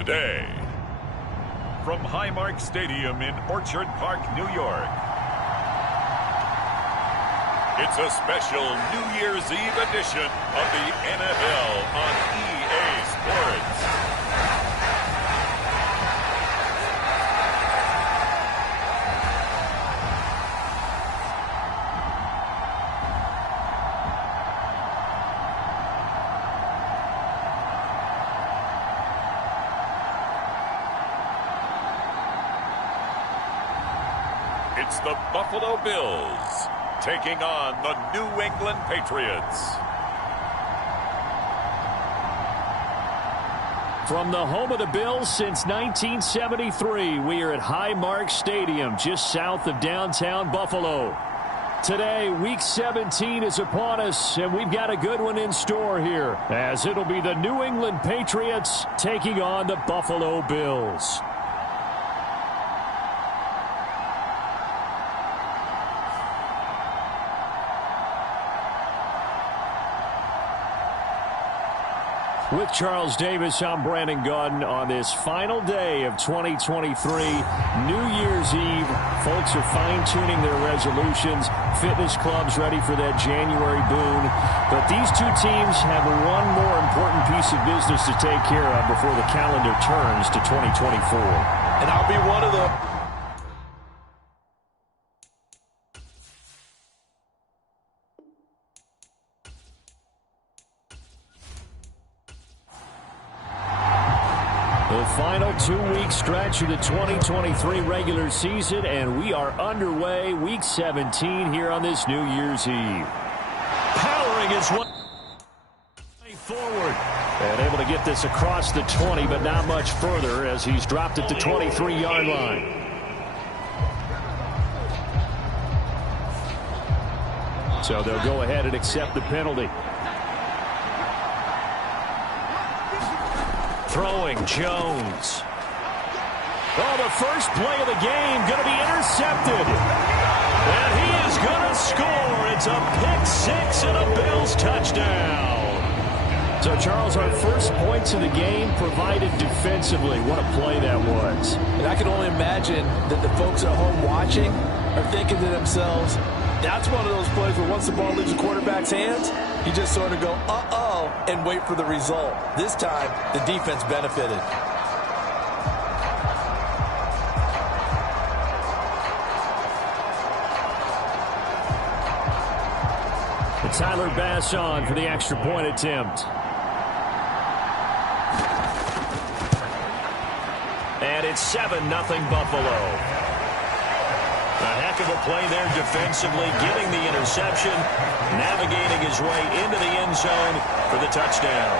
today. From Highmark Stadium in Orchard Park, New York, it's a special New Year's Eve edition of the NFL on EA Sports. It's the Buffalo Bills taking on the New England Patriots. From the home of the Bills since 1973, we are at Highmark Stadium, just south of downtown Buffalo. Today, Week 17 is upon us, and we've got a good one in store here, as it'll be the New England Patriots taking on the Buffalo Bills. With Charles Davis, I'm Brandon Gaudin on this final day of 2023, New Year's Eve. Folks are fine-tuning their resolutions. Fitness clubs ready for that January boon. But these two teams have one more important piece of business to take care of before the calendar turns to 2024. And I'll be one of them. The final two-week stretch of the 2023 regular season, and we are underway, Week 17 here on this New Year's Eve. Powering his way forward. And able to get this across the 20, but not much further as he's dropped at the 23-yard line. So they'll go ahead and accept the penalty. Throwing Jones. Oh, the first play of the game going to be intercepted. And he is going to score. It's a pick six and a Bills touchdown. So, Charles, our first points of the game provided defensively. What a play that was. And I can only imagine that the folks at home watching are thinking to themselves, that's one of those plays where once the ball leaves the quarterback's hands, you just sort of go, uh-oh, and wait for the result. This time, the defense benefited. Tyler Bass on for the extra point attempt. And it's 7-0 Buffalo. A heck of a play there defensively, getting the interception, navigating his way into the end zone for the touchdown.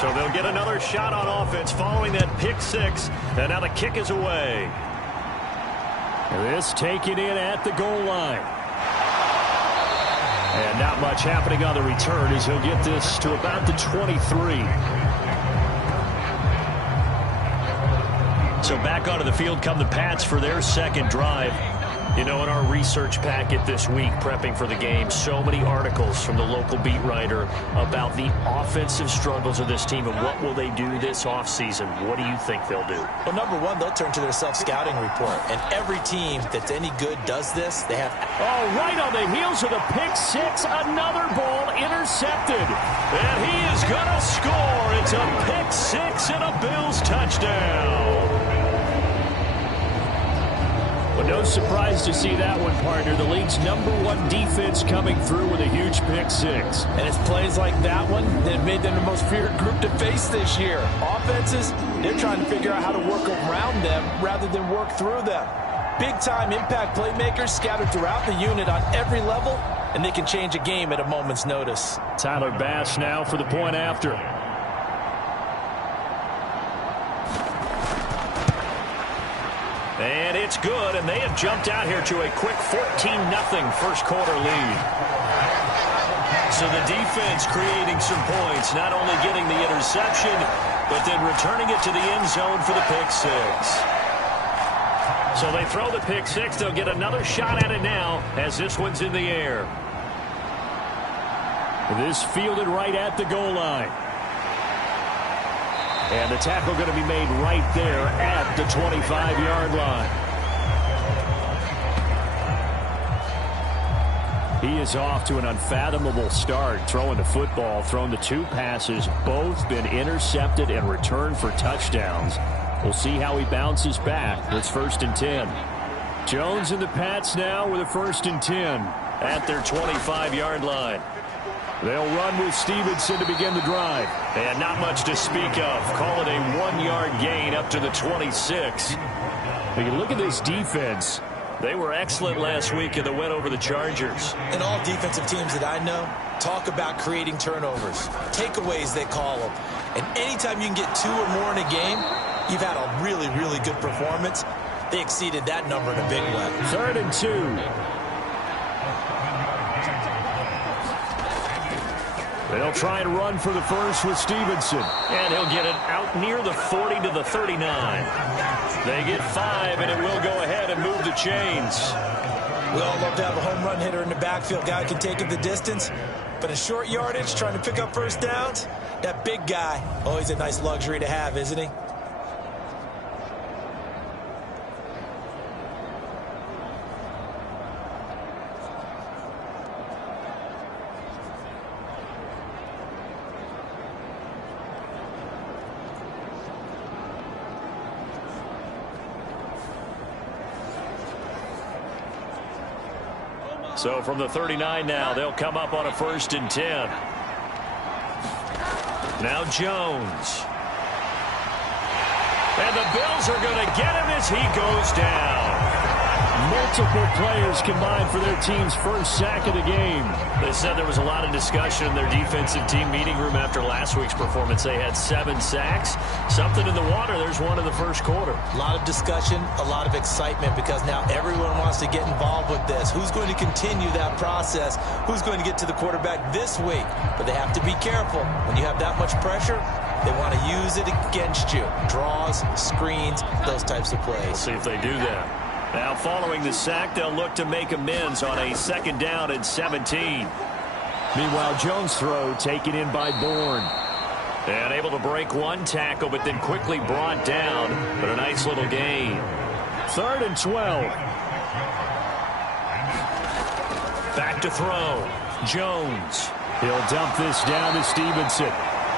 So they'll get another shot on offense following that pick six, and now the kick is away. This taken in at the goal line. And not much happening on the return as he'll get this to about the 23. So back onto the field come the Pats for their second drive. You know, in our research packet this week, prepping for the game, so many articles from the local beat writer about the offensive struggles of this team and what will they do this offseason. What do you think they'll do? Well, number one, they'll turn to their self-scouting report. And every team that's any good does this. They have... Oh, right on the heels of the pick six, another ball intercepted. And he is going to score. It's a pick six and a Bills touchdown. Well, no surprise to see that one, partner. The league's #1 defense coming through with a huge pick six. And it's plays like that one that made them the most feared group to face this year. Offenses, they're trying to figure out how to work around them rather than work through them. Big-time impact playmakers scattered throughout the unit on every level, and they can change a game at a moment's notice. Tyler Bass now for the point after. And it's good, and they have jumped out here to a quick 14-0 first quarter lead. So the defense creating some points, not only getting the interception, but then returning it to the end zone for the pick six. So they throw the pick six. They'll get another shot at it now as this one's in the air. This fielded right at the goal line. And the tackle going to be made right there at the 25-yard line. He is off to an unfathomable start throwing the football, thrown the 2 passes, both been intercepted and returned for touchdowns. We'll see how he bounces back. It's 1st and 10. Jones and the Pats now with a 1st and 10 at their 25-yard line. They'll run with Stevenson to begin the drive. And not much to speak of. Call it a 1-yard gain up to the 26. When you look at this defense, they were excellent last week in the win over the Chargers. And all defensive teams that I know talk about creating turnovers. Takeaways, they call them. And anytime you can get 2 or more in a game, you've had a really, really good performance. They exceeded that number in a big way. 3rd and 2. They'll try and run for the first with Stevenson. And he'll get it out near the 40 to the 39. They get 5, and it will go ahead and move the chains. We all love to have a home run hitter in the backfield. Guy can take it the distance. But in short yardage, trying to pick up first downs, that big guy, always a nice luxury to have, isn't he? So from the 39 now, they'll come up on a 1st and 10. Now Jones. And the Bills are going to get him as he goes down. Multiple players combined for their team's first sack of the game. They said there was a lot of discussion in their defensive team meeting room after last week's performance. They had 7 sacks. Something in the water. There's one in the first quarter. A lot of discussion, a lot of excitement, because now everyone wants to get involved with this. Who's going to continue that process? Who's going to get to the quarterback this week? But they have to be careful. When you have that much pressure, they want to use it against you. Draws, screens, those types of plays. We'll see if they do that. Now following the sack, they'll look to make amends on a 2nd down and 17. Meanwhile, Jones' throw taken in by Bourne. And able to break 1 tackle, but then quickly brought down. But a nice little gain. 3rd and 12. Back to throw. Jones. He'll dump this down to Stevenson.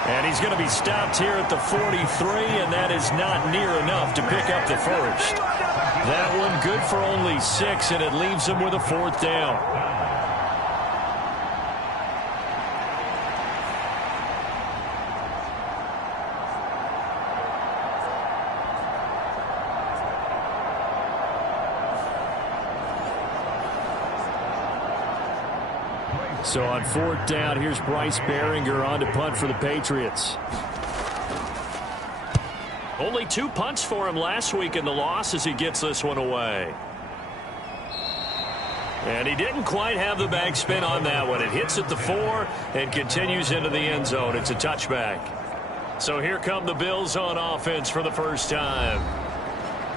And he's going to be stopped here at the 43, and that is not near enough to pick up the first. That one good for only 6, and it leaves him with a 4th down. So on 4th down, here's Bryce Behringer on to punt for the Patriots. Only 2 punts for him last week in the loss as he gets this one away. And he didn't quite have the backspin on that one. It hits at the 4 and continues into the end zone. It's a touchback. So here come the Bills on offense for the first time.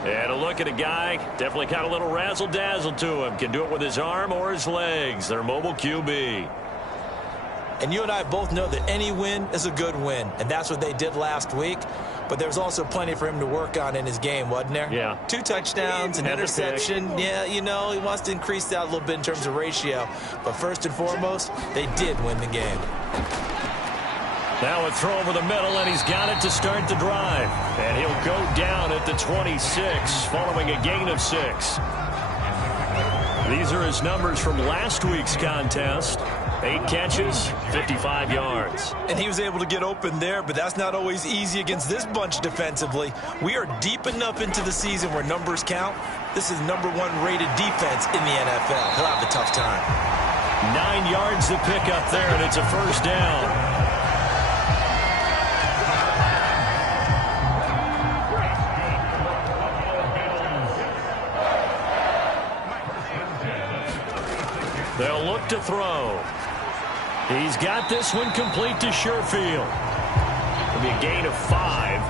And a look at a guy, definitely got a little razzle-dazzle to him. Can do it with his arm or his legs. Their mobile QB. And you and I both know that any win is a good win. And that's what they did last week. But there's also plenty for him to work on in his game, wasn't there? Yeah. 2 touchdowns, an interception. Yeah, you know, he wants to increase that a little bit in terms of ratio. But first and foremost, they did win the game. Now a throw over the middle, and he's got it to start the drive. And he'll go down at the 26, following a gain of 6. These are his numbers from last week's contest. 8 catches, 55 yards. And he was able to get open there, but that's not always easy against this bunch defensively. We are deep enough into the season where numbers count. This is #1 rated defense in the NFL. He'll have a tough time. 9 yards to pick up there, and it's a first down. They'll look to throw. He's got this one complete to Sherfield. It'll be a gain of 5,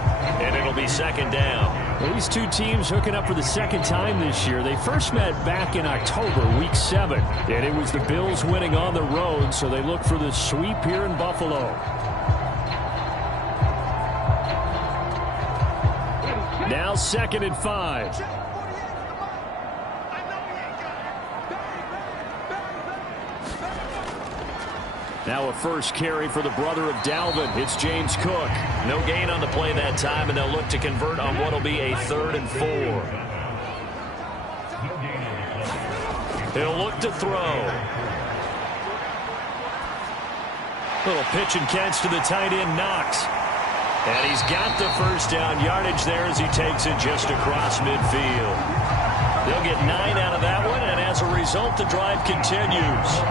and it'll be second down. Well, these two teams hooking up for the second time this year. They first met back in October, Week 7, and it was the Bills winning on the road, so they look for the sweep here in Buffalo. Now 2nd and 5. Now a first carry for the brother of Dalvin. It's James Cook. No gain on the play that time, and they'll look to convert on what will be a 3rd and 4. He'll look to throw. Little pitch and catch to the tight end, Knox. And he's got the first down yardage there as he takes it just across midfield. They'll get 9 out of that one, and as a result, the drive continues.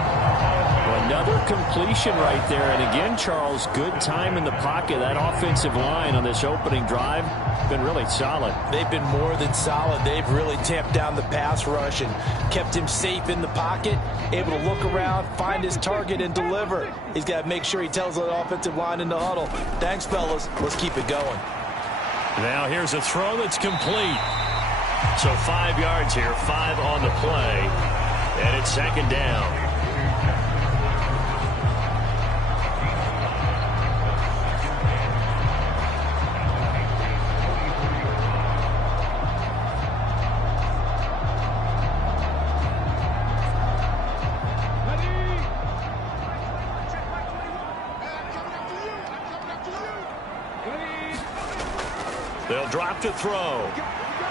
Another completion right there. And again, Charles, good time in the pocket. That offensive line on this opening drive been really solid. They've been more than solid. They've really tamped down the pass rush and kept him safe in the pocket, able to look around, find his target, and deliver. He's got to make sure he tells the offensive line in the huddle, thanks, fellas. Let's keep it going. Now here's a throw that's complete. So 5 yards here, 5 on the play, and it's second down. They'll drop to throw.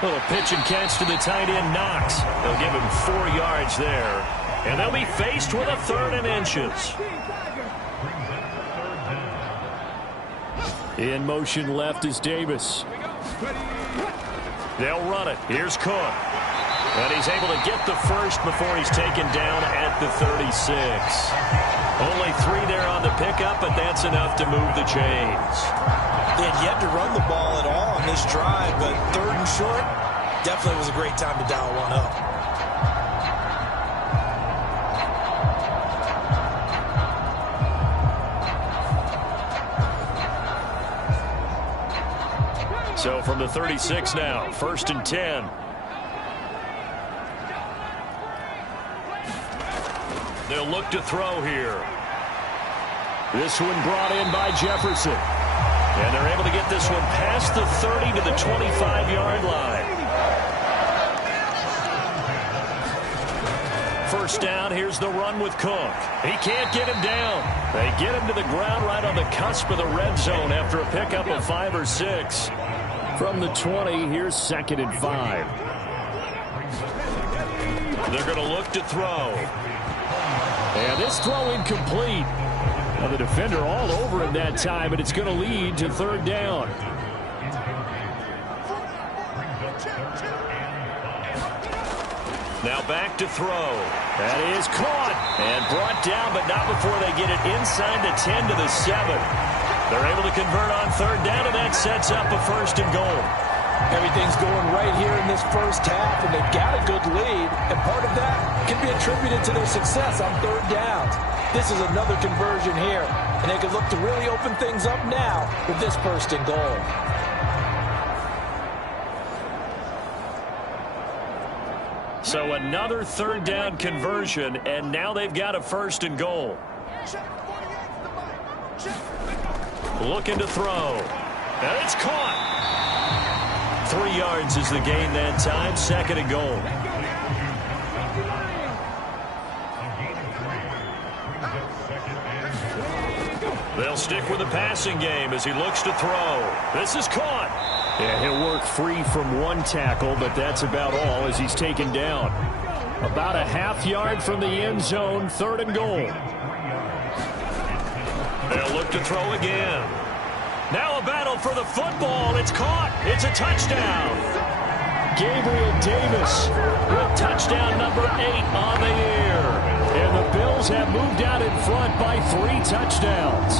Little pitch and catch to the tight end, Knox. They'll give him 4 yards there. And they'll be faced with a 3rd and inches. In motion left is Davis. They'll run it. Here's Cook. And he's able to get the first before he's taken down at the 36. Only 3 there on the pickup, but that's enough to move the chains. They had yet to run the ball at all on this drive, but 3rd and short definitely was a great time to dial one up. So from the 36 now, 1st and 10. They'll look to throw here. This one brought in by Jefferson. And they're able to get this one past the 30 to the 25-yard line. First down, here's the run with Cook. He can't get him down. They get him to the ground right on the cusp of the red zone after a pickup of 5 or 6. From the 20, here's 2nd and 5. They're going to look to throw. And this throw incomplete. Now the defender all over him that time, and it's going to lead to 3rd down. Now back to throw. That is caught and brought down, but not before they get it inside the 10 to the 7. They're able to convert on 3rd down, and that sets up a 1st and goal. Everything's going right here in this first half, and they've got a good lead, and part of that can be attributed to their success on 3rd downs. This is another conversion here, and they can look to really open things up now with this 1st and goal. So another 3rd down conversion, and now they've got a 1st and goal. Looking to throw. And it's caught. 3 yards is the gain that time. 2nd and goal. They'll stick with the passing game as he looks to throw. This is caught. Yeah, he'll work free from 1 tackle, but that's about all as he's taken down. About a half yard from the end zone, 3rd and goal. They'll look to throw again. Now a battle for the football. It's caught. It's a touchdown. Gabriel Davis with touchdown number 8 on the year. And the Bills have moved out in front by 3 touchdowns.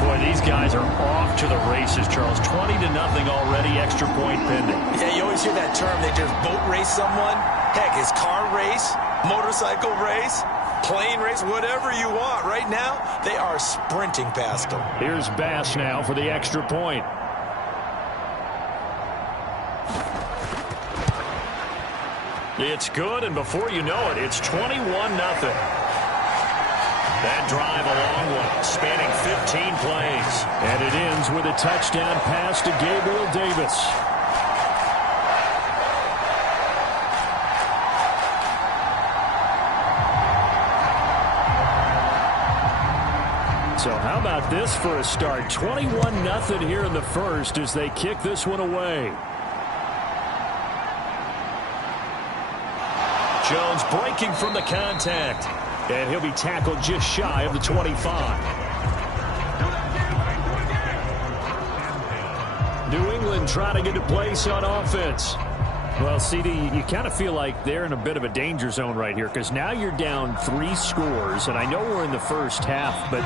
Boy, these guys are off to the races, Charles. 20-0 already, extra point pending. Yeah, you always hear that term. They just boat race someone. Heck, his car race, motorcycle race, plane race, whatever you want. Right now, they are sprinting past them. Here's Bass now for the extra point. It's good, and before you know it, it's 21-0. That drive a long one, spanning 15 plays. And it ends with a touchdown pass to Gabriel Davis. So how about this for a start? 21-0 here in the first as they kick this one away. Jones breaking from the contact. And he'll be tackled just shy of the 25. New England trying to get a place on offense. Well, CD, you kind of feel like they're in a bit of a danger zone right here because now you're down 3 scores, and I know we're in the first half, but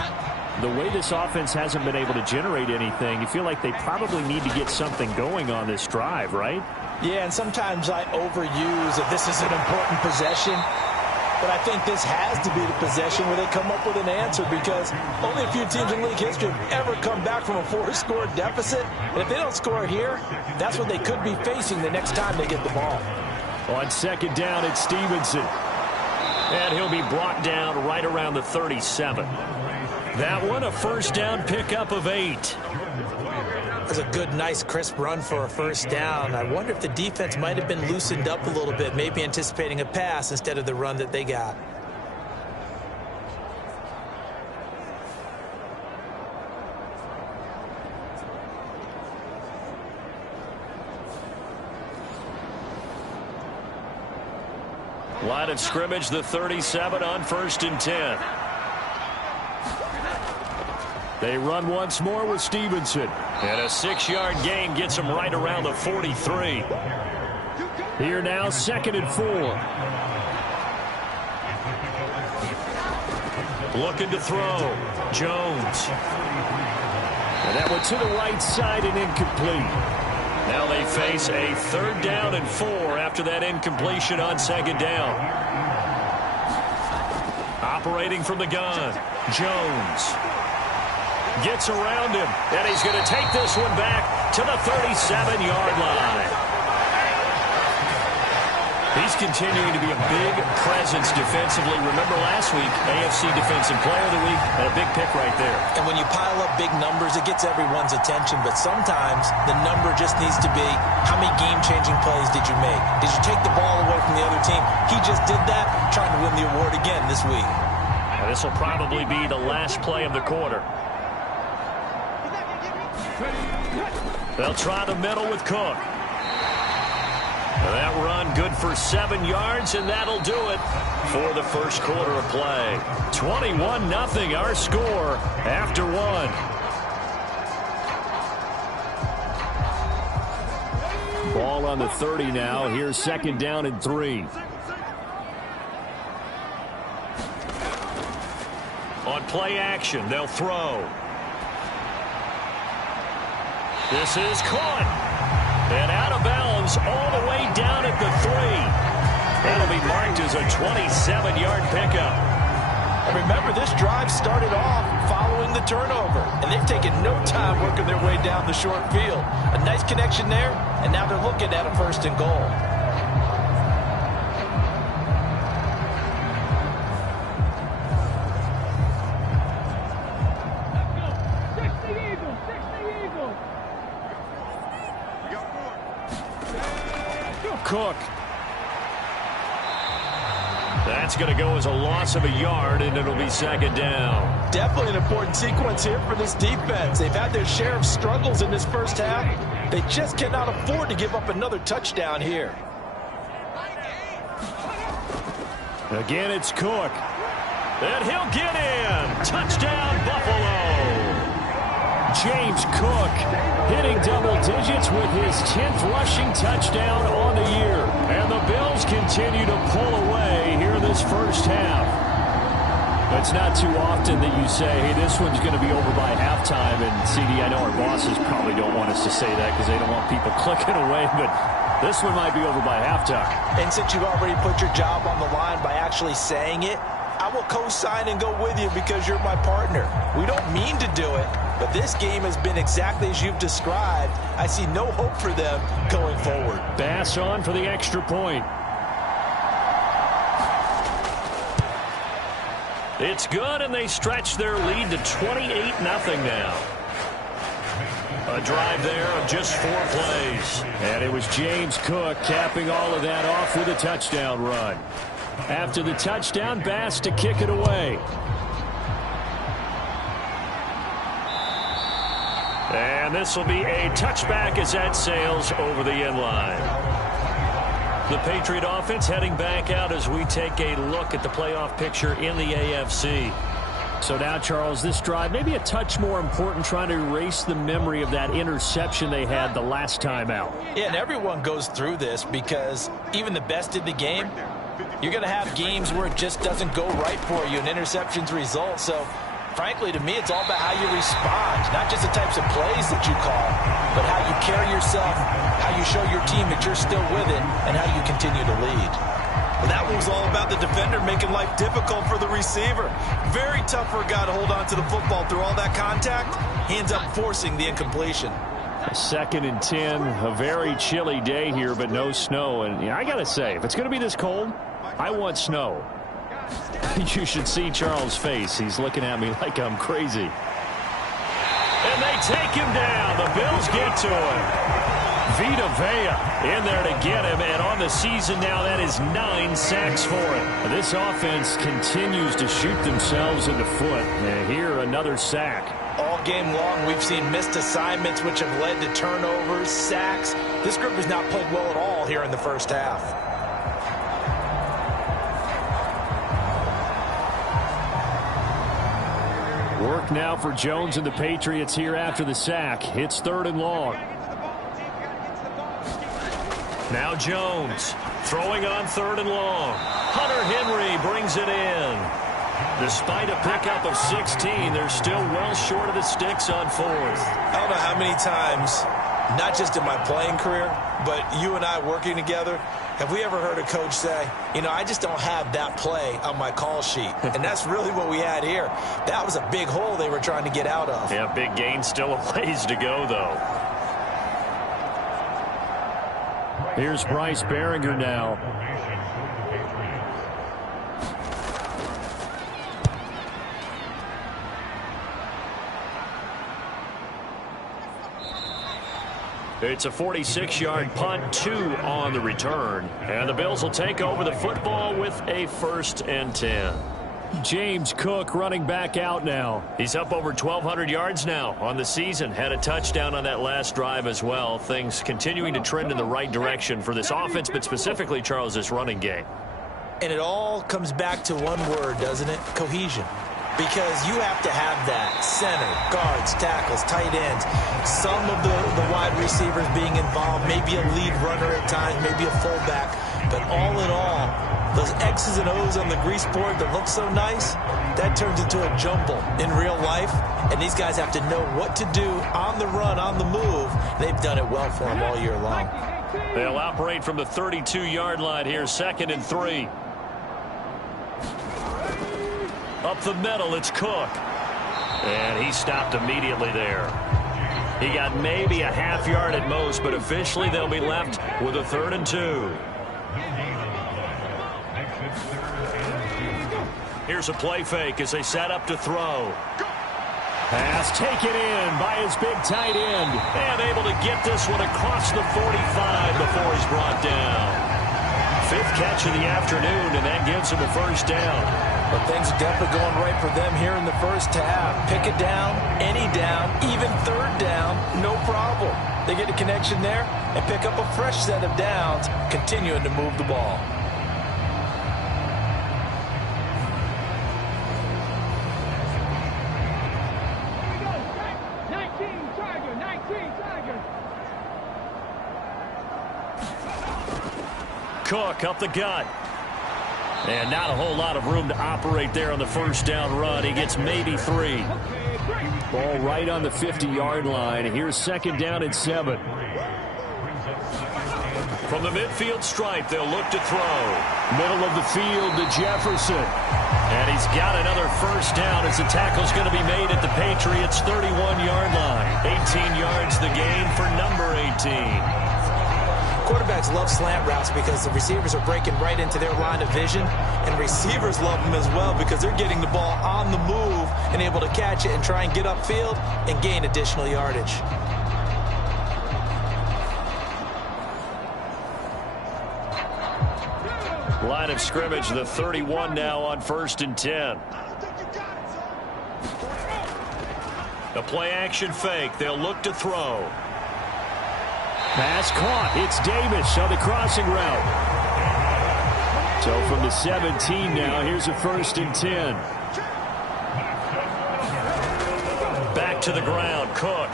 the way this offense hasn't been able to generate anything, you feel like they probably need to get something going on this drive, right? Yeah, and sometimes I overuse that this is an important possession. But I think this has to be the possession where they come up with an answer because only a few teams in league history have ever come back from a 4-score deficit. And if they don't score here, that's what they could be facing the next time they get the ball. On second down, it's Stevenson. And he'll be brought down right around the 37. That one, a first down pickup of 8. That's a good, nice, crisp run for a first down. I wonder if the defense might have been loosened up a little bit, maybe anticipating a pass instead of the run that they got. Line of scrimmage, the 37 on 1st and 10. They run once more with Stevenson. And a 6-yard gain gets him right around the 43. Here now, 2nd and 4. Looking to throw. Jones. And that one to the right side and incomplete. Now they face a 3rd down and 4 after that incompletion on 2nd down. Operating from the gun. Jones. Gets around him, and he's going to take this one back to the 37-yard line. He's continuing to be a big presence defensively. Remember last week, AFC Defensive Player of the Week, and a big pick right there. And when you pile up big numbers, it gets everyone's attention. But sometimes the number just needs to be, how many game-changing plays did you make? Did you take the ball away from the other team? He just did that, trying to win the award again this week. And this will probably be the last play of the quarter. They'll try the middle with Cook. That run good for 7 yards, and that'll do it for the first quarter of play. 21-0 our score after 1. Ball on the 30 now. Here's 2nd down and 3. On play action, they'll throw. This is caught. And out of bounds all the way down at the 3. That'll be marked as a 27-yard pickup. And remember, this drive started off following the turnover. And they've taken no time working their way down the short field. A nice connection there, and now they're looking at a 1st and goal. Cook. That's going to go as a loss of a yard, and it'll be 2nd down. Definitely an important sequence here for this defense. They've had their share of struggles in this first half. They just cannot afford to give up another touchdown here. Again, it's Cook. And he'll get in. Touchdown, Buffalo. James Cook hitting double digits with his 10th rushing touchdown on the year. And the Bills continue to pull away here in this first half. It's not too often that you say, hey, this one's going to be over by halftime. And, CD, I know our bosses probably don't want us to say that because they don't want people clicking away, but this one might be over by halftime. And since you've already put your job on the line by actually saying it, I will co-sign and go with you because you're my partner. We don't mean to do it, but this game has been exactly as you've described. I see no hope for them going forward. Bass on for the extra point. It's good, and they stretch their lead to 28-0 now. A drive there of just 4 plays. And it was James Cook capping all of that off with a touchdown run. After the touchdown, Bass to kick it away. And this will be a touchback as that sails over the end line. The Patriot offense heading back out as we take a look at the playoff picture in the AFC. So now, Charles, this drive maybe a touch more important, trying to erase the memory of that interception they had the last time out. Yeah, and everyone goes through this because even the best in the game, you're going to have games where it just doesn't go right for you and interceptions result. So, frankly, to me, it's all about how you respond, not just the types of plays that you call, but how you carry yourself, how you show your team that you're still with it, and how you continue to lead. Well, that one was all about the defender making life difficult for the receiver. Very tough for a guy to hold on to the football through all that contact. He ends up forcing the incompletion. 2nd and 10, a very chilly day here, but no snow. And I got to say, if it's going to be this cold, I want snow. You should see Charles' face. He's looking at me like I'm crazy. And they take him down. The Bills get to him. Vita Vea in there to get him, and on the season now, that is 9 sacks for him. This offense continues to shoot themselves in the foot. And here, another sack. All game long, we've seen missed assignments, which have led to turnovers, sacks. This group has not played well at all here in the first half. Work now for Jones and the Patriots here after the sack. It's 3rd and long. Now Jones throwing on 3rd and long. Hunter Henry brings it in. Despite a pickup of 16, they're still well short of the sticks on 4th. I don't know how many times, not just in my playing career, but you and I working together, have we ever heard a coach say, you know, I just don't have that play on my call sheet. And that's really what we had here. That was a big hole they were trying to get out of. Yeah, big gain, still a ways to go, though. Here's Bryce Behringer now. It's a 46-yard punt, 2 on the return. And the Bills will take over the football with a 1st and 10. James Cook running back out now. He's up over 1,200 yards now on the season. Had a touchdown on that last drive as well. Things continuing to trend in the right direction for this offense, but specifically, Charles, this running game. And it all comes back to one word, doesn't it? Cohesion. Because you have to have that. Center, guards, tackles, tight ends. Some of the wide receivers being involved. Maybe a lead runner at times. Maybe a fullback. But all in all, those X's and O's on the grease board that look so nice, that turns into a jumble in real life. And these guys have to know what to do on the run, on the move. They've done it well for them all year long. They'll operate from the 32-yard line here, 2nd and 3. Up the middle, it's Cook. And he stopped immediately there. He got maybe a half yard at most, but officially they'll be left with a 3rd and 2. Here's a play fake as they set up to throw. Pass taken in by his big tight end. And able to get this one across the 45 before he's brought down. 5th catch of the afternoon, and that gives him a 1st down. But things are definitely going right for them here in the first half. Pick it down, any down, even 3rd down, no problem. They get a connection there and pick up a fresh set of downs, continuing to move the ball. Cook up the gut. And not a whole lot of room to operate there on the 1st down run. He gets maybe 3. Ball right on the 50-yard line. Here's 2nd down and 7. From the midfield stripe, they'll look to throw. Middle of the field to Jefferson. And he's got another first down as the tackle's going to be made at the Patriots' 31-yard line. 18 yards the gain for number 18. Quarterbacks love slant routes because the receivers are breaking right into their line of vision, and receivers love them as well because they're getting the ball on the move and able to catch it and try and get upfield and gain additional yardage. Line of scrimmage, the 31 now on 1st and 10. The play action fake. They'll look to throw. Pass caught. It's Davis on the crossing route. So from the 17 now, here's a 1st and 10. Back to the ground, Cook.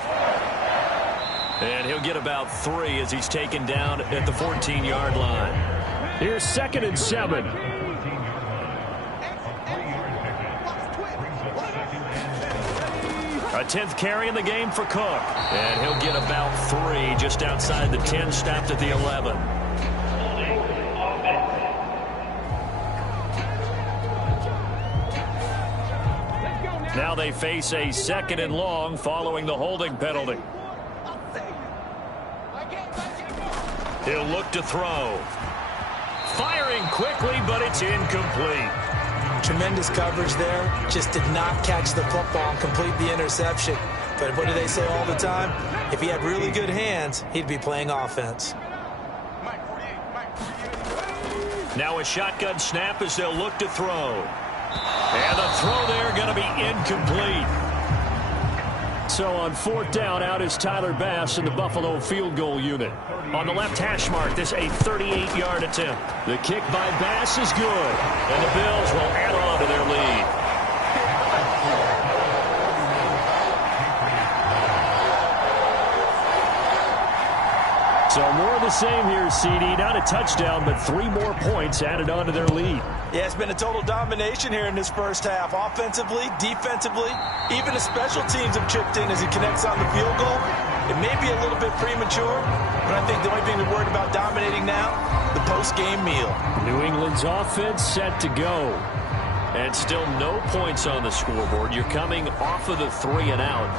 And he'll get about 3 as he's taken down at the 14-yard line. Here's 2nd and 7. A 10th carry in the game for Cook. And he'll get about 3 just outside the 10, stopped at the 11. Now they face a 2nd and long following the holding penalty. He'll look to throw. Firing quickly, but it's incomplete. Tremendous coverage there. Just did not catch the football and complete the interception. But what do they say all the time? If he had really good hands, he'd be playing offense. Now a shotgun snap as they'll look to throw. And the throw there going to be incomplete. So on 4th down, out is Tyler Bass in the Buffalo field goal unit. On the left hash mark, this a 38-yard attempt. The kick by Bass is good. And the Bills will add on to their lead. So more of the same here, CD. Not a touchdown, but 3 more points added on to their lead. Yeah, it's been a total domination here in this first half. Offensively, defensively, even the special teams have chipped in as he connects on the field goal. It may be a little bit premature, but I think the only thing they're worried about dominating now, the post-game meal. New England's offense set to go. And still no points on the scoreboard. You're coming off of the 3 and out.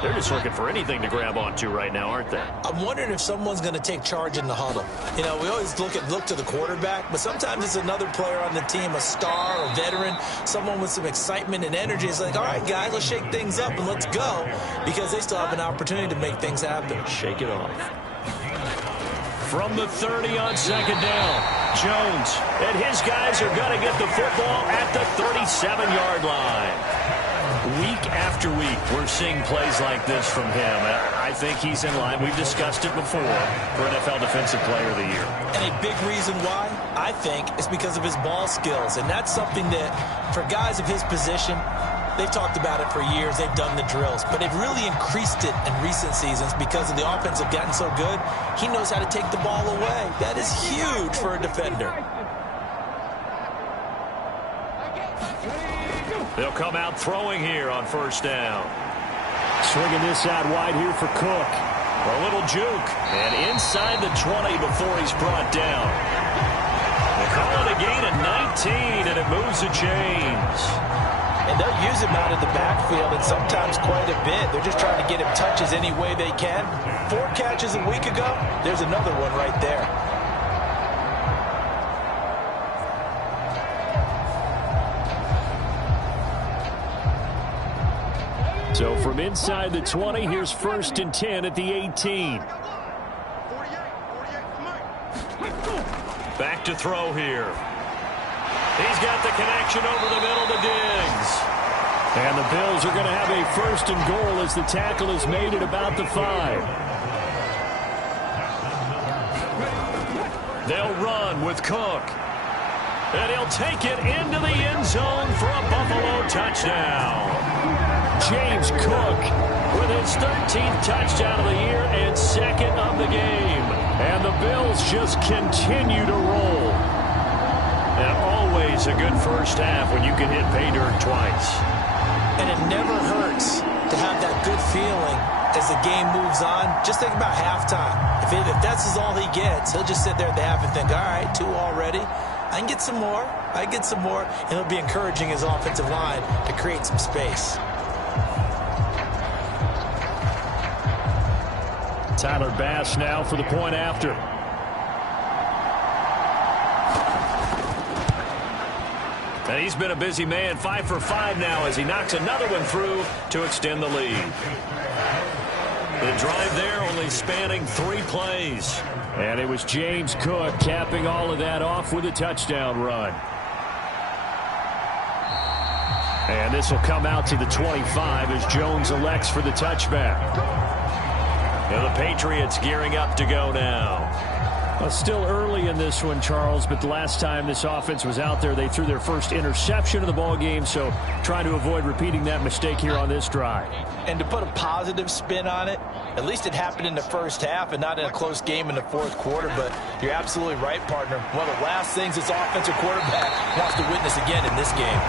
They're just looking for anything to grab onto right now, aren't they? I'm wondering if someone's going to take charge in the huddle. You know, we always look to the quarterback, but sometimes it's another player on the team, a star, a veteran, someone with some excitement and energy. It's like, all right, guys, let's shake things up and let's go, because they still have an opportunity to make things happen. Shake it off. From the 30 on 2nd down, Jones and his guys are going to get the football at the 37-yard line. Week after week, we're seeing plays like this from him. I think he's in line. We've discussed it before for NFL Defensive Player of the Year. And a big reason why, I think, is because of his ball skills. And that's something that, for guys of his position, they've talked about it for years. They've done the drills. But they've really increased it in recent seasons because of the offense have gotten so good. He knows how to take the ball away. That is huge for a defender. They'll come out throwing here on 1st down. Swinging this out wide here for Cook. A little juke. And inside the 20 before he's brought down. They call it a gain of 19, and it moves the chains. And they'll use him out of the backfield, and sometimes quite a bit. They're just trying to get him touches any way they can. 4 catches a week ago. There's another one right there. So from inside the 20, here's 1st and 10 at the 18. Back to throw here. He's got the connection over the middle to Diggs. And the Bills are going to have a 1st and goal as the tackle is made at about the 5. They'll run with Cook. And he'll take it into the end zone for a Buffalo touchdown. James Cook with his 13th touchdown of the year and 2nd of the game. And the Bills just continue to roll. And always a good first half when you can hit pay dirt twice. And it never hurts to have that good feeling as the game moves on. Just think about halftime. If that's all he gets, he'll just sit there at the half and think, all right, 2 already. I can get some more. And it'll be encouraging his offensive line to create some space. Tyler Bass now for the point after. And he's been a busy man, 5 for 5 now as he knocks another one through to extend the lead. The drive there only spanning 3 plays. And it was James Cook capping all of that off with a touchdown run. And this will come out to the 25 as Jones elects for the touchback. And the Patriots gearing up to go now. Well, still early in this one, Charles, but the last time this offense was out there, they threw their first interception of the ball game, so trying to avoid repeating that mistake here on this drive. And to put a positive spin on it, at least it happened in the first half and not in a close game in the fourth quarter, but you're absolutely right, partner. One of the last things this offensive quarterback wants to witness again in this game.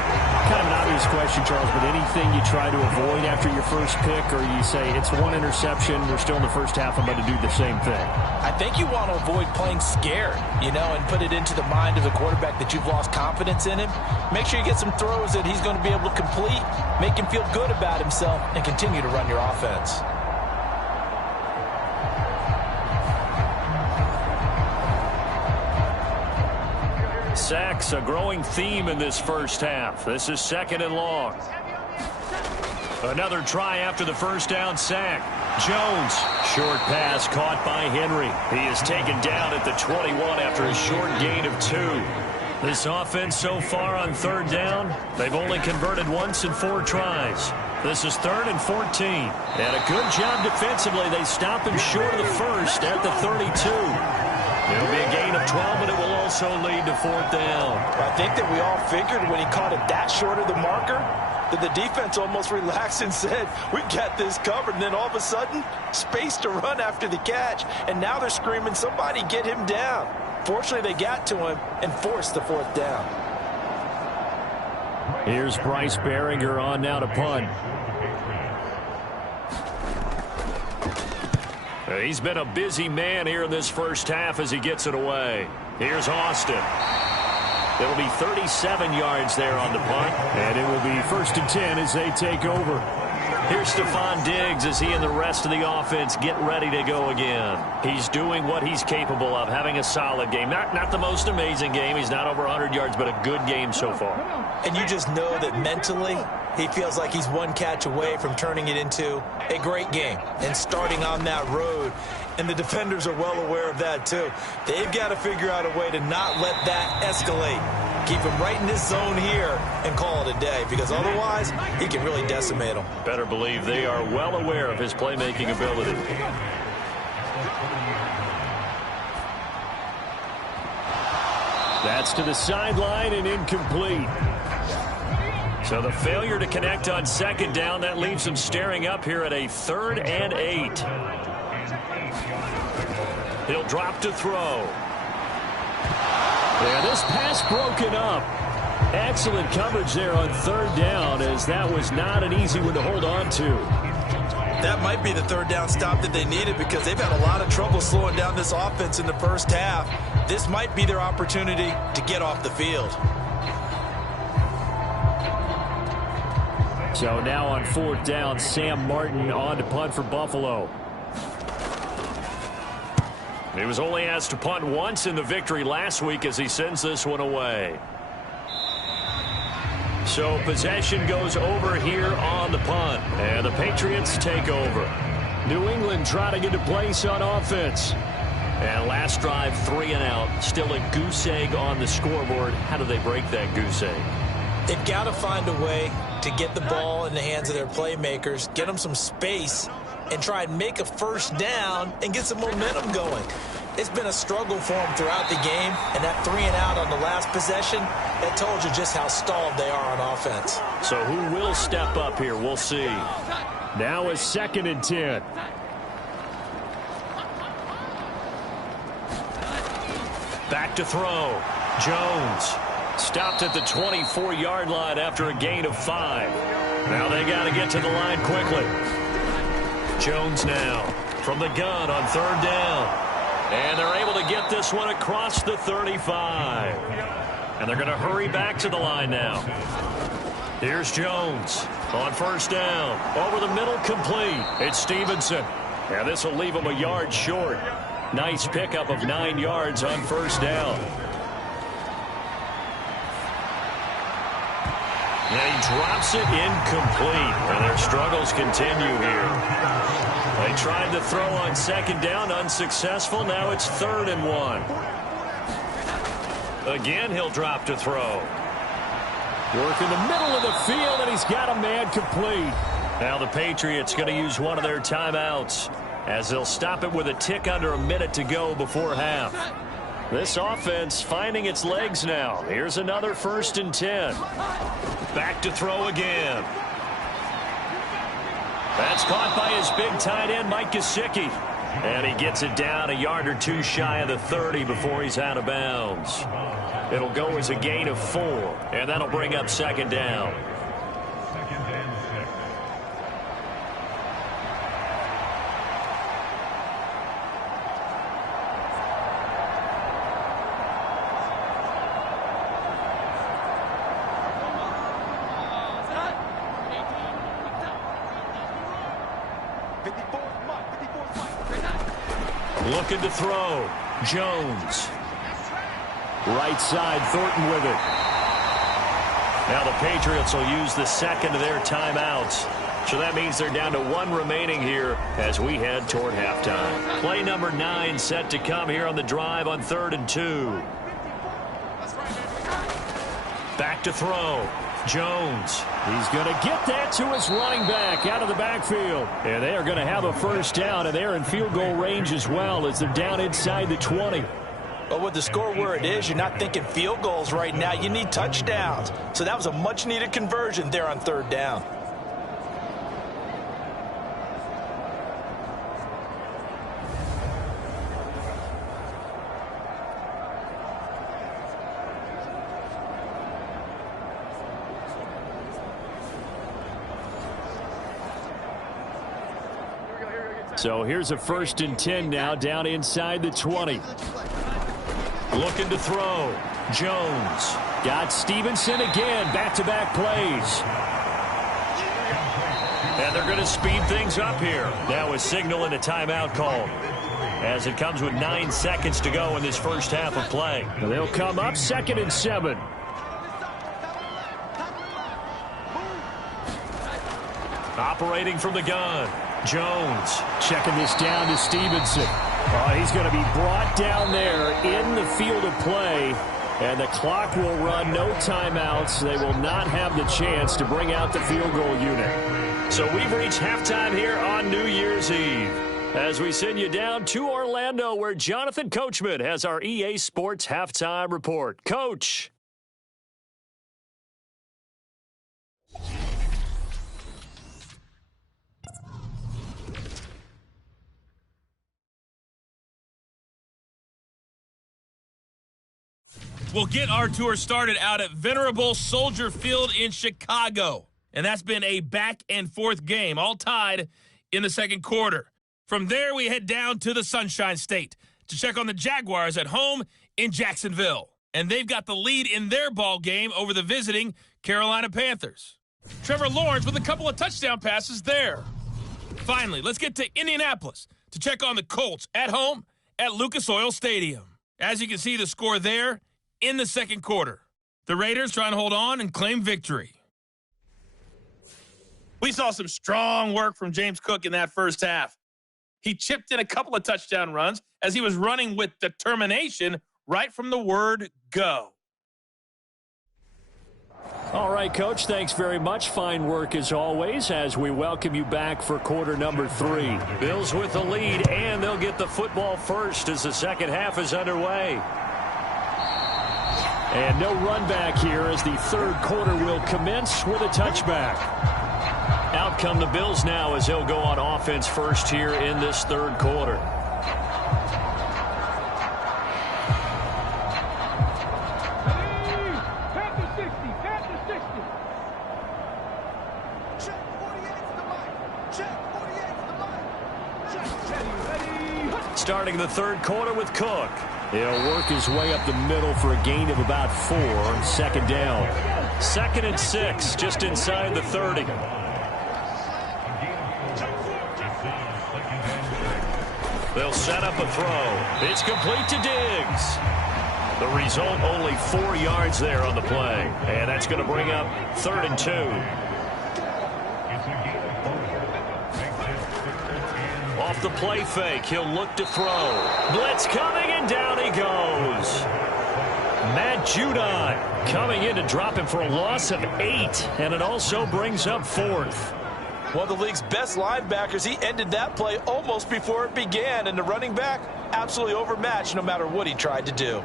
Kind of an obvious question, Charles, but anything you try to avoid after your first pick, or you say it's one interception, we're still in the first half, I'm going to do the same thing? I think you want to avoid playing scared, and put it into the mind of the quarterback that you've lost confidence in him. Make sure you get some throws that he's going to be able to complete, make him feel good about himself, and continue to run your offense. Sacks, a growing theme in this first half. This is 2nd and long. Another try after the first down sack. Jones, short pass caught by Henry. He is taken down at the 21 after a short gain of 2. This offense so far on 3rd down, they've only converted once in 4 tries. This is 3rd and 14. And a good job defensively. They stop him short of the first at the 32. It'll be a gain of 12, but it will also lead to 4th down. I think that we all figured when he caught it that short of the marker that the defense almost relaxed and said, we got this covered. And then all of a sudden, space to run after the catch. And now they're screaming, somebody get him down. Fortunately, they got to him and forced the 4th down. Here's Bryce Behringer on now to punt. He's been a busy man here in this first half as he gets it away. Here's Austin. It'll be 37 yards there on the punt. And it will be 1st and 10 as they take over. Here's Stephon Diggs as he and the rest of the offense get ready to go again. He's doing what he's capable of, having a solid game. Not the most amazing game. He's not over 100 yards, but a good game so far. And you just know that mentally he feels like he's one catch away from turning it into a great game and starting on that road. And the defenders are well aware of that, too. They've got to figure out a way to not let that escalate. Keep him right in this zone here and call it a day, because otherwise he can really decimate them. Better believe they are well aware of his playmaking ability. That's to the sideline and incomplete. So the failure to connect on 2nd down, that leaves them staring up here at a 3rd and 8. He'll drop to throw. Yeah, this pass broken up. Excellent coverage there on 3rd down, as that was not an easy one to hold on to. That might be the 3rd down stop that they needed, because they've had a lot of trouble slowing down this offense in the first half. This might be their opportunity to get off the field. So now on 4th down, Sam Martin on to punt for Buffalo. He was only asked to punt once in the victory last week as he sends this one away. So possession goes over here on the punt, and the Patriots take over. New England trying to get a place on offense. And last drive, 3 and out. Still a goose egg on the scoreboard. How do they break that goose egg? They've got to find a way to get the ball in the hands of their playmakers, get them some space, and try and make a 1st down and get some momentum going. It's been a struggle for them throughout the game, and that 3 and out on the last possession, that told you just how stalled they are on offense. So who will step up here? We'll see. Now is 2nd and 10. Back to throw. Jones stopped at the 24-yard line after a gain of 5. Now they got to get to the line quickly. Jones now from the gun on 3rd down. And they're able to get this one across the 35. And they're going to hurry back to the line now. Here's Jones on first down. Over the middle, complete. It's Stevenson. And this will leave him a yard short. Nice pickup of 9 yards on first down. And he drops it incomplete. And their struggles continue here. They tried to throw on second down, unsuccessful. Now it's 3rd and 1. Again, he'll drop to throw. Work in the middle of the field, and he's got a man complete. Now the Patriots going to use one of their timeouts as they'll stop it with a tick under a minute to go before half. This offense finding its legs now. Here's another 1st and 10. Back to throw again. That's caught by his big tight end, Mike Gesicki. And he gets it down a yard or two shy of the 30 before he's out of bounds. It'll go as a gain of 4, and that'll bring up 2nd down. Looking to throw. Jones. Right side, Thornton with it. Now the Patriots will use the second of their timeouts. So that means they're down to 1 remaining here as we head toward halftime. Play number 9 set to come here on the drive on 3rd and 2. Back to throw. Jones. He's going to get that to his running back out of the backfield. And they are going to have a first down, and they're in field goal range as well as they're down inside the 20. But with the score where it is, you're not thinking field goals right now. You need touchdowns. So that was a much-needed conversion there on 3rd down. So here's a 1st and 10 now down inside the 20. Looking to throw. Jones. Got Stevenson again. Back-to-back plays. And they're going to speed things up here. Now a signal and a timeout call as it comes with 9 seconds to go in this first half of play. They'll come up 2nd and 7. Operating from the gun. Jones checking this down to Stevenson. He's going to be brought down there in the field of play, and the clock will run. No timeouts. They will not have the chance to bring out the field goal unit. So we've reached halftime here on New Year's Eve as we send you down to Orlando, where Jonathan Coachman has our EA Sports halftime report. Coach. We'll get our tour started out at Venerable Soldier Field in Chicago. And that's been a back-and-forth game, all tied in the 2nd quarter. From there, we head down to the Sunshine State to check on the Jaguars at home in Jacksonville. And they've got the lead in their ball game over the visiting Carolina Panthers. Trevor Lawrence with a couple of touchdown passes there. Finally, let's get to Indianapolis to check on the Colts at home at Lucas Oil Stadium. As you can see, the score there in the 2nd quarter. The Raiders trying to hold on and claim victory. We saw some strong work from James Cook in that first half. He chipped in a couple of touchdown runs as he was running with determination right from the word go. All right, Coach, thanks very much. Fine work as always as we welcome you back for quarter number 3. Bills with the lead, and they'll get the football first as the second half is underway. And no run back here as the 3rd quarter will commence with a touchback. Out come the Bills now as they'll go on offense first here in this 3rd quarter. starting the third quarter with Cook. He'll work his way up the middle for a gain of about 4. Second down. 2nd and 6, just inside the 30. They'll set up a throw. It's complete to Diggs. The result, only 4 yards there on the play. And that's going to bring up 3rd and 2. Off the play fake, he'll look to throw. Blitz coming, and down he goes. Matt Judon coming in to drop him for a loss of 8. And it also brings up 4th. One of the league's best linebackers, he ended that play almost before it began. And the running back, absolutely overmatched no matter what he tried to do.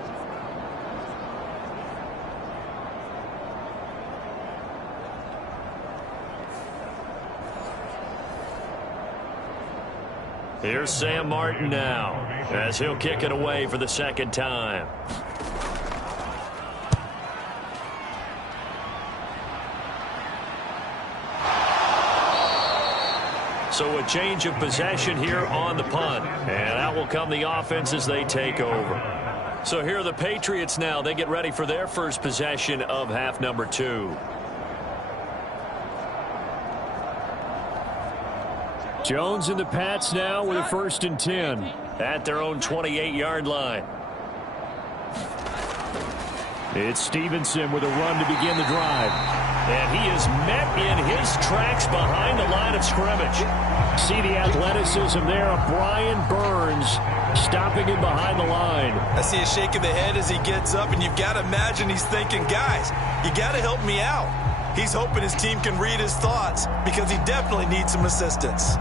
Here's Sam Martin now, as he'll kick it away for the 2nd time. So a change of possession here on the punt. And out will come the offense as they take over. So here are the Patriots now. They get ready for their first possession of half number 2. Jones and the Pats now with a 1st and 10 at their own 28-yard line. It's Stevenson with a run to begin the drive. And he is met in his tracks behind the line of scrimmage. See the athleticism there of Brian Burns stopping him behind the line. I see a shake of the head as he gets up, and you've got to imagine he's thinking, guys, you got to help me out. He's hoping his team can read his thoughts because he definitely needs some assistance.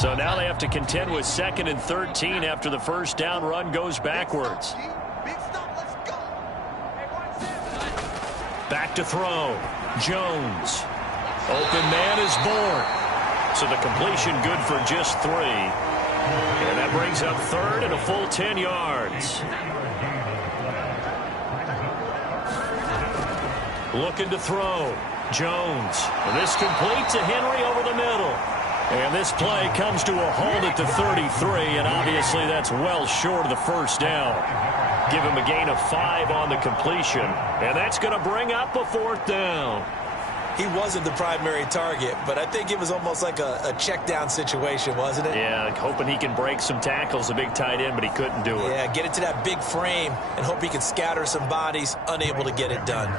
So now they have to contend with 2nd and 13 after the first down run goes backwards. Back to throw. Jones. Open man is born. So the completion good for just 3. And that brings up 3rd and a full 10 yards. Looking to throw. Jones. This complete to Henry over the middle. And this play comes to a halt at the 33, and obviously that's well short of the first down. Give him a gain of 5 on the completion, and that's going to bring up a 4th down. He wasn't the primary target, but I think it was almost like a check down situation, wasn't it? Yeah, hoping he can break some tackles, a big tight end, but he couldn't do it. Yeah, get it to that big frame and hope he can scatter some bodies, unable to get it done.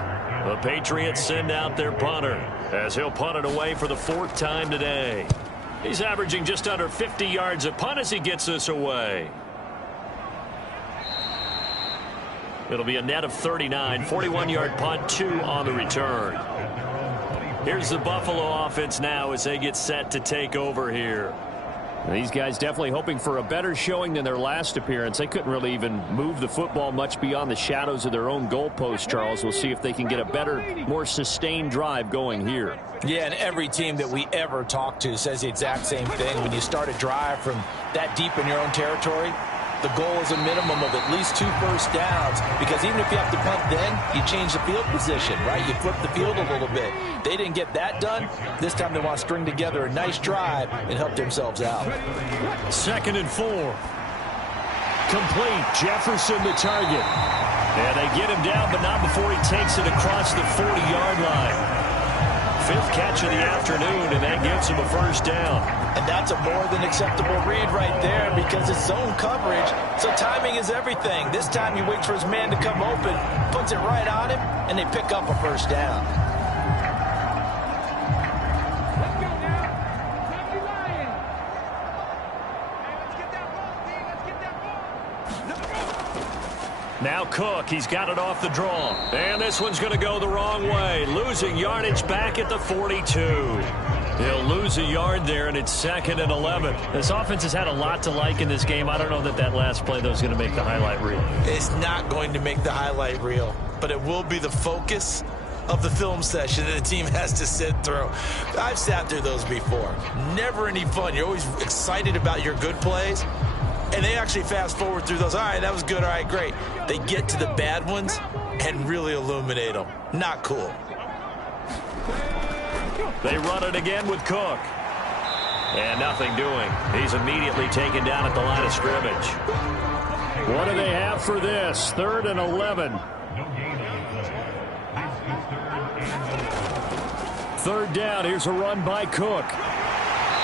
The Patriots send out their punter as he'll punt it away for the 4th time today. He's averaging just under 50 yards a punt as he gets this away. It'll be a net of 39, 41-yard punt, 2 on the return. Here's the Buffalo offense now as they get set to take over here. These guys definitely hoping for a better showing than their last appearance. They couldn't really even move the football much beyond the shadows of their own goalpost, Charles. We'll see if they can get a better, more sustained drive going here. Yeah, and every team that we ever talk to says the exact same thing. When you start a drive from that deep in your own territory, the goal is a minimum of at least 2 first downs, because even if you have to punt then, you change the field position, right? You flip the field a little bit. They didn't get that done. This time they want to string together a nice drive and help themselves out. 2nd and 4. Complete. Jefferson the target. And they get him down, but not before he takes it across the 40-yard line. 5th catch of the afternoon, and that gives him a first down. And that's a more than acceptable read right there, because it's zone coverage, so timing is everything. This time he waits for his man to come open, puts it right on him, and they pick up a first down. Now Cook, he's got it off the draw. And this one's going to go the wrong way. Losing yardage back at the 42. He'll lose a yard there, and it's 2nd and 11. This offense has had a lot to like in this game. I don't know that last play, though, is going to make the highlight reel. It's not going to make the highlight reel, but it will be the focus of the film session that the team has to sit through. I've sat through those before. Never any fun. You're always excited about your good plays, and they actually fast forward through those. All right, that was good. All right, great. They get to the bad ones and really illuminate them. Not cool. They run it again with Cook. And nothing doing. He's immediately taken down at the line of scrimmage. What do they have for this? 3rd and 11. 3rd down. Here's a run by Cook.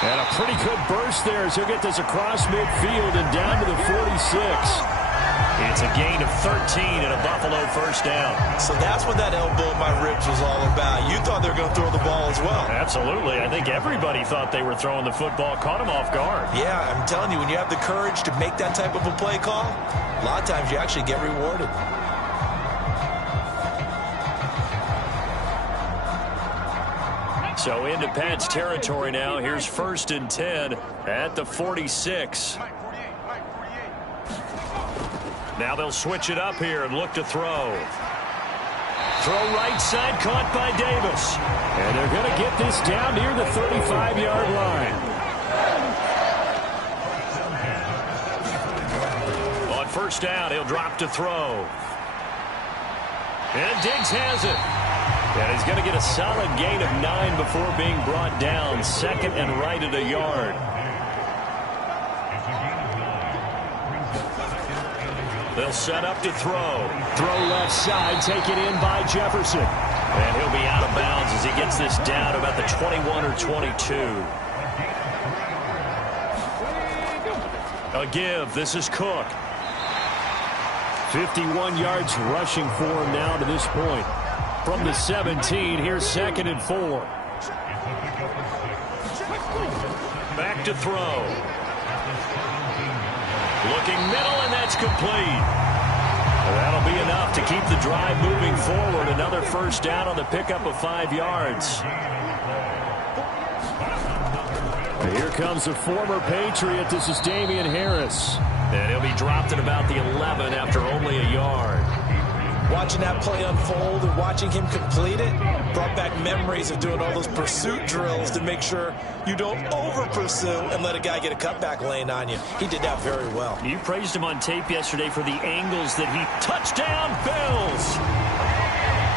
And a pretty good burst there as he'll get this across midfield and down to the 46. It's a gain of 13 and a Buffalo first down. So that's what that elbow in my ribs was all about. You thought they were going to throw the ball as well. Absolutely. I think everybody thought they were throwing the football, caught him off guard. Yeah, I'm telling you, when you have the courage to make that type of a play call, a lot of times you actually get rewarded. So into Pat's territory now. Here's 1st and 10 at the 46. Now they'll switch it up here and look to throw. Throw right side, caught by Davis. And they're going to get this down near the 35-yard line. On 1st down, he'll drop to throw. And Diggs has it. And he's going to get a solid gain of 9 before being brought down. 2nd and right at a yard. They'll set up to throw. Throw left side, taken in by Jefferson. And he'll be out of bounds as he gets this down about the 21 or 22. A give. This is Cook. 51 yards rushing for him now to this point. From the 17, here's 2nd and 4. Back to throw. Looking middle, and that's complete. That'll be enough to keep the drive moving forward. Another 1st down on the pickup of 5 yards. Here comes the former Patriot. This is Damian Harris. And he'll be dropped at about the 11 after only a yard. Watching that play unfold and watching him complete it brought back memories of doing all those pursuit drills to make sure you don't over-pursue and let a guy get a cutback lane on you. He did that very well. You praised him on tape yesterday for the angles that he... Touchdown, Bills!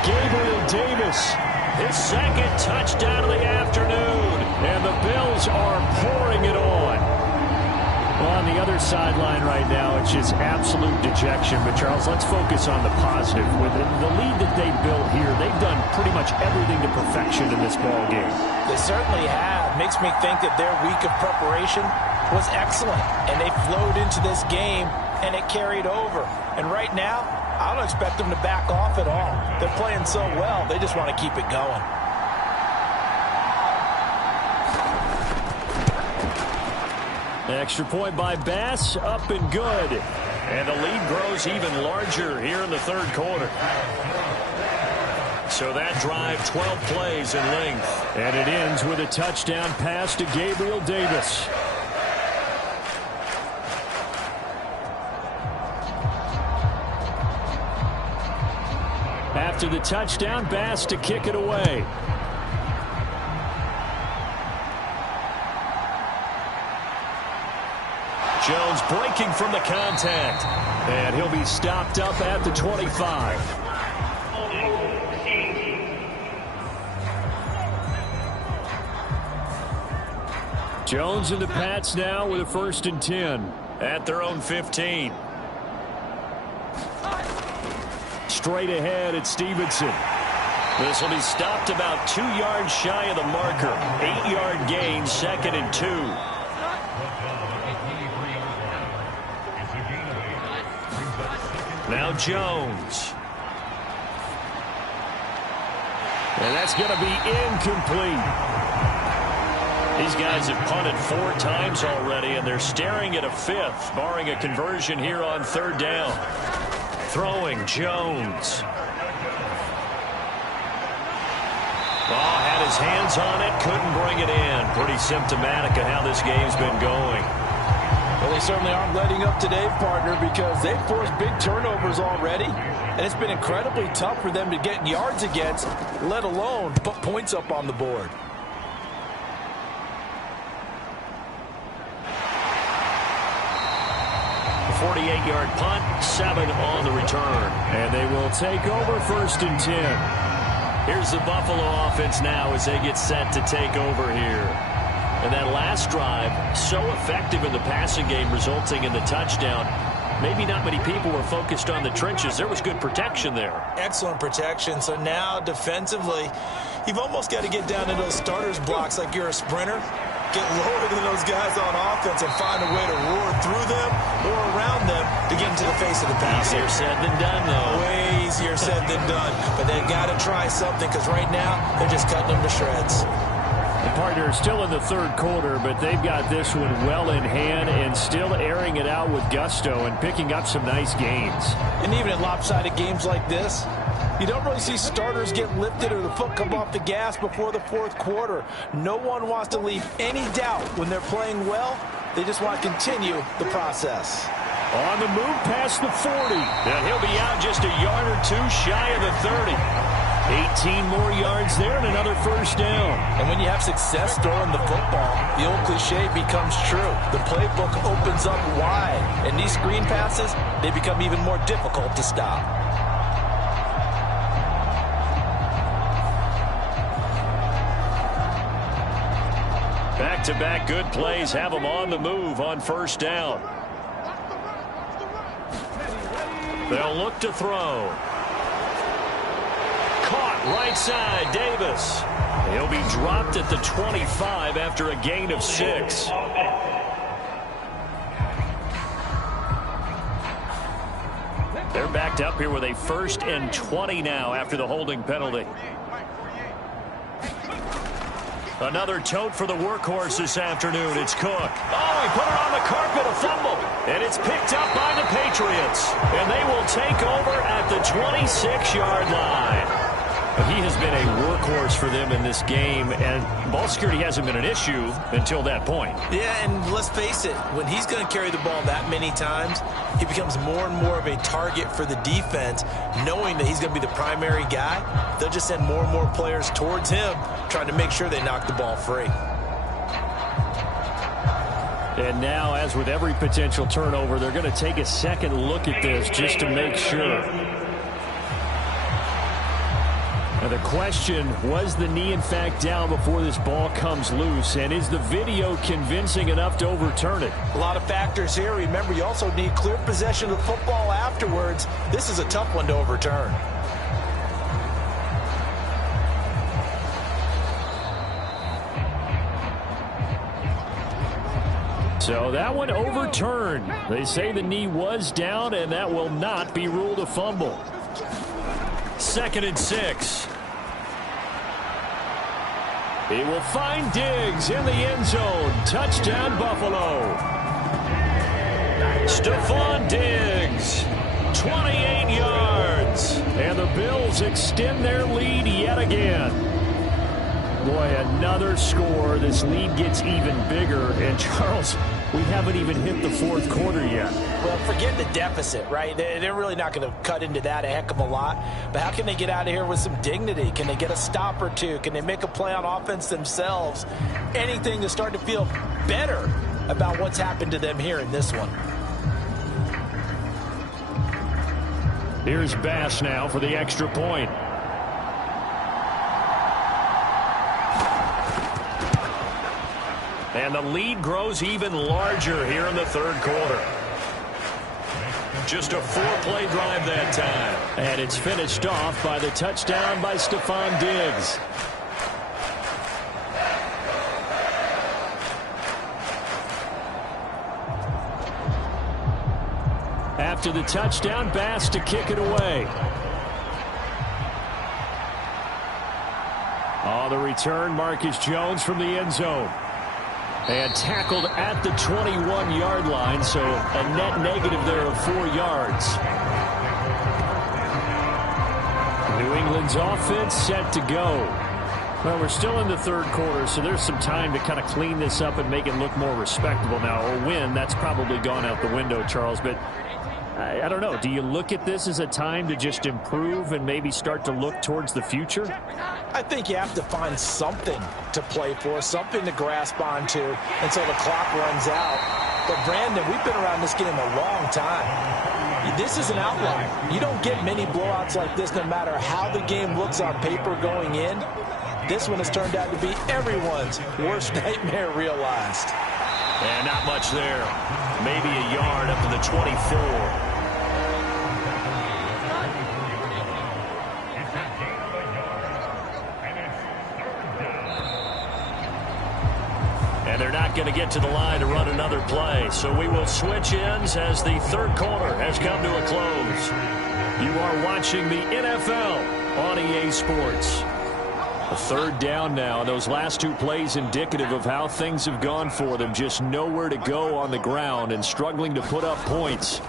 Gabriel Davis, his 2nd touchdown of the afternoon. And the Bills are pouring it on. Well, on the other sideline right now, it's just absolute dejection. But, Charles, let's focus on the positive. With the lead that they built here, they've done pretty much everything to perfection in this ball game. They certainly have. Makes me think that their week of preparation was excellent. And they flowed into this game, and it carried over. And right now, I don't expect them to back off at all. They're playing so well, they just want to keep it going. Extra point by Bass, up and good. And the lead grows even larger here in the 3rd quarter. So that drive, 12 plays in length. And it ends with a touchdown pass to Gabriel Davis. After the touchdown, Bass to kick it away. Jones breaking from the contact. And he'll be stopped up at the 25. Jones and the Pats now with a 1st and 10 at their own 15. Straight ahead at Stevenson. This will be stopped about 2 yards shy of the marker. 8-yard gain, 2nd and 2. Now Jones. And that's going to be incomplete. These guys have punted 4 times already, and they're staring at a 5th, barring a conversion here on 3rd down. Throwing Jones. Ball had his hands on it, couldn't bring it in. Pretty symptomatic of how this game's been going. Well, they certainly aren't letting up today, partner, because they've forced big turnovers already, and it's been incredibly tough for them to get yards against, let alone put points up on the board. A 48-yard punt, 7 on the return. And they will take over 1st and 10. Here's the Buffalo offense now as they get set to take over here. And that last drive, so effective in the passing game, resulting in the touchdown. Maybe not many people were focused on the trenches. There was good protection there. Excellent protection. So now defensively, you've almost got to get down to those starters blocks like you're a sprinter. Get lower than those guys on offense and find a way to roar through them or around them to get into the face of the passer. Easier said than done, though. Way easier said than done. But they've got to try something because right now they're just cutting them to shreds. The partner is still in the third quarter, but they've got this one well in hand and still airing it out with gusto and picking up some nice gains. And even in lopsided games like this, you don't really see starters get lifted or the foot come off the gas before the fourth quarter. No one wants to leave any doubt when they're playing well. They just want to continue the process. On the move past the 40, and he'll be out just a yard or two shy of the 30. 18 more yards there and another first down. And when you have success throwing the football, the old cliche becomes true. The playbook opens up wide, and these screen passes, they become even more difficult to stop. Back-to-back good plays have them on the move on first down. They'll look to throw. Caught right side, Davis. He'll be dropped at the 25 after a gain of 6. They're backed up here with a 1st and 20 now after the holding penalty. Another tote for the workhorse this afternoon. It's Cook. Oh, he put it on the carpet, a fumble. And it's picked up by the Patriots. And they will take over at the 26-yard line. He has been a workhorse for them in this game, and ball security hasn't been an issue until that point. Yeah, and let's face it, when he's going to carry the ball that many times, he becomes more and more of a target for the defense, knowing that he's going to be the primary guy. They'll just send more and more players towards him, trying to make sure they knock the ball free. And now, as with every potential turnover, they're going to take a second look at this just to make sure. Now the question, was the knee in fact down before this ball comes loose? And is the video convincing enough to overturn it? A lot of factors here. Remember, you also need clear possession of the football afterwards. This is a tough one to overturn. So that one overturned. They say the knee was down, and that will not be ruled a fumble. 2nd and 6. He will find Diggs in the end zone. Touchdown, Buffalo. Stephon Diggs, 28 yards. And the Bills extend their lead yet again. Boy, another score. This lead gets even bigger. And, Charles, we haven't even hit the fourth quarter yet. Well, forget the deficit, right? They're really not going to cut into that a heck of a lot. But how can they get out of here with some dignity? Can they get a stop or two? Can they make a play on offense themselves? Anything to start to feel better about what's happened to them here in this one. Here's Bass now for the extra point. And the lead grows even larger here in the third quarter. Just a 4-play drive that time. And it's finished off by the touchdown by Stephon Diggs. After the touchdown, Bass to kick it away. On the return, Marcus Jones from the end zone. And tackled at the 21-yard line, so a net negative there of 4 yards. New England's offense set to go. Well, we're still in the third quarter, so there's some time to kind of clean this up and make it look more respectable. Now, a win, that's probably gone out the window, Charles, but I don't know. Do you look at this as a time to just improve and maybe start to look towards the future? I think you have to find something to play for, something to grasp onto until the clock runs out. But, Brandon, we've been around this game a long time. this is an outlier. You don't get many blowouts like this no matter how the game looks on paper going in. This one has turned out to be everyone's worst nightmare realized. And not much there. Maybe a yard up to the 24. And they're not going to get to the line to run another play. So we will switch ends as the third quarter has come to a close. You are watching the NFL on EA Sports. A third down now. Those last two plays indicative of how things have gone for them. Just nowhere to go on the ground and struggling to put up points.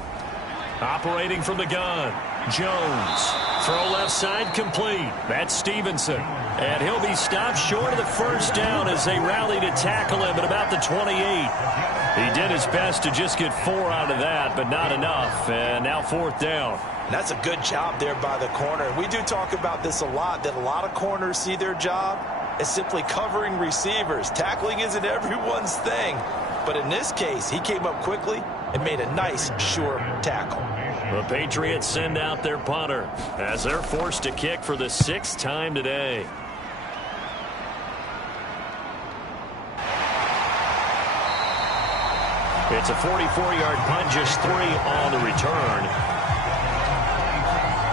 Operating from the gun, Jones. Throw left side complete. That's Stevenson. And he'll be stopped short of the first down as they rally to tackle him at about the 28. He did his best to just get 4 out of that, but not enough. And now fourth down. That's a good job there by the corner. We do talk about this a lot, that a lot of corners see their job as simply covering receivers. Tackling isn't everyone's thing. But in this case, he came up quickly and made a nice, sure tackle. The Patriots send out their punter as they're forced to kick for the 6th time today. It's a 44-yard punt, just 3 on the return.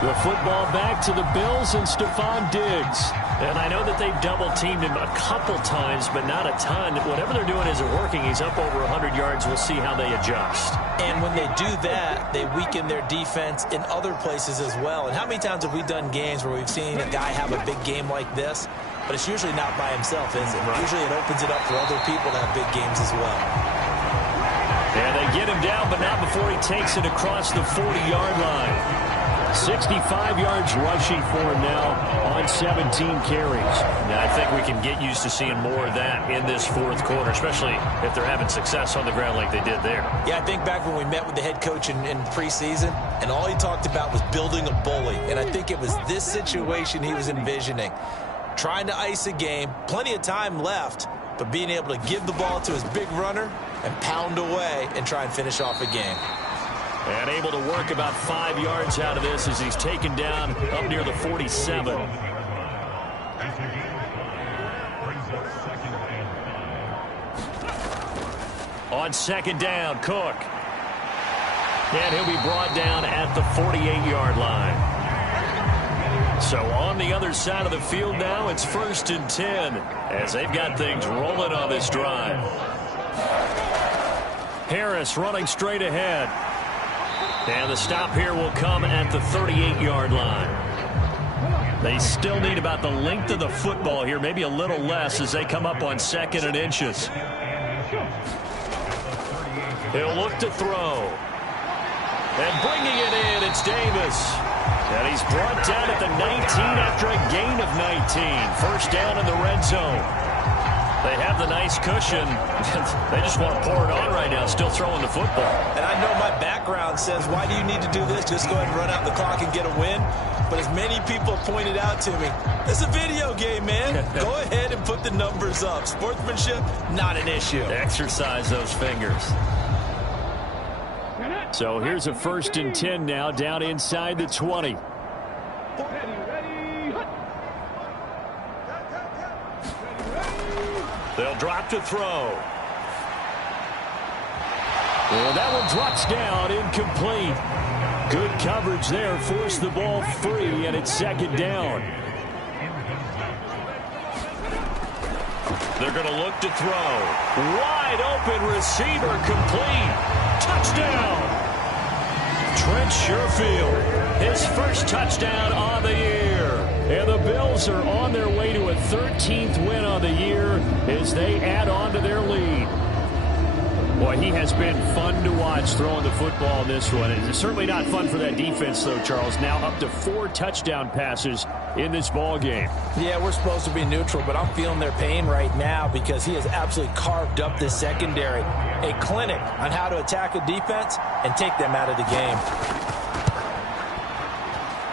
The football back to the Bills and Stephon Diggs. And I know that they've double-teamed him a couple times, but not a ton. Whatever they're doing isn't working. He's up over 100 yards. We'll see how they adjust. And when they do that, they weaken their defense in other places as well. And how many times have we done games where we've seen a guy have a big game like this? But it's usually not by himself, is it? Right. Usually it opens it up for other people to have big games as well. And they get him down, but not before he takes it across the 40-yard line. 65 yards rushing for him now on 17 carries. Now, I think we can get used to seeing more of that in this fourth quarter, especially if they're having success on the ground like they did there. Yeah, I think back when we met with the head coach in preseason, and all he talked about was building a bully. And I think it was this situation he was envisioning. Trying to ice a game, plenty of time left, but being able to give the ball to his big runner and pound away and try and finish off a game. And able to work about 5 yards out of this as he's taken down up near the 47. On second down, Cook. And he'll be brought down at the 48-yard line. So on the other side of the field now, it's 1st and 10 as they've got things rolling on this drive. Harris running straight ahead. And the stop here will come at the 38-yard line. They still need about the length of the football here, maybe a little less as they come up on 2nd and inches. He'll look to throw. And bringing it in, it's Davis. And he's brought down at the 19 after a gain of 19. First down in the red zone. They have the nice cushion. They just want to pour it on right now, still throwing the football. And I know my background says, why do you need to do this? Just go ahead and run out the clock and get a win. But as many people pointed out to me, this is a video game, man. Go ahead and put the numbers up. Sportsmanship, not an issue. Exercise those fingers. So here's a 1st and 10 now down inside the 20. They'll drop to throw. Well, that one drops down, incomplete. Good coverage there, forced the ball free, and it's 2nd down. They're going to look to throw. Wide open receiver, complete. Touchdown. Trent Sherfield, his first touchdown on the year. And the Bills are on their way to a 13th win on the year as they add on to their lead. Boy, he has been fun to watch throwing the football in this one. It's certainly not fun for that defense, though, Charles. Now up to 4 touchdown passes in this ball game. Yeah, we're supposed to be neutral, but I'm feeling their pain right now because he has absolutely carved up this secondary. A clinic on how to attack a defense and take them out of the game.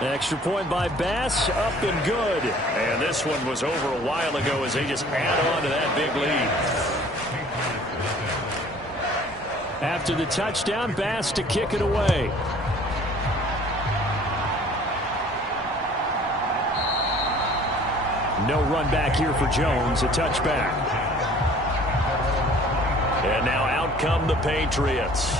Extra point by Bass, up and good. And this one was over a while ago as they just add on to that big lead. After the touchdown, Bass to kick it away. No run back here for Jones, a touchback. And now out come the Patriots.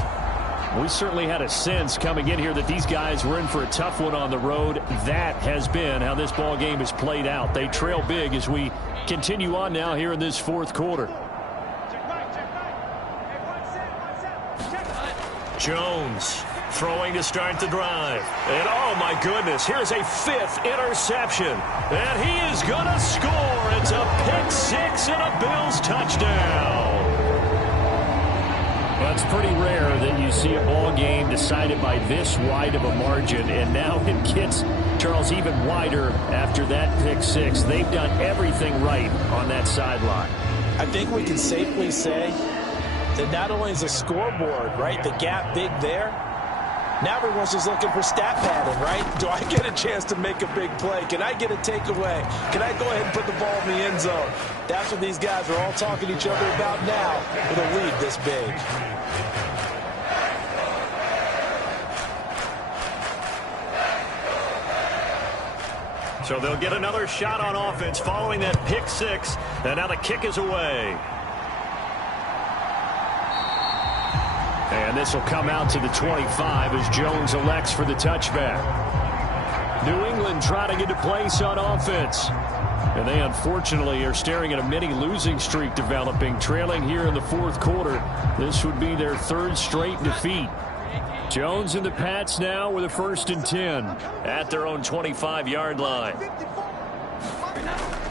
We certainly had a sense coming in here that these guys were in for a tough one on the road. That has been how this ball game has played out. They trail big as we continue on now here in this fourth quarter. Jones throwing to start the drive. And oh my goodness, here's a fifth interception. And he is going to score. It's a pick six and a Bills touchdown. Well, it's pretty rare that you see a ball game decided by this wide of a margin, and now it gets, Charles, even wider after that pick six. They've done everything right on that sideline. I think we can safely say that not only is the scoreboard, right, the gap big there, now everyone's just looking for stat padding, right? Do I get a chance to make a big play? Can I get a takeaway? Can I go ahead and put the ball in the end zone? That's what these guys are all talking to each other about now with a lead this big. So they'll get another shot on offense following that pick six, and now the kick is away. And this will come out to the 25 as Jones elects for the touchback. New England trying to get a place on offense. And they unfortunately are staring at a mini losing streak developing, trailing here in the fourth quarter. This would be their third straight defeat. Jones and the Pats now with a 1st and 10 at their own 25-yard line.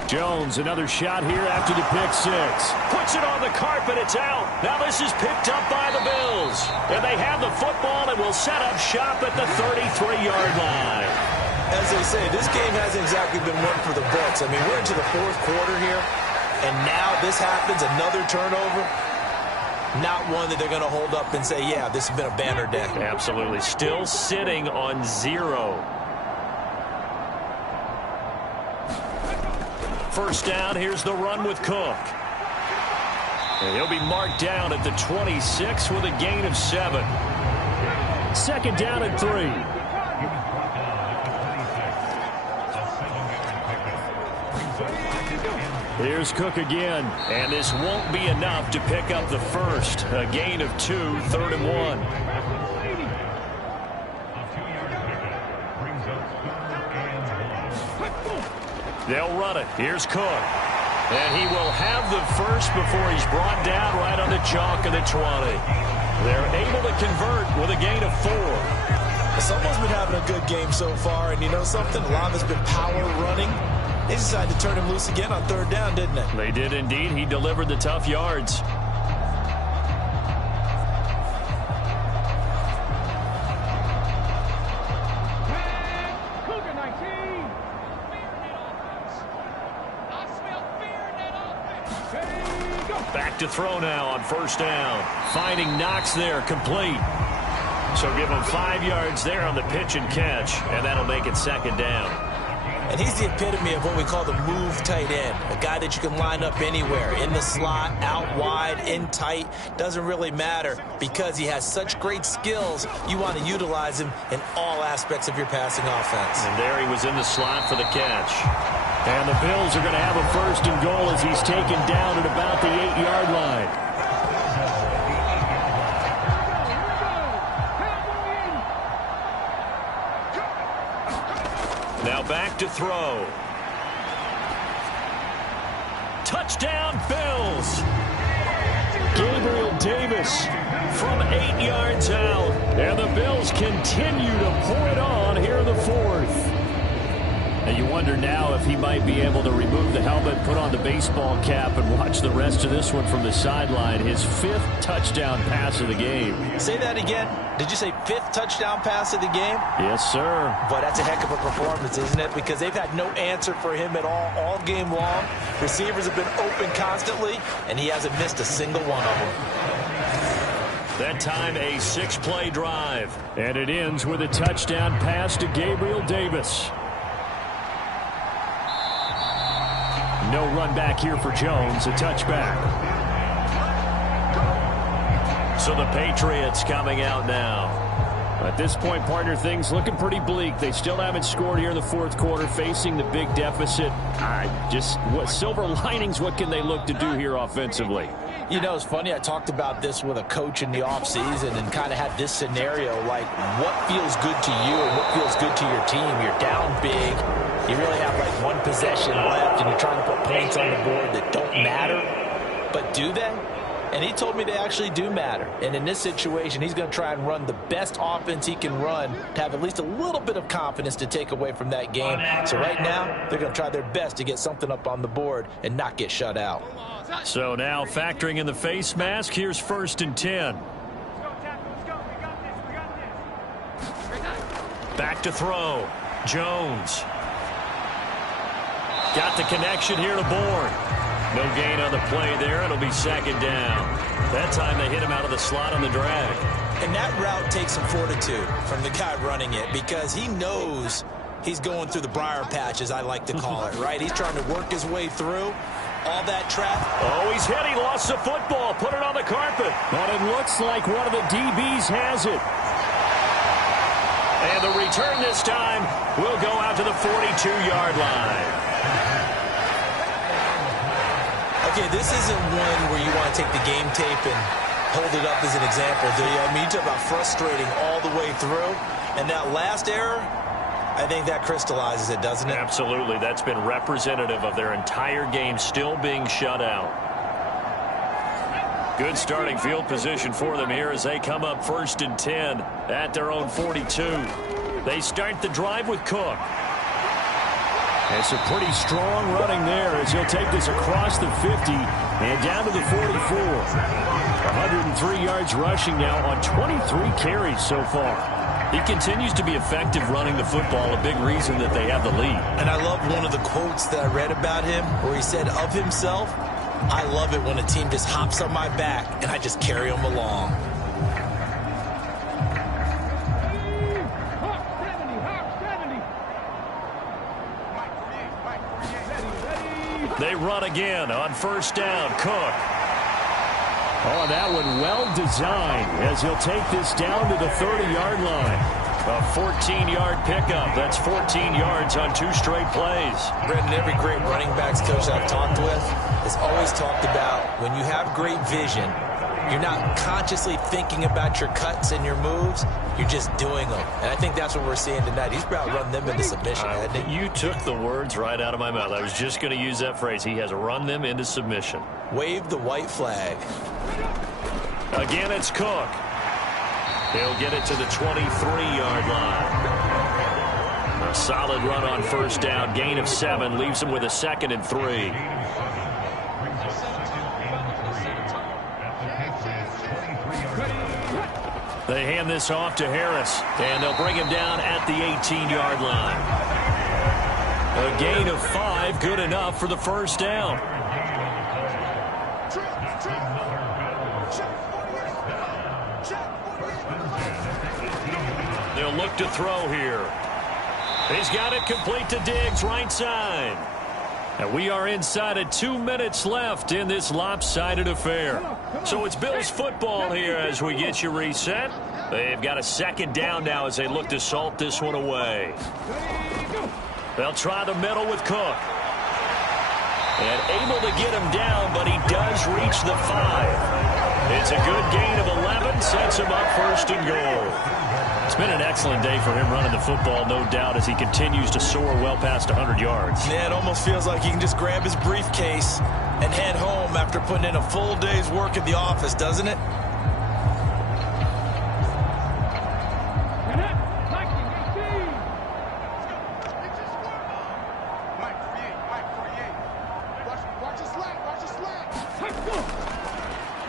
Jones, another shot here after the pick six. Puts it on the carpet. It's out. Now this is picked up by the Bills. And they have the football and will set up shop at the 33-yard line. As they say, this game hasn't exactly been one for the books. I mean, we're into the fourth quarter here, and now this happens, another turnover. Not one that they're going to hold up and say, yeah, this has been a banner day. Absolutely. Still sitting on 0. First down, here's the run with Cook. And he'll be marked down at the 26 with a gain of 7. Second down and 3. Here's Cook again, and this won't be enough to pick up the first. A gain of 2, 3rd and 1. They'll run it. Here's Cook. And he will have the first before he's brought down right on the chalk of the 20. They're able to convert with a gain of 4. Someone's been having a good game so far, and you know something? A lot of it's been power running. They decided to turn him loose again on 3rd down, didn't they? They did indeed. He delivered the tough yards. Back to throw now on 1st down. Finding Knox there, complete. So give him 5 yards there on the pitch and catch, and that'll make it 2nd down. And he's the epitome of what we call the move tight end. A guy that you can line up anywhere. In the slot, out wide, in tight. Doesn't really matter because he has such great skills. You want to utilize him in all aspects of your passing offense. And there he was in the slot for the catch. And the Bills are going to have a 1st and goal as he's taken down at about the 8-yard line. Now back to throw. Touchdown, Bills. Gabriel Davis from 8 yards out. And the Bills continue to pour it on here in the 4th. And you wonder now if he might be able to remove the helmet, put on the baseball cap, and watch the rest of this one from the sideline. His 5th touchdown pass of the game. Say that again. Did you say 5th touchdown pass of the game? Yes, sir. But that's a heck of a performance, isn't it? Because they've had no answer for him at all game long. Receivers have been open constantly, and he hasn't missed a single one of them. That time a 6-play drive. And it ends with a touchdown pass to Gabriel Davis. No run back here for Jones, a touchback. So the Patriots coming out now. At this point, partner, things looking pretty bleak. They still haven't scored here in the fourth quarter, facing the big deficit. What silver linings, what can they look to do here offensively? You know, it's funny. I talked about this with a coach in the offseason and kind of had this scenario, like what feels good to you and what feels good to your team. You're down big. You really have like one possession left, and you're trying to put points on the board that don't matter. But do they? And he told me they actually do matter. And in this situation, he's going to try and run the best offense he can run to have at least a little bit of confidence to take away from that game. So right now, they're going to try their best to get something up on the board and not get shut out. So now factoring in the face mask, here's 1st and 10. Back to throw. Jones. Got the connection here to Bourne. No gain on the play there. It'll be 2nd down. That time they hit him out of the slot on the drag. And that route takes some fortitude from the guy running it because he knows he's going through the briar patch, as I like to call it, right? He's trying to work his way through all that traffic. Oh, he's hit. He lost the football. Put it on the carpet. But it looks like one of the DBs has it. And the return this time will go out to the 42-yard line. Okay, this isn't one where you want to take the game tape and hold it up as an example, do you? I mean, you talk about frustrating all the way through. And that last error, I think that crystallizes it, doesn't it? Absolutely. That's been representative of their entire game still being shut out. Good starting field position for them here as they come up 1st and 10 at their own 42. They start the drive with Cook. It's a pretty strong running there as he'll take this across the 50 and down to the 44. 103 yards rushing now on 23 carries so far. He continues to be effective running the football, a big reason that they have the lead. And I love one of the quotes that I read about him where he said of himself, I love it when a team just hops on my back and I just carry them along. They run again on 1st down. Cook. Oh, that one well designed as he'll take this down to the 30-yard line. A 14-yard pickup. That's 14 yards on 2 straight plays. Brendan, every great running backs coach I've talked with has always talked about when you have great vision, you're not consciously thinking about your cuts and your moves. You're just doing them. And I think that's what we're seeing tonight. He's about run them into submission, hasn't he? You took the words right out of my mouth. I was just going to use that phrase. He has run them into submission. Wave the white flag. Again, it's Cook. He'll get it to the 23-yard line. A solid run on 1st down. Gain of 7 leaves him with a 2nd and 3. They hand this off to Harris, and they'll bring him down at the 18-yard line. A gain of 5, good enough for the 1st down. They'll look to throw here. He's got it complete to Diggs, right side. And we are inside of 2 minutes left in this lopsided affair. So it's Bills football here as we get you reset. They've got a 2nd down now as they look to salt this one away. They'll try the middle with Cook. And able to get him down, but he does reach the 5. It's a good gain of 11, sets him up 1st and goal. It's been an excellent day for him running the football, no doubt, as he continues to soar well past 100 yards. Yeah, it almost feels like he can just grab his briefcase and head home after putting in a full day's work at the office, doesn't it?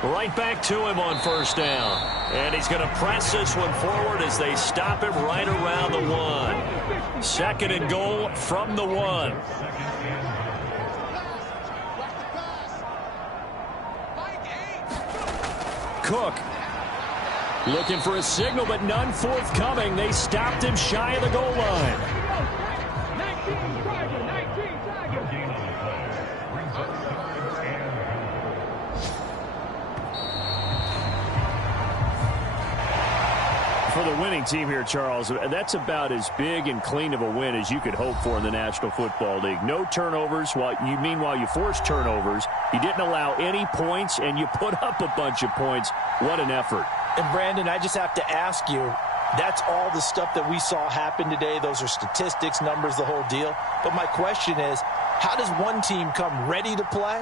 Right back to him on 1st down. And he's going to press this one forward as they stop him right around the 1. 2nd and goal from the 1. Cook looking for a signal, but none forthcoming. They stopped him shy of the goal line. For the winning team here, Charles, that's about as big and clean of a win as you could hope for in the National Football League. No turnovers. Meanwhile, you forced turnovers. You didn't allow any points, and you put up a bunch of points. What an effort. And, Brandon, I just have to ask you, that's all the stuff that we saw happen today. Those are statistics, numbers, the whole deal. But my question is, how does one team come ready to play,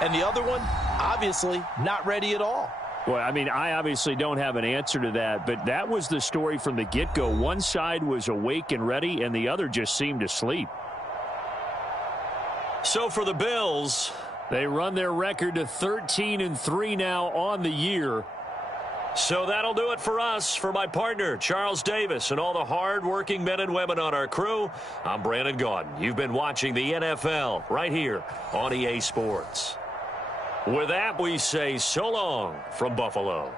and the other one, obviously, not ready at all? Well, I mean, I obviously don't have an answer to that, but that was the story from the get-go. One side was awake and ready, and the other just seemed to sleep. So for the Bills, they run their record to 13-3 now on the year. So that'll do it for us. For my partner, Charles Davis, and all the hard-working men and women on our crew, I'm Brandon Gaudin. You've been watching the NFL right here on EA Sports. With that, we say so long from Buffalo.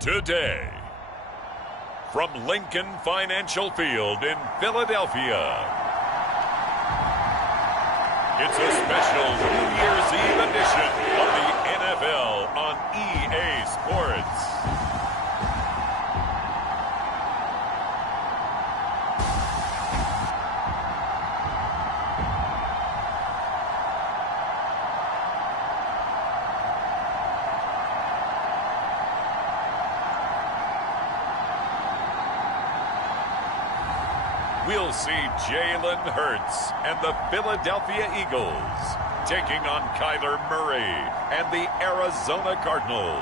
today. From Lincoln Financial Field in Philadelphia, it's a special New Year's Eve edition of the NFL on EA Sports. We'll see Jalen Hurts and the Philadelphia Eagles taking on Kyler Murray and the Arizona Cardinals.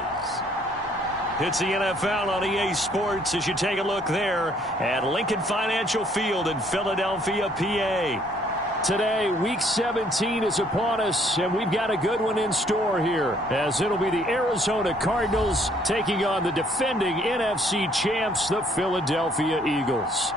It's the NFL on EA Sports as you take a look there at Lincoln Financial Field in Philadelphia, PA. Today, Week 17 is upon us, and we've got a good one in store here, as it'll be the Arizona Cardinals taking on the defending NFC champs, the Philadelphia Eagles.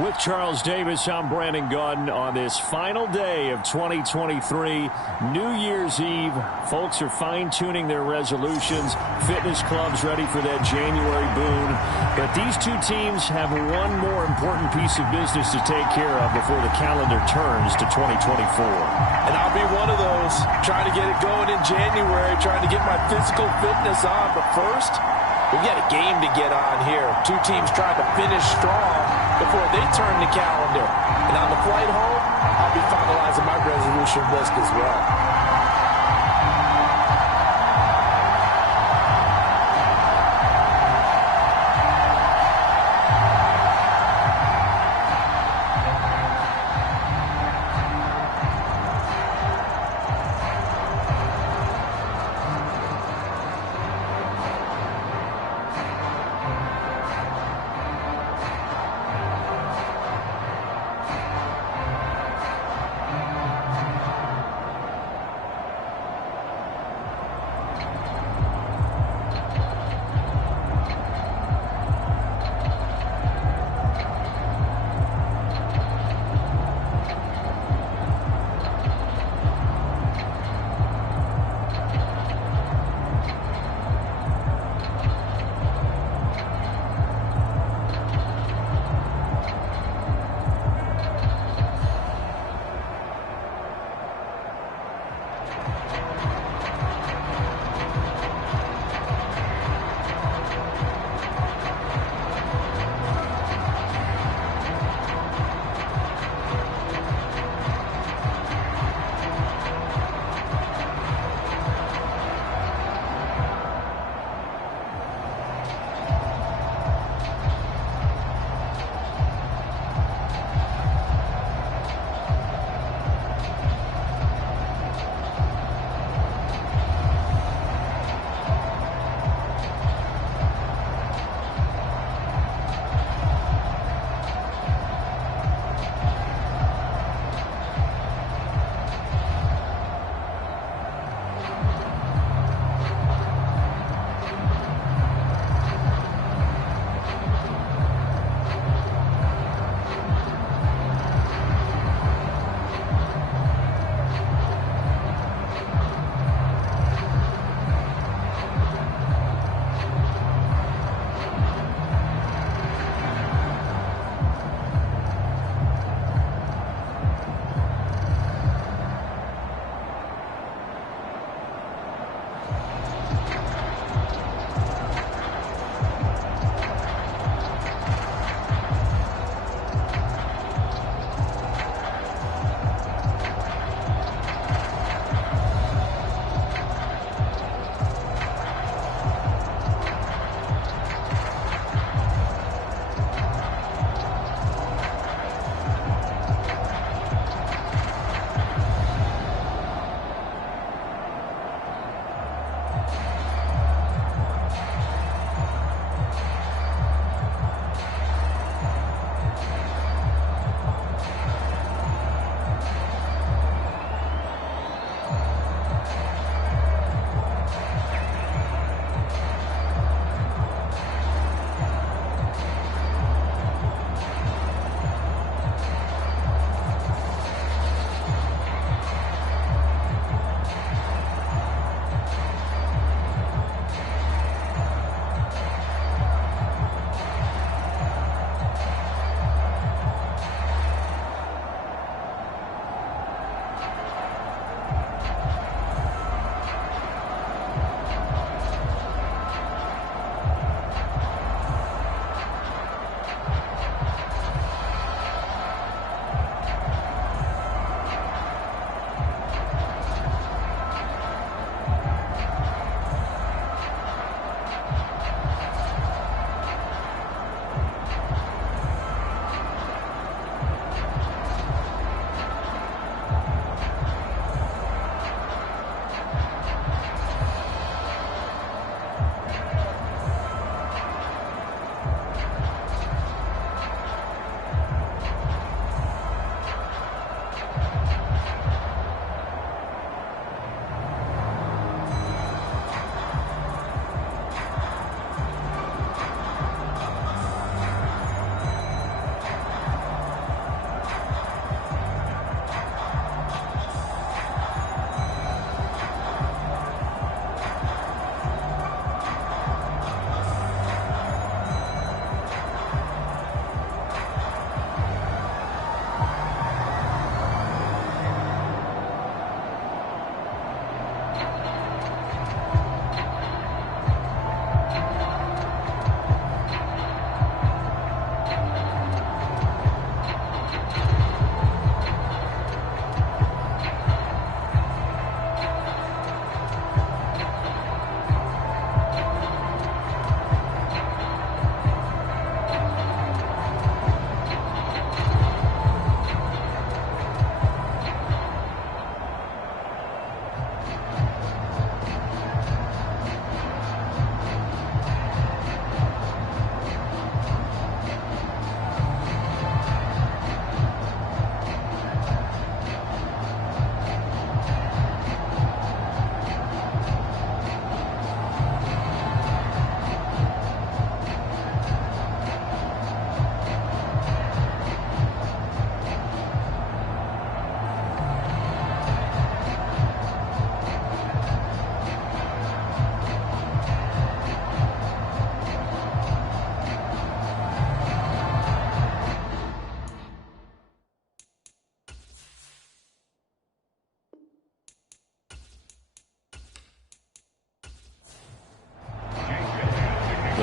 With Charles Davis, I'm Brandon Gunn on this final day of 2023, New Year's Eve. Folks are fine-tuning their resolutions. Fitness clubs ready for that January boom. But these two teams have one more important piece of business to take care of before the calendar turns to 2024. And I'll be one of those, trying to get it going in January, trying to get my physical fitness on. But first, we've got a game to get on here. Two teams trying to finish strong before they turn the calendar. And on the flight home, I'll be finalizing my resolution list as well.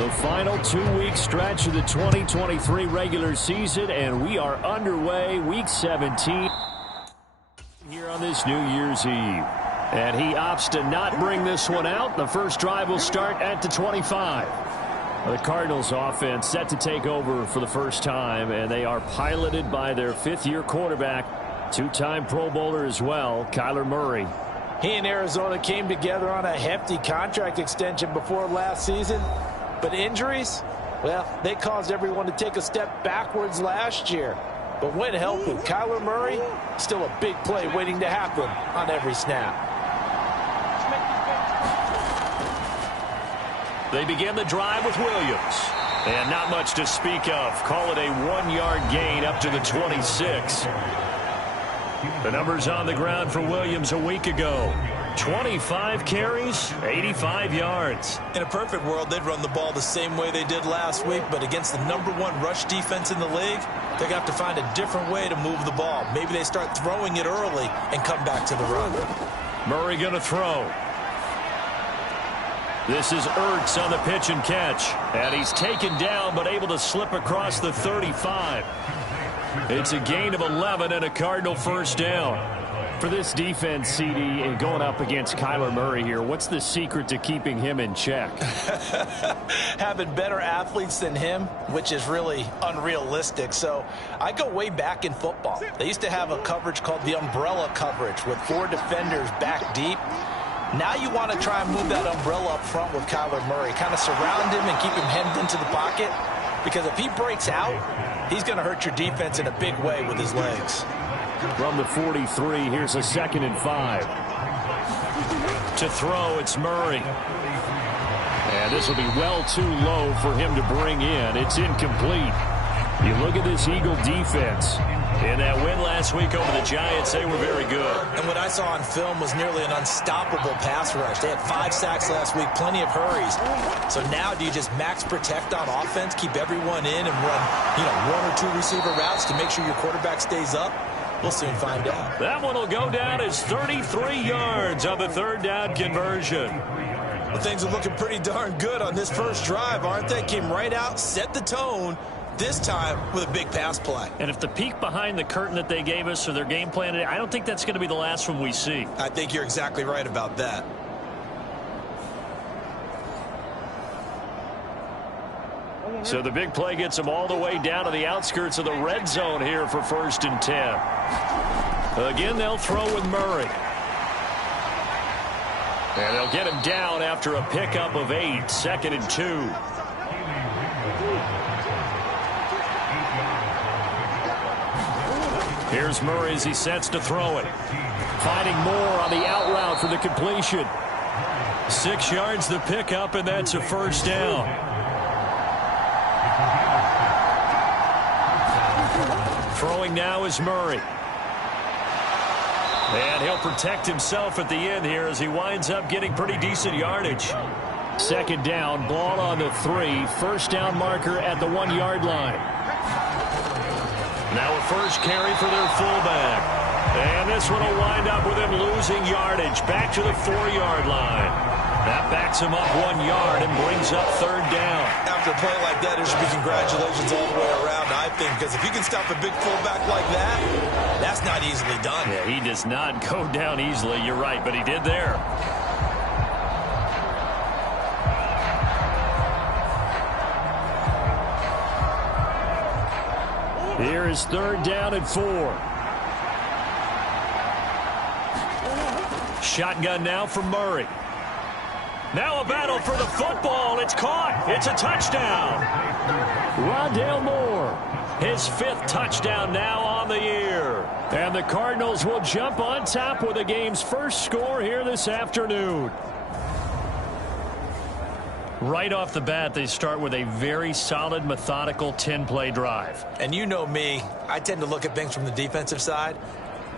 The final 2-week stretch of the 2023 regular season, and we are underway, Week 17, here on this New Year's Eve. And he opts to not bring this one out. The first drive will start at the 25. The Cardinals offense set to take over for the first time, and they are piloted by their fifth-year quarterback, two-time Pro Bowler as well, Kyler Murray. He and Arizona came together on a hefty contract extension before last season, but injuries, well, they caused everyone to take a step backwards last year. But when healthy, Kyler Murray, still a big play waiting to happen on every snap. They begin the drive with Williams. And not much to speak of. Call it a 1-yard gain up to the 26. The numbers on the ground for Williams a week ago. 25 carries, 85 yards. In a perfect world, they'd run the ball the same way they did last week, but against the #1 rush defense in the league, they're going to have to find a different way to move the ball. Maybe they start throwing it early and come back to the run. Murray going to throw. This is Ertz on the pitch and catch. And he's taken down but able to slip across the 35. It's a gain of 11 and a Cardinal first down. For this defense, CD, and going up against Kyler Murray here, what's the secret to keeping him in check? Having better athletes than him, which is really unrealistic. So I go way back in football. They used to have a coverage called the umbrella coverage with 4 defenders back deep. Now you want to try and move that umbrella up front with Kyler Murray. Kind of surround him and keep him hemmed into the pocket. Because if he breaks out, he's going to hurt your defense in a big way with his legs. From the 43, here's a 2nd and 5. To throw, it's Murray. And this will be well too low for him to bring in. It's incomplete. You look at this Eagle defense. In that win last week over the Giants, they were very good. And what I saw on film was nearly an unstoppable pass rush. They had 5 sacks last week, plenty of hurries. So now do you just max protect on offense, keep everyone in and run, 1 or 2 receiver routes to make sure your quarterback stays up? We'll soon find out. That one will go down as 33 yards on the 3rd down conversion. Well, things are looking pretty darn good on this first drive, aren't they? Came right out, set the tone. This time with a big pass play. And if the peek behind the curtain that they gave us or their game plan, I don't think that's going to be the last one we see. I think you're exactly right about that. So the big play gets them all the way down to the outskirts of the red zone here for 1st and 10. Again, they'll throw with Murray. And they'll get him down after a pickup of 8, 2nd and 2. Here's Murray as he sets to throw it. Finding Moore on the out route for the completion. 6 yards the pickup, and that's a first down. Throwing now is Murray. And he'll protect himself at the end here as he winds up getting pretty decent yardage. 2nd down, ball on the 3. First down marker at the 1-yard line. Now a first carry for their fullback. And this one will wind up with him losing yardage back to the 4-yard line. That backs him up 1 yard and brings up 3rd down. After a play like that, there should be congratulations all the way around, I think, because if you can stop a big fullback like that, that's not easily done. Yeah, he does not go down easily. You're right, but he did there. Here is 3rd down and 4. Shotgun now for Murray. Now a battle for the football. It's caught. It's a touchdown. Rondale Moore, his 5th touchdown now on the year. And the Cardinals will jump on top with the game's first score here this afternoon. Right off the bat, they start with a very solid, methodical 10-play drive. And you know me, I tend to look at things from the defensive side.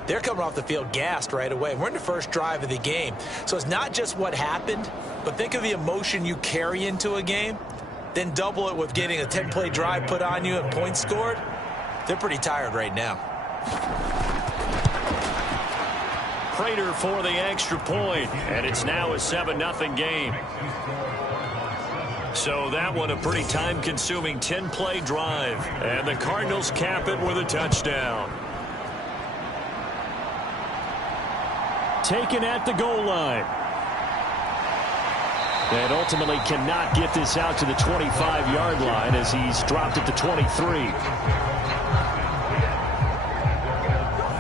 They're coming off the field gassed right away. We're in the first drive of the game. So it's not just what happened, but think of the emotion you carry into a game. Then double it with getting a 10-play drive put on you and points scored. They're pretty tired right now. Prater for the extra point, and it's now a 7-0 game. So that one a pretty time-consuming 10-play drive. And the Cardinals cap it with a touchdown. Taken at the goal line. And ultimately cannot get this out to the 25-yard line as he's dropped at the 23.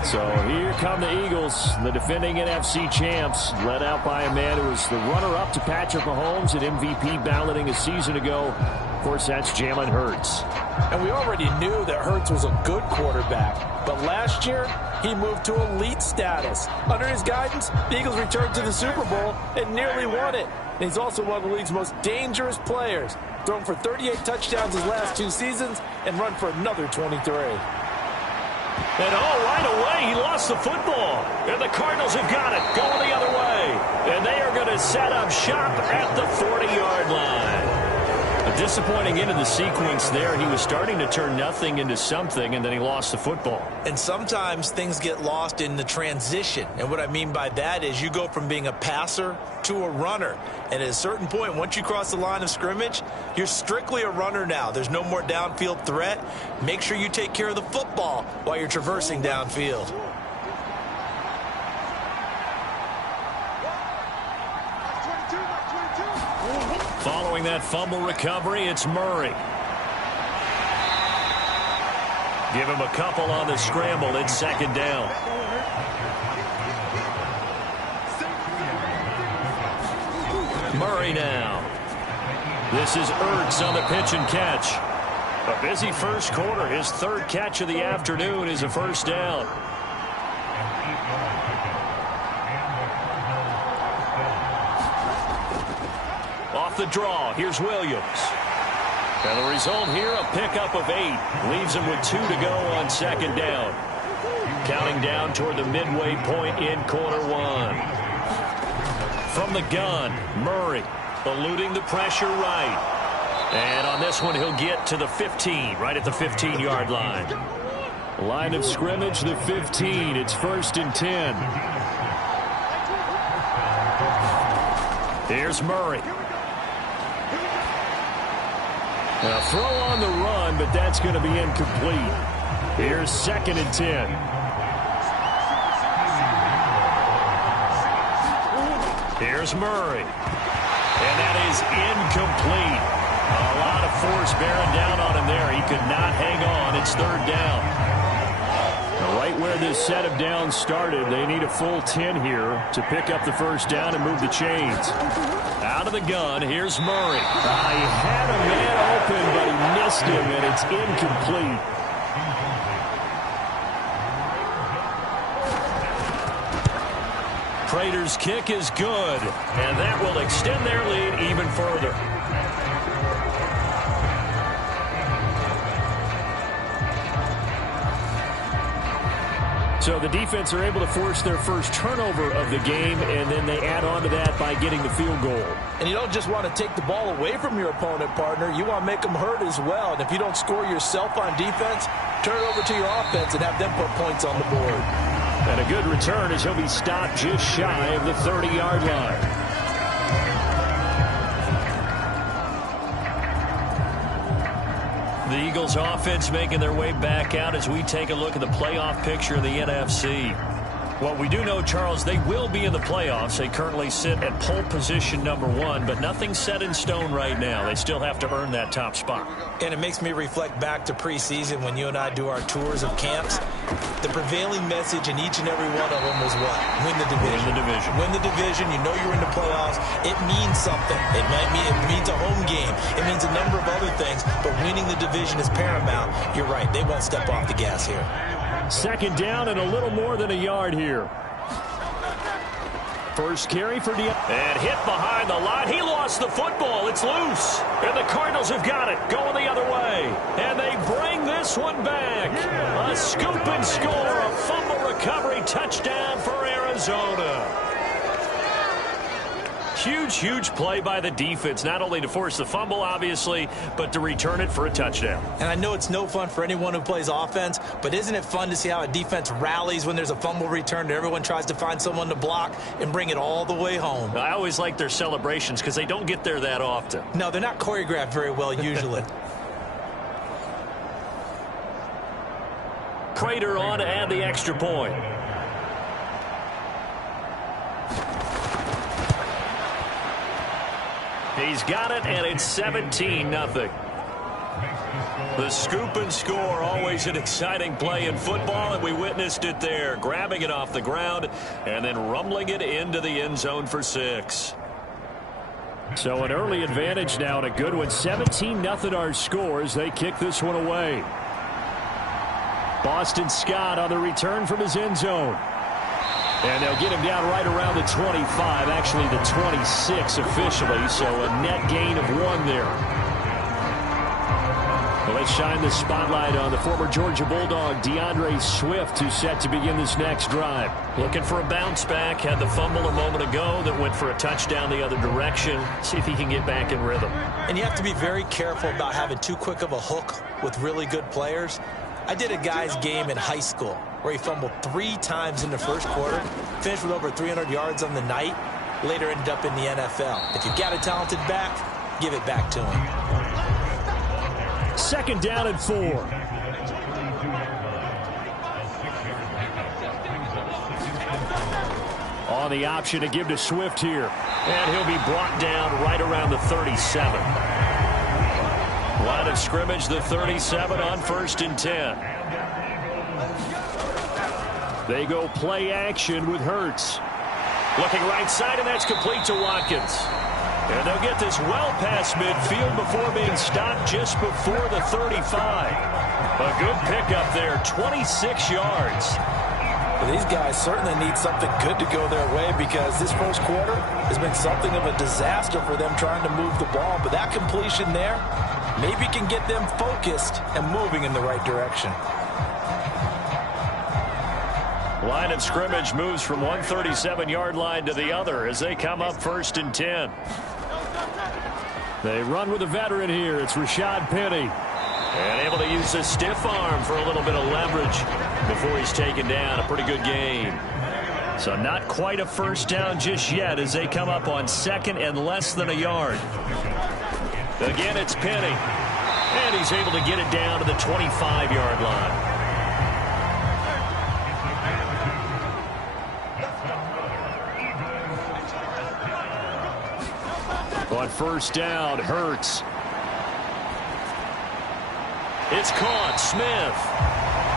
So here come the Eagles, the defending NFC champs, led out by a man who was the runner-up to Patrick Mahomes at MVP balloting a season ago. Of course, that's Jalen Hurts. And we already knew that Hurts was a good quarterback. But last year, he moved to elite status. Under his guidance, the Eagles returned to the Super Bowl and nearly won it. And he's also one of the league's most dangerous players. Thrown for 38 touchdowns his last 2 seasons and run for another 23. And right away, he lost the football. And the Cardinals have got it, going the other way. And they are going to set up shop at the 40-yard line. A disappointing end of the sequence there. He was starting to turn nothing into something, and then he lost the football. And sometimes things get lost in the transition. And what I mean by that is you go from being a passer to a runner. And at a certain point, once you cross the line of scrimmage, you're strictly a runner now. There's no more downfield threat. Make sure you take care of the football while you're traversing downfield. Following that fumble recovery, it's Murray. Give him a couple on the scramble. It's second down. Murray now. This is Ertz on the pitch and catch. A busy first quarter. His third catch of the afternoon is a first down. Off the draw, here's Williams. And the result here, a pickup of 8. Leaves him with 2 to go on second down. Counting down toward the midway point in quarter 1. From the gun, Murray eluding the pressure right. And on this one, he'll get to the 15, right at the 15-yard line. Line of scrimmage, the 15. It's 1st and 10. Here's Murray. A throw on the run, but that's going to be incomplete. Here's 2nd and 10. Here's Murray. And that is incomplete. A lot of force bearing down on him there. He could not hang on. It's 3rd down. Right where this set of downs started, they need a full 10 here to pick up the first down and move the chains. Out of the gun, here's Murray. He had a man open, but he missed him, and it's incomplete. Prater's kick is good, and that will extend their lead even further. So the defense are able to force their first turnover of the game, and then they add on to that by getting the field goal. And you don't just want to take the ball away from your opponent, partner. You want to make them hurt as well. And if you don't score yourself on defense, turn it over to your offense and have them put points on the board. And a good return as he'll be stopped just shy of the 30-yard line. The Eagles offense making their way back out as we take a look at the playoff picture in the NFC. Well, we do know, Charles, they will be in the playoffs. They currently sit at pole position number 1, but nothing's set in stone right now. They still have to earn that top spot. And it makes me reflect back to preseason when you and I do our tours of camps. The prevailing message in each and every one of them was what? Win the division. Win the division. Win the division. You know you're in the playoffs. It means something. It means a home game. It means a number of other things, but winning the division is paramount. You're right. They won't step off the gas here. Second down and a little more than a yard here. First carry for and hit behind the line. He lost the football. It's loose. And the Cardinals have got it. Going the other way. And they bring this one back. A scoop and score. A fumble recovery touchdown for Arizona. Huge play by the defense, not only to force the fumble, obviously, but to return it for a touchdown. And I know it's no fun for anyone who plays offense, but isn't it fun to see how a defense rallies when there's a fumble return and everyone tries to find someone to block and bring it all the way home? I always like their celebrations because they don't get there that often. No, they're not choreographed very well usually. Prater on to add the extra point. He's got it, and it's 17-0. The scoop and score, always an exciting play in football, and we witnessed it there, grabbing it off the ground and then rumbling it into the end zone for 6. So an early advantage now, and a good one. 17-0 our score as they kick this one away. Boston Scott on the return from his end zone. And they'll get him down right around the 25, actually the 26 officially, so a net gain of 1 there. Well, let's shine the spotlight on the former Georgia Bulldog, DeAndre Swift, who's set to begin this next drive. Looking for a bounce back, had the fumble a moment ago that went for a touchdown the other direction. See if he can get back in rhythm. And you have to be very careful about having too quick of a hook with really good players. I did a guy's game in high school where he fumbled 3 times in the first quarter, finished with over 300 yards on the night, later ended up in the NFL. If you've got a talented back, give it back to him. 2nd down and 4. On the option to give to Swift here. And he'll be brought down right around the 37. Line of scrimmage, the 37 on 1st and 10. They go play action with Hurts. Looking right side, and that's complete to Watkins. And they'll get this well past midfield before being stopped just before the 35. A good pickup there, 26 yards. Well, these guys certainly need something good to go their way because this first quarter has been something of a disaster for them trying to move the ball. But that completion there maybe can get them focused and moving in the right direction. Line of scrimmage moves from one 37-yard line to the other as they come up 1st and 10. They run with a veteran here. It's Rashad Penny. And able to use a stiff arm for a little bit of leverage before he's taken down. A pretty good game. So not quite a first down just yet as they come up on 2nd and less than a yard. Again, it's Penny. And he's able to get it down to the 25-yard line. On 1st down, Hurts. It's caught, Smith.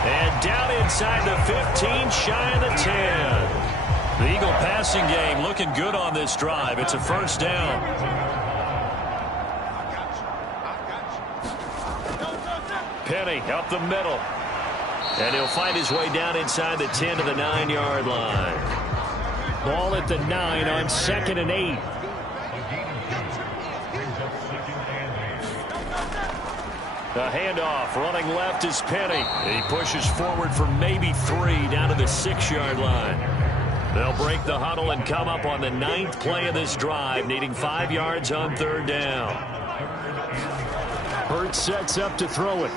And down inside the 15, shy of the 10. The Eagle passing game looking good on this drive. It's a 1st down. Penny up the middle. And he'll find his way down inside the 10 to the 9-yard line. Ball at the 9 on 2nd and 8. The handoff, running left is Penny. He pushes forward for maybe 3 down to the 6-yard line. They'll break the huddle and come up on the 9th play of this drive, needing 5 yards on 3rd down. Hurts sets up to throw it.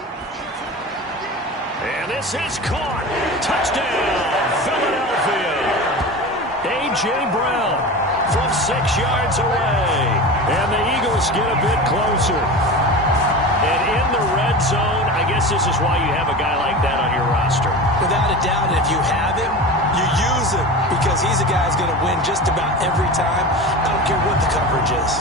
And this is caught. Touchdown, Philadelphia. A.J. Brown from 6 yards away. And the Eagles get a bit closer. And in the red zone, I guess this is why you have a guy like that on your roster. Without a doubt, if you have him, you use him because he's a guy who's going to win just about every time. I don't care what the coverage is.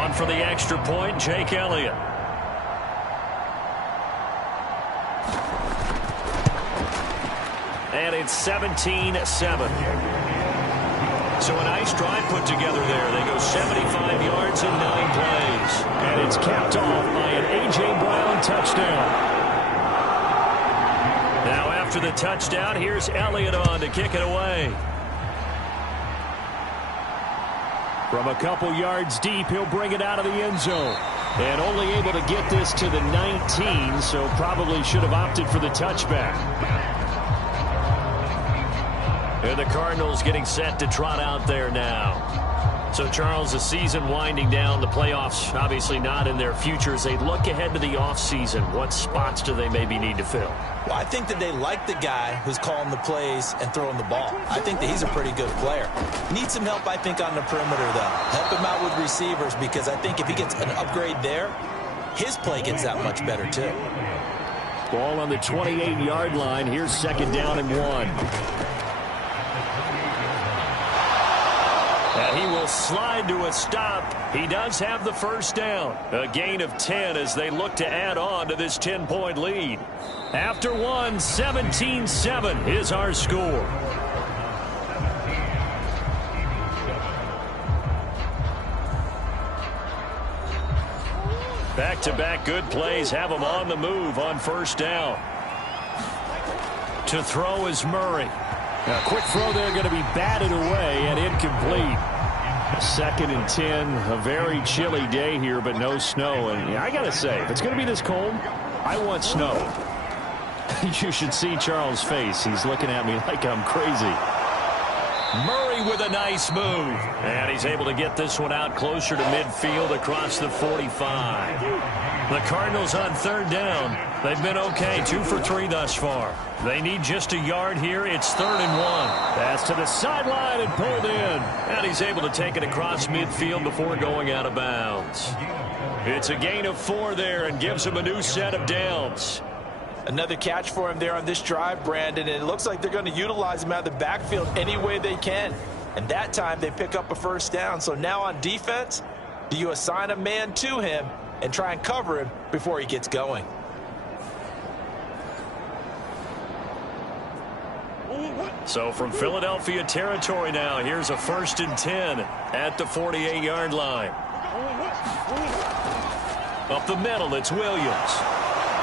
On for the extra point, Jake Elliott. And it's 17-7. So a nice drive put together there. They go 75 yards in 9 plays. And it's capped off by an A.J. Brown touchdown. Now after the touchdown, here's Elliott on to kick it away. From a couple yards deep, he'll bring it out of the end zone. And only able to get this to the 19, so probably should have opted for the touchback. And the Cardinals getting set to trot out there now. So, Charles, the season winding down, the playoffs obviously not in their future. As they look ahead to the offseason, what spots do they maybe need to fill? Well, I think that they like the guy who's calling the plays and throwing the ball. I think that he's a pretty good player. Needs some help, I think, on the perimeter, though. Help him out with receivers, because I think if he gets an upgrade there, his play gets that much better, too. Ball on the 28-yard line. Here's 2nd down and 1. And he will slide to a stop. He does have the 1st down. A gain of 10 as they look to add on to this 10-point lead. After 1, 17-7 is our score. Back-to-back good plays have him on the move on 1st down. To throw is Murray. A quick throw there, going to be batted away and incomplete. 2nd and 10, a very chilly day here, but no snow. And I got to say, if it's going to be this cold, I want snow. You should see Charles' face. He's looking at me like I'm crazy. Murray with a nice move. And he's able to get this one out closer to midfield across the 45. The Cardinals on 3rd down. They've been okay, 2 for 3 thus far. They need just a yard here. It's 3rd and 1. Pass to the sideline and pulled in. And he's able to take it across midfield before going out of bounds. It's a gain of 4 there and gives him a new set of downs. Another catch for him there on this drive, Brandon, and it looks like they're going to utilize him out of the backfield any way they can. And that time they pick up a 1st down. So now on defense, do you assign a man to him and try and cover him before he gets going? So from Philadelphia territory now, here's a 1st and 10 at the 48-yard line. Up the middle, it's Williams.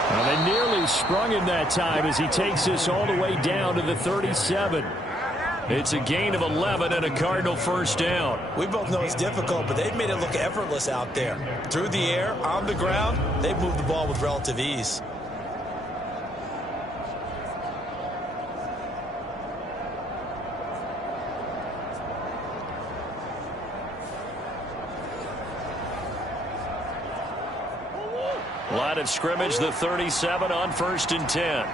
Well, they nearly sprung him that time as he takes this all the way down to the 37. It's a gain of 11 and a Cardinal 1st down. We both know it's difficult, but they've made it look effortless out there. Through the air, on the ground, they've moved the ball with relative ease. Line of scrimmage, the 37 on 1st and 10.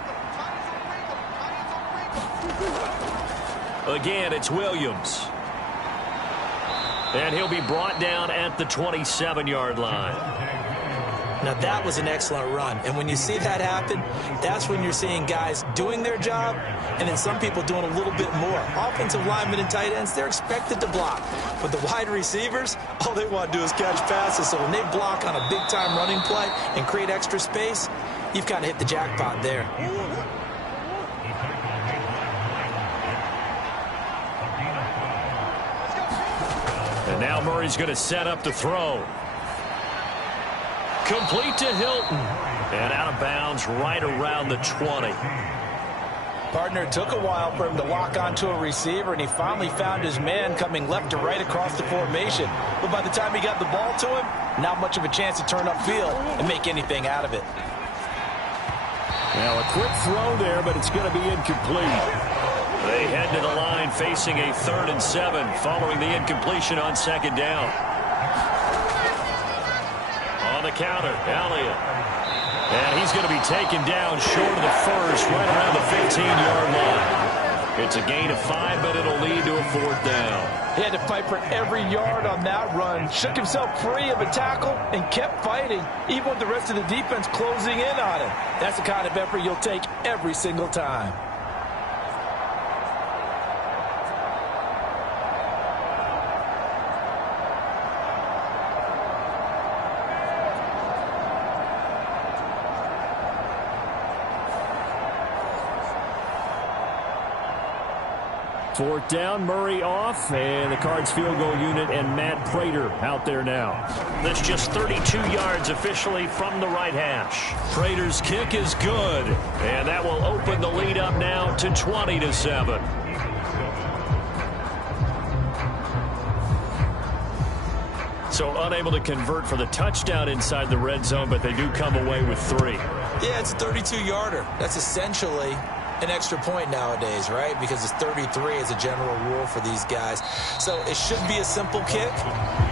Again, it's Williams. And he'll be brought down at the 27-yard line. Now, that was an excellent run. And when you see that happen, that's when you're seeing guys doing their job and then some people doing a little bit more. Offensive linemen and tight ends, they're expected to block. But the wide receivers, all they want to do is catch passes. So when they block on a big-time running play and create extra space, you've kind of hit the jackpot there. And now Murray's going to set up the throw. Complete to Hilton. And out of bounds right around the 20. Partner, it took a while for him to lock onto a receiver, and he finally found his man coming left to right across the formation. But by the time he got the ball to him, not much of a chance to turn upfield and make anything out of it. Now a quick throw there, but it's going to be incomplete. They head to the line facing a 3rd and 7 following the incompletion on 2nd down. On the counter, Elliott. And he's going to be taken down short of the 1st, right around the 15-yard line. It's a gain of 5, but it'll lead to a 4th down. He had to fight for every yard on that run. Shook himself free of a tackle and kept fighting, even with the rest of the defense closing in on him. That's the kind of effort you'll take every single time. Fourth down, Murray off, and the Cards field goal unit and Matt Prater out there now. That's just 32 yards officially from the right hash. Prater's kick is good, and that will open the lead up now to 20-7. So unable to convert for the touchdown inside the red zone, but they do come away with 3. Yeah, it's a 32-yarder. That's essentially an extra point nowadays, right? Because it's 33 as a general rule for these guys. So it should be a simple kick.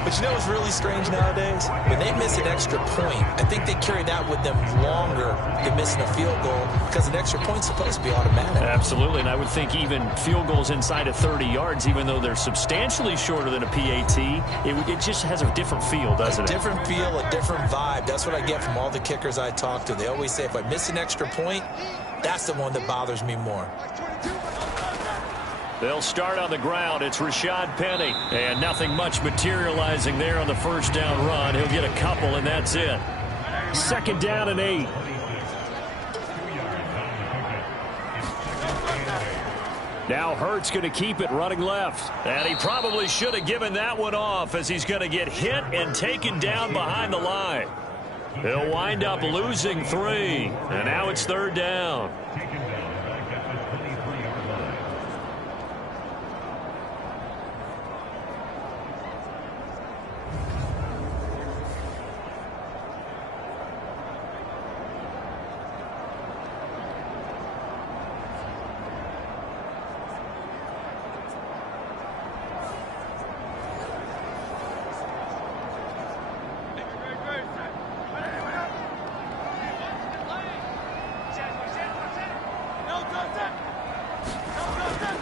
But you know what's really strange nowadays? When they miss an extra point, I think they carry that with them longer than missing a field goal because an extra point's supposed to be automatic. Absolutely, and I would think even field goals inside of 30 yards, even though they're substantially shorter than a PAT, it just has a different feel, doesn't it? A different feel, a different vibe. That's what I get from all the kickers I talk to. They always say if I miss an extra point, that's the one that bothers me more. They'll start on the ground. It's Rashad Penny. And nothing much materializing there on the first down run. He'll get a couple, and that's it. 2nd down and 8. Now Hurts going to keep it running left. And he probably should have given that one off as he's going to get hit and taken down behind the line. He'll wind up losing 3. And now it's 3rd down.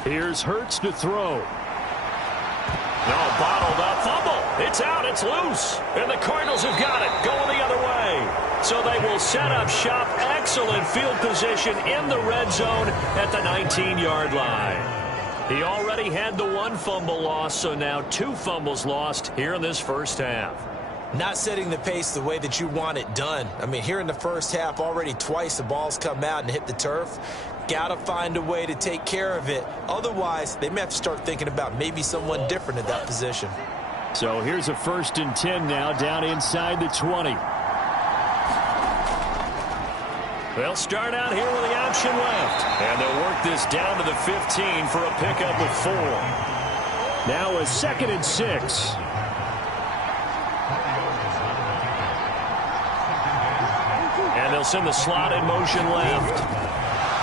Here's Hurts to throw. No, bottled up fumble. It's out. It's loose. And the Cardinals have got it. Going the other way. So they will set up shop. Excellent field position in the red zone at the 19-yard line. He already had the 1 fumble loss, so now 2 fumbles lost here in this first half. Not setting the pace the way that you want it done. I mean, here in the first half, already twice the ball's come out and hit the turf. Got to find a way to take care of it. Otherwise, they may have to start thinking about maybe someone different at that position. So here's a 1st and 10 now down inside the 20. They'll start out here with the option left. And they'll work this down to the 15 for a pickup of 4. Now a 2nd and 6. And they'll send the slot in motion left.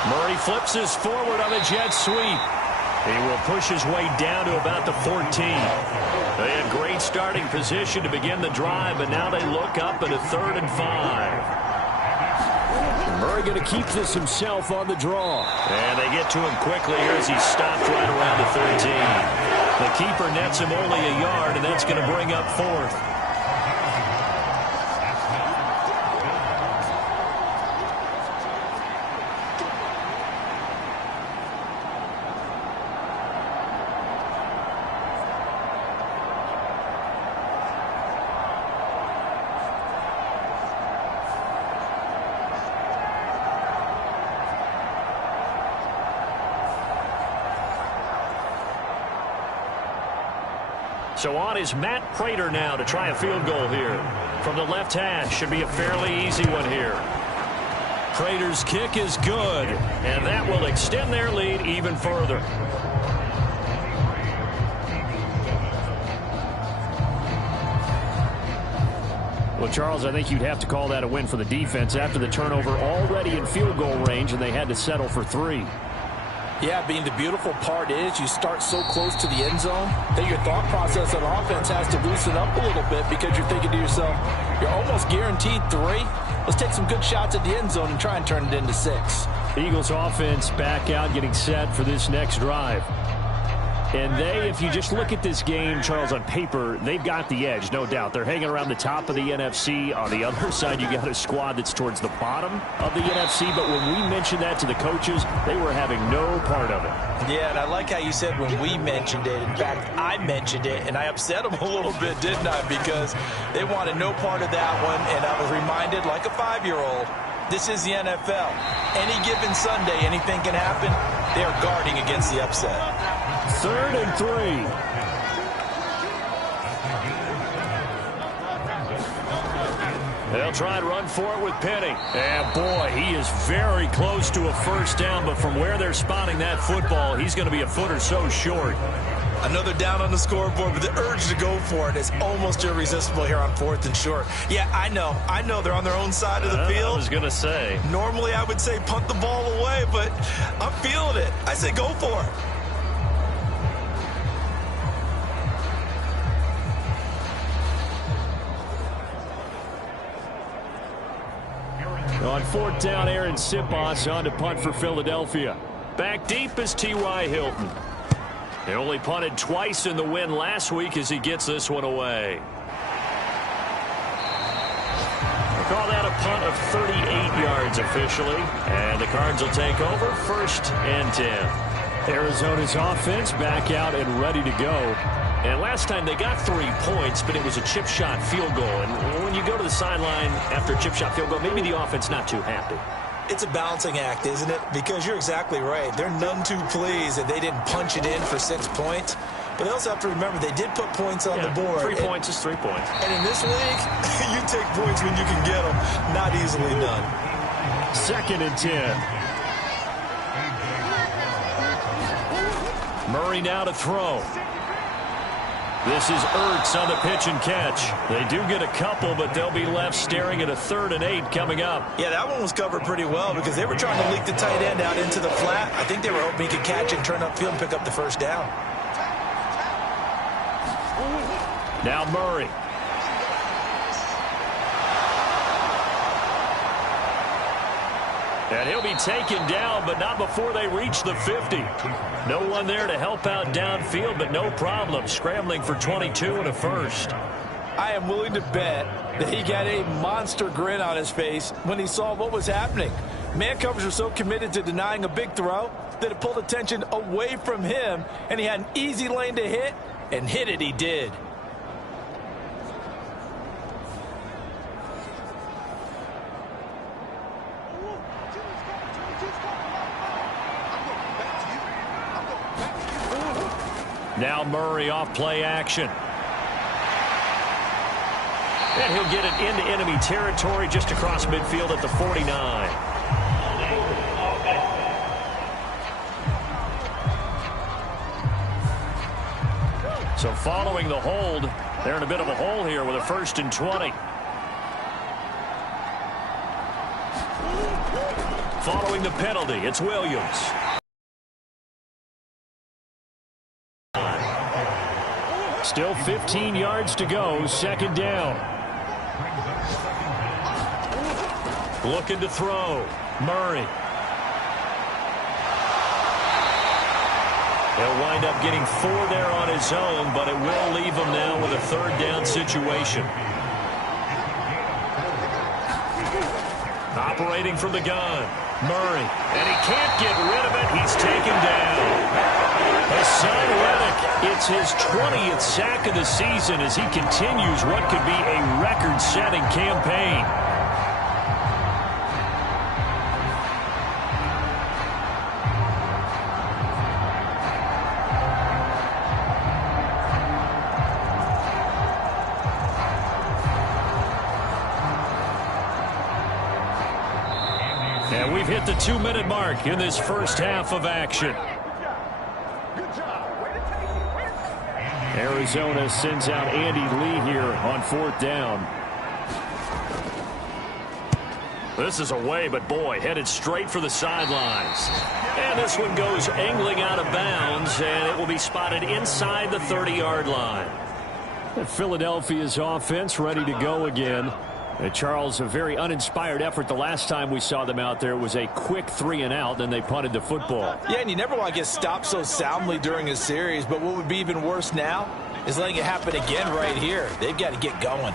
Murray flips his forward on the jet sweep. He will push his way down to about the 14. They had great starting position to begin the drive, but now they look up at a 3rd and 5. Murray going to keep this himself on the draw. And they get to him quickly here as he's stopped right around the 13. The keeper nets him only a yard, and that's going to bring up 4th. So on is Matt Prater now to try a field goal here. From the left hash, should be a fairly easy one here. Prater's kick is good, and that will extend their lead even further. Well, Charles, I think you'd have to call that a win for the defense after the turnover already in field goal range, and they had to settle for 3. Yeah, being the beautiful part is you start so close to the end zone that your thought process on offense has to loosen up a little bit because you're thinking to yourself, you're almost guaranteed 3. Let's take some good shots at the end zone and try and turn it into 6. The Eagles offense back out getting set for this next drive. And they, if you just look at this game, Charles, on paper, they've got the edge, no doubt. They're hanging around the top of the NFC. On the other side, you got a squad that's towards the bottom of the NFC. But when we mentioned that to the coaches, they were having no part of it. Yeah, and I like how you said when we mentioned it. In fact, I mentioned it, and I upset them a little bit, didn't I? Because they wanted no part of that one, and I was reminded, like a 5-year-old, this is the NFL. Any given Sunday, anything can happen. They are guarding against the upset. 3rd and 3. They'll try and run for it with Penny. And, boy, he is very close to a first down, but from where they're spotting that football, he's going to be a foot or so short. I know they're down on the scoreboard, but the urge to go for it is almost irresistible here on 4th and short. Yeah, I know they're on their own side of the field. I was going to say. Normally I would say punt the ball away, but I'm feeling it. I say go for it. On 4th down, Aaron Sipos on to punt for Philadelphia. Back deep is T.Y. Hilton. He only punted twice in the win last week as he gets this one away. They call that a punt of 38 yards officially. And the Cards will take over 1st and 10. Arizona's offense back out and ready to go. And last time they got 3 points, but it was a chip shot field goal. And when you go to the sideline after a chip shot field goal, maybe the offense not too happy. It's a balancing act, isn't it? Because you're exactly right. They're none too pleased that they didn't punch it in for 6 points. But they also have to remember they did put points on the board. 3 points is 3 points. And in this league, you take points when you can get them. Not easily done. 2nd and 10. Murray now to throw. This is Ertz on the pitch and catch. They do get a couple, but they'll be left staring at a 3rd and 8 coming up. Yeah, that one was covered pretty well because they were trying to leak the tight end out into the flat. I think they were hoping he could catch it and turn upfield and pick up the 1st down. Now Murray. And he'll be taken down, but not before they reach the 50. No one there to help out downfield, but no problem. Scrambling for 22 and a 1st. I am willing to bet that he got a monster grin on his face when he saw what was happening. Man coverage was so committed to denying a big throw that it pulled attention away from him, and he had an easy lane to hit, and hit it he did. Now Murray off play action. And he'll get it into enemy territory just across midfield at the 49. So following the hold, they're in a bit of a hole here with a 1st and 20. Following the penalty, it's Williams. Still 15 yards to go, 2nd down. Looking to throw. Murray. He'll wind up getting 4 there on his own, but it will leave him now with a 3rd down situation. Operating from the gun. Murray. And he can't get rid of it. He's taken down. Hassan Reddick, it's his 20th sack of the season as he continues what could be a record-setting campaign. And we've hit the 2-minute mark in this 1st half of action. Arizona sends out Andy Lee here on 4th down. This is away, but boy, headed straight for the sidelines. And this one goes angling out of bounds, and it will be spotted inside the 30-yard line. And Philadelphia's offense ready to go again. And Charles, a very uninspired effort the last time we saw them out there. It was a quick 3 and out, then they punted the football. Yeah, and you never want to get stopped so soundly during a series, but what would be even worse now is letting it happen again right here. They've got to get going.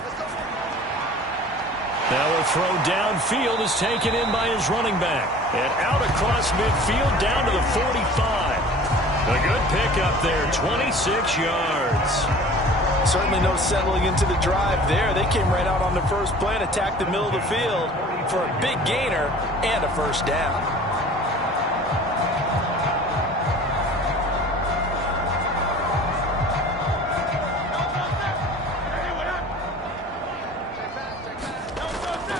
Now a throw downfield is taken in by his running back. And out across midfield down to the 45. A good pickup there, 26 yards. Certainly no settling into the drive there. They came right out on the first play and attacked the middle of the field for a big gainer and a 1st down.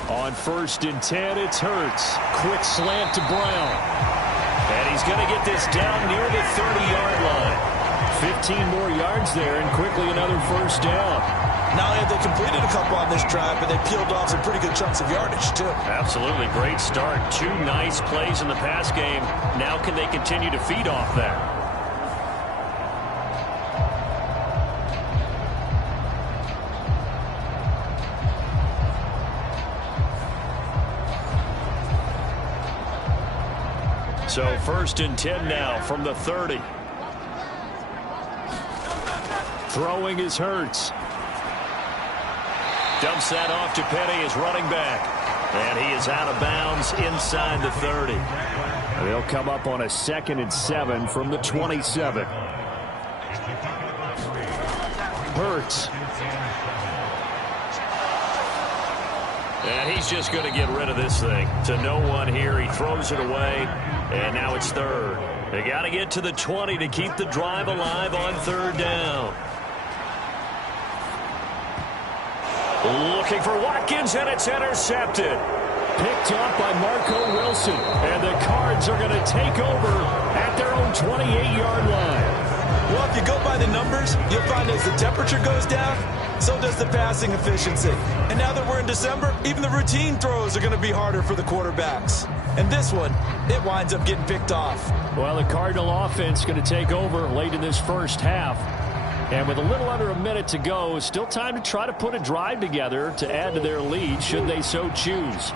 On 1st and 10, it's Hurts. Quick slant to Brown. And he's going to get this down near the 30-yard line. 15 more yards there and quickly another first down. Not only have they completed a couple on this drive, but they peeled off some pretty good chunks of yardage, too. Absolutely. Great start. 2 nice plays in the pass game. Now can they continue to feed off that? So 1st and 10 now from the 30. Throwing is Hurts. Dumps that off to Penny, his running back. And he is out of bounds inside the 30. They'll come up on a 2nd and 7 from the 27. Hurts. And he's just going to get rid of this thing. To no one here. He throws it away. And now it's 3rd. They got to get to the 20 to keep the drive alive on 3rd down. Looking for Watkins, and it's intercepted. Picked up by Marco Wilson. And the Cards are going to take over at their own 28-yard line. Well, if you go by the numbers, you'll find as the temperature goes down, so does the passing efficiency. And now that we're in December, even the routine throws are going to be harder for the quarterbacks. And this one, it winds up getting picked off. Well, the Cardinal offense is going to take over late in this first half. And with a little under a minute to go, still time to try to put a drive together to add to their lead should they so choose.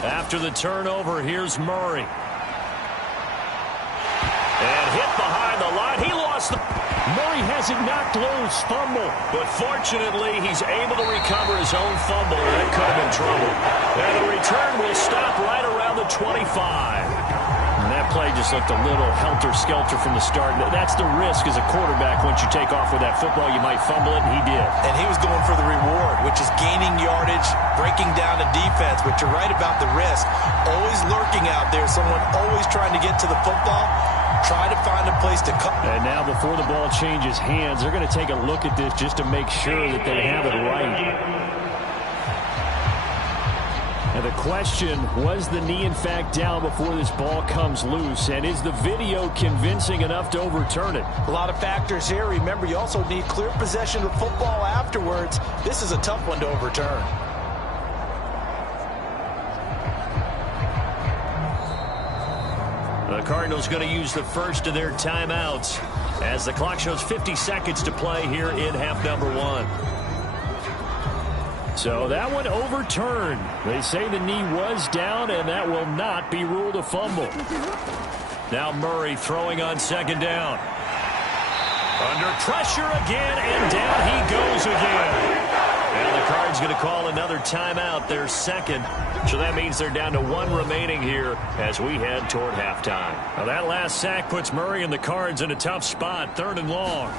After the turnover, here's Murray. And hit behind the line. He lost the... Murray has it knocked loose. Fumble. But fortunately, he's able to recover his own fumble. That could have been trouble. And the return will stop right around the 25. And that play just looked a little helter-skelter from the start. That's the risk as a quarterback. Once you take off with that football, you might fumble it, and he did. And he was going for the reward, which is gaining yardage, breaking down a defense. But you're right about the risk. Always lurking out there. Someone always trying to get to the football. Try to find a place to cut. And now before the ball changes hands, they're going to take a look at this just to make sure that they have it right. And the question, was the knee in fact down before this ball comes loose? And is the video convincing enough to overturn it? A lot of factors here. Remember, you also need clear possession of football afterwards. This is a tough one to overturn. The Cardinals going to use the first of their timeouts as the clock shows 50 seconds to play here in half number 1. So that one overturned. They say the knee was down, and that will not be ruled a fumble. Now Murray throwing on 2nd down. Under pressure again, and down he goes again. And the Cards going to call another timeout, their 2nd. So that means they're down to 1 remaining here as we head toward halftime. Now that last sack puts Murray and the Cards in a tough spot, 3rd and long.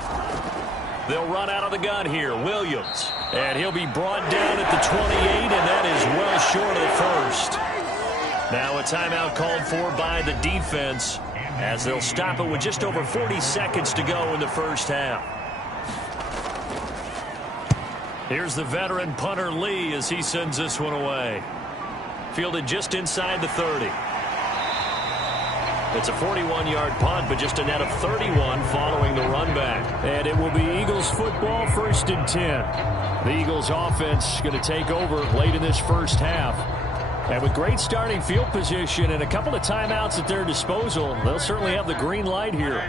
They'll run out of the gun here. Williams. And he'll be brought down at the 28, and that is well short of the first. Now a timeout called for by the defense as they'll stop it with just over 40 seconds to go in the first half. Here's the veteran punter Lee as he sends this one away. Fielded just inside the 30. It's a 41-yard punt, but just a net of 31 following the run back. And it will be Eagles football, 1st and 10. The Eagles offense going to take over late in this first half. And with great starting field position and a couple of timeouts at their disposal, they'll certainly have the green light here.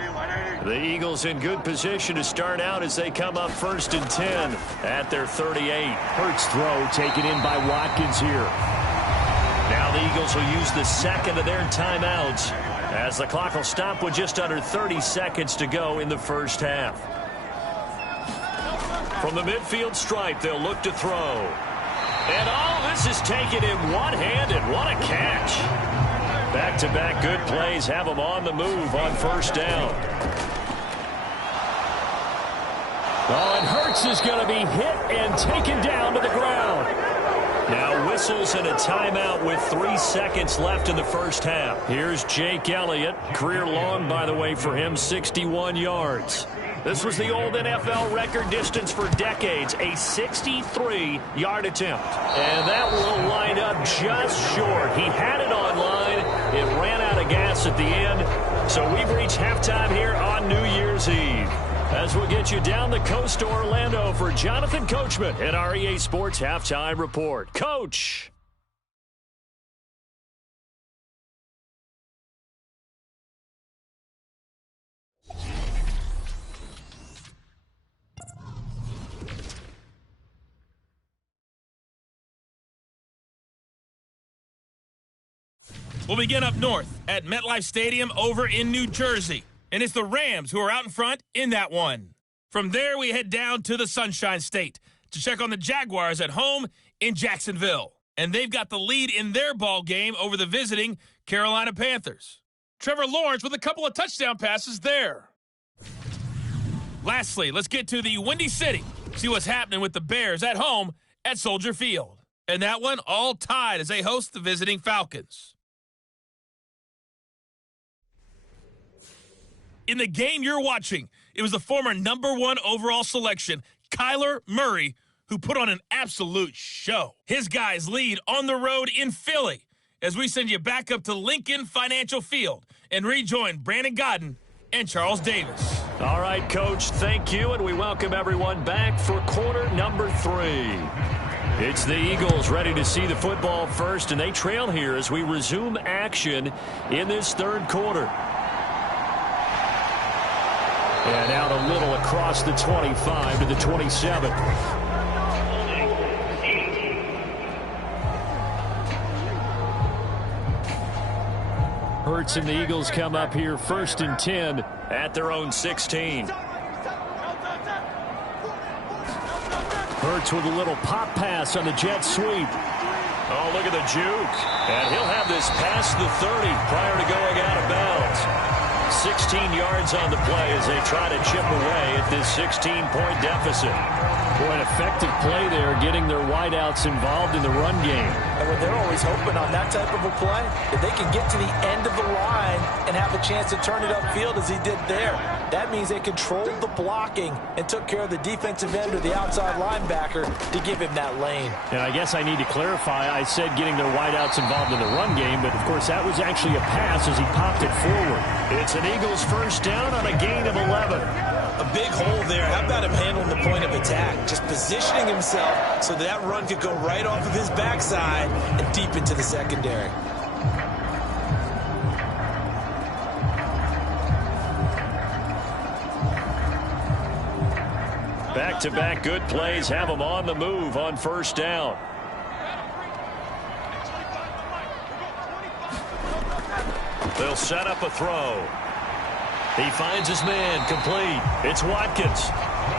The Eagles in good position to start out as they come up 1st and 10 at their 38. Hurts throw taken in by Watkins here. Now the Eagles will use the 2nd of their timeouts as the clock will stop with just under 30 seconds to go in the first half. From the midfield stripe, they'll look to throw. And all this is taken in one-handed. What a catch. Back-to-back good plays have them on the move on 1st down. Oh, and Hurts is going to be hit and taken down to the ground. Now whistles and a timeout with 3 seconds left in the first half. Here's Jake Elliott. Career long, by the way, for him, 61 yards. This was the old NFL record distance for decades, a 63-yard attempt. And that will line up just short. He had it on line. It ran out of gas at the end. So we've reached halftime here on New Year's Eve. As we'll get you down the coast to Orlando for Jonathan Coachman at our EA Sports Halftime Report. Coach. We'll begin up north at MetLife Stadium over in New Jersey. And it's the Rams who are out in front in that one. From there, we head down to the Sunshine State to check on the Jaguars at home in Jacksonville. And they've got the lead in their ball game over the visiting Carolina Panthers. Trevor Lawrence with a couple of touchdown passes there. Lastly, let's get to the Windy City. See what's happening with the Bears at home at Soldier Field. And that one all tied as they host the visiting Falcons. In the game you're watching, it was the former #1 overall selection, Kyler Murray, who put on an absolute show. His guys lead on the road in Philly as we send you back up to Lincoln Financial Field and rejoin Brandon Godden and Charles Davis. All right, Coach, thank you, and we welcome everyone back for quarter number 3. It's the Eagles ready to see the football first, and they trail here as we resume action in this third quarter. And out a little across the 25 to the 27. Hurts and the Eagles come up here 1st and 10 at their own 16. Hurts with a little pop pass on the jet sweep. Oh, look at the juke. And he'll have this past the 30 prior to going out of bounds. 16 yards on the play as they try to chip away at this 16-point deficit. Boy, an effective play there, getting their wideouts involved in the run game. And they're always hoping on that type of a play, if they can get to the end of the line and have a chance to turn it upfield as he did there. That means they controlled the blocking and took care of the defensive end or the outside linebacker to give him that lane. And I guess I need to clarify, I said getting their wideouts involved in the run game, but of course that was actually a pass as he popped it forward. It's an Eagles first down on a gain of 11. A big hole there. How about him handling the point of attack? Just positioning himself so that run could go right off of his backside and deep into the secondary. Back-to-back good plays have them on the move on first down. They'll set up a throw. He finds his man complete. It's Watkins.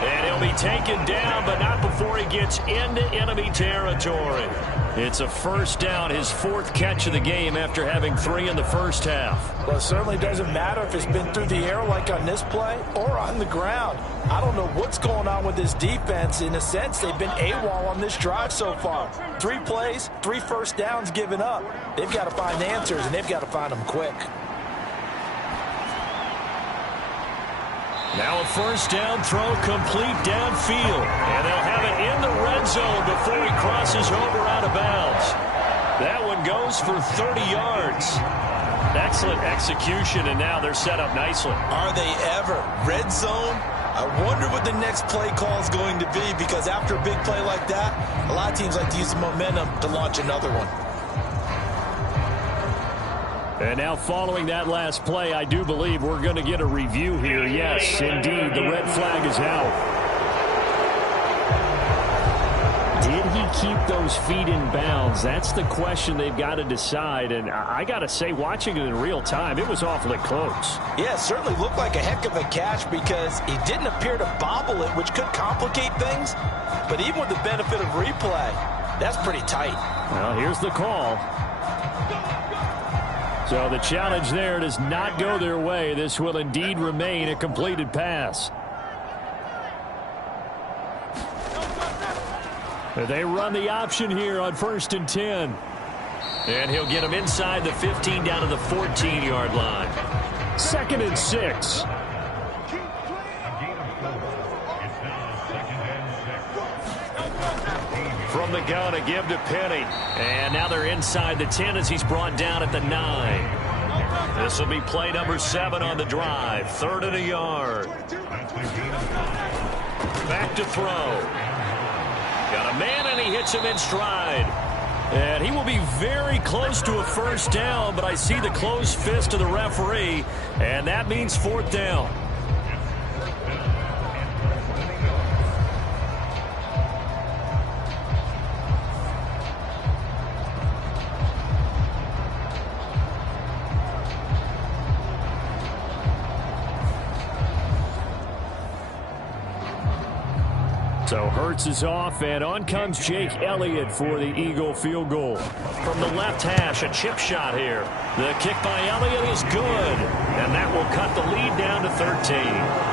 And he'll be taken down, but not before he gets into enemy territory. It's a first down, his 4th catch of the game after having 3 in the first half. Well, it certainly doesn't matter if it's been through the air like on this play or on the ground. I don't know what's going on with this defense. In a sense, they've been AWOL on this drive so far. 3 plays, 3 first downs given up. They've got to find answers, and they've got to find them quick. Now a first down throw complete downfield. And they'll have it in the red zone before he crosses over out of bounds. That one goes for 30 yards. Excellent execution, and now they're set up nicely. Are they ever? Red zone? I wonder what the next play call is going to be, because after a big play like that, a lot of teams like to use the momentum to launch another one. And now following that last play, I do believe we're going to get a review here. Yes, indeed, the red flag is out. Did he keep those feet in bounds? That's the question they've got to decide. And I got to say, watching it in real time, it was awfully close. Yeah, it certainly looked like a heck of a catch because he didn't appear to bobble it, which could complicate things. But even with the benefit of replay, that's pretty tight. Well, here's the call. So the challenge there does not go their way. This will indeed remain a completed pass. They run the option here on 1st and 10. And he'll get him inside the 15 down to the 14-yard line. 2nd and 6. from the gun, a give to Penny. And now they're inside the 10 as he's brought down at the 9. This will be play number 7 on the drive. 3rd and a yard. Back to throw. Got a man, and he hits him in stride. And he will be very close to a first down, but I see the closed fist of the referee, and that means 4th down. So Hurts is off, and on comes Jake Elliott for the Eagle field goal. From the left hash, a chip shot here. The kick by Elliott is good, and that will cut the lead down to 13.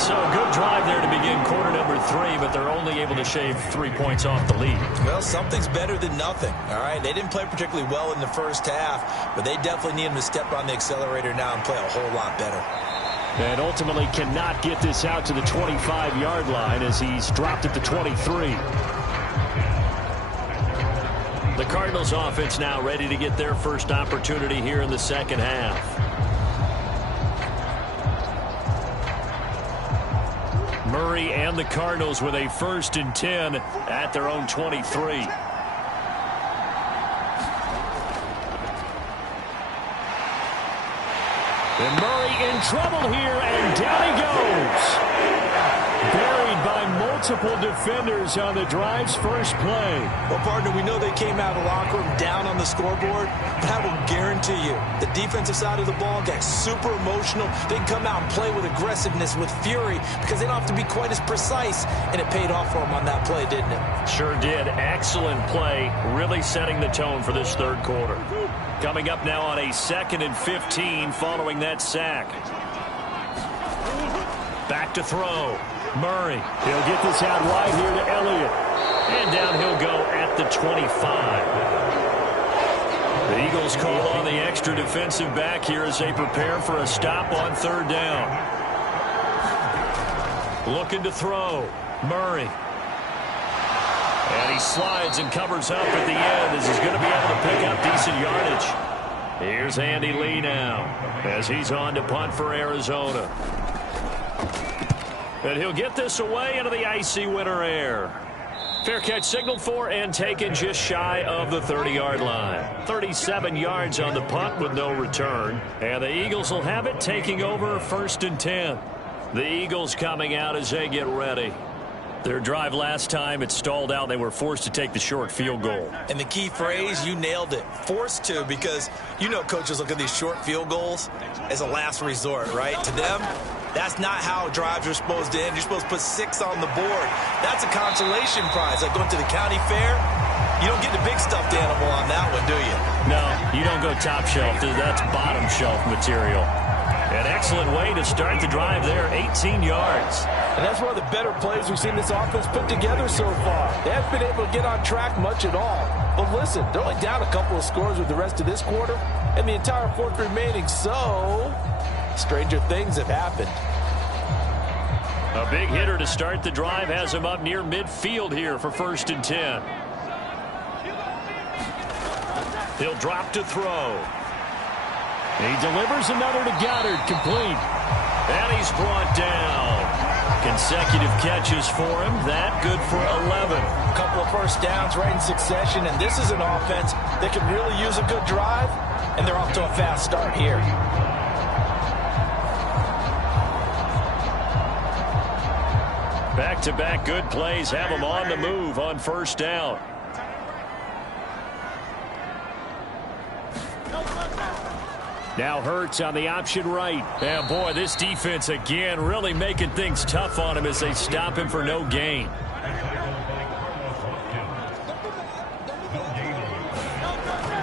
So a good drive there to begin quarter number 3, but they're only able to shave 3 points off the lead. Well, something's better than nothing, all right? They didn't play particularly well in the first half, but they definitely need him to step on the accelerator now and play a whole lot better. And ultimately cannot get this out to the 25-yard line as he's dropped at the 23. The Cardinals offense now ready to get their first opportunity here in the second half. Murray and the Cardinals with a 1st and 10 at their own 23. And Murray in trouble here, and down he goes. Buried by multiple defenders on the drive's first play. Well, partner, we know they came out of the locker room down on the scoreboard, but I will guarantee you the defensive side of the ball got super emotional. They can come out and play with aggressiveness, with fury, because they don't have to be quite as precise, and it paid off for them on that play, didn't it? Sure did. Excellent play, really setting the tone for this third quarter. Coming up now on a 2nd and 15 following that sack. Back to throw. Murray. He'll get this out wide here to Elliott. And down he'll go at the 25. The Eagles call on the extra defensive back here as they prepare for a stop on 3rd down. Looking to throw. Murray. And he slides and covers up at the end as he's going to be able to pick up decent yardage. Here's Andy Lee now as he's on to punt for Arizona. And he'll get this away into the icy winter air. Fair catch signaled for and taken just shy of the 30-yard line. 37 yards on the punt with no return. And the Eagles will have it taking over 1st and 10. The Eagles coming out as they get ready. Their drive last time, it stalled out. They were forced to take the short field goal. And the key phrase, you nailed it, forced to, because you know coaches look at these short field goals as a last resort, right? To them, that's not how drives are supposed to end. You're supposed to put 6 on the board. That's a consolation prize. Like going to the county fair, you don't get the big stuffed animal on that one, do you? No, you don't go top shelf. That's bottom shelf material. An excellent way to start the drive there, 18 yards. And that's one of the better plays we've seen this offense put together so far. They haven't been able to get on track much at all. But listen, they're only down a couple of scores with the rest of this quarter and the entire 4th remaining, so stranger things have happened. A big hitter to start the drive has him up near midfield here for 1st and 10. He'll drop to throw. He delivers another to Goddard, complete. And he's brought down. Consecutive catches for him. That good for 11. A couple of first downs right in succession, and this is an offense that can really use a good drive, and they're off to a fast start here. Back-to-back good plays have them on the move on 1st down. Now Hurts on the option right. And boy, this defense again really making things tough on him as they stop him for no gain.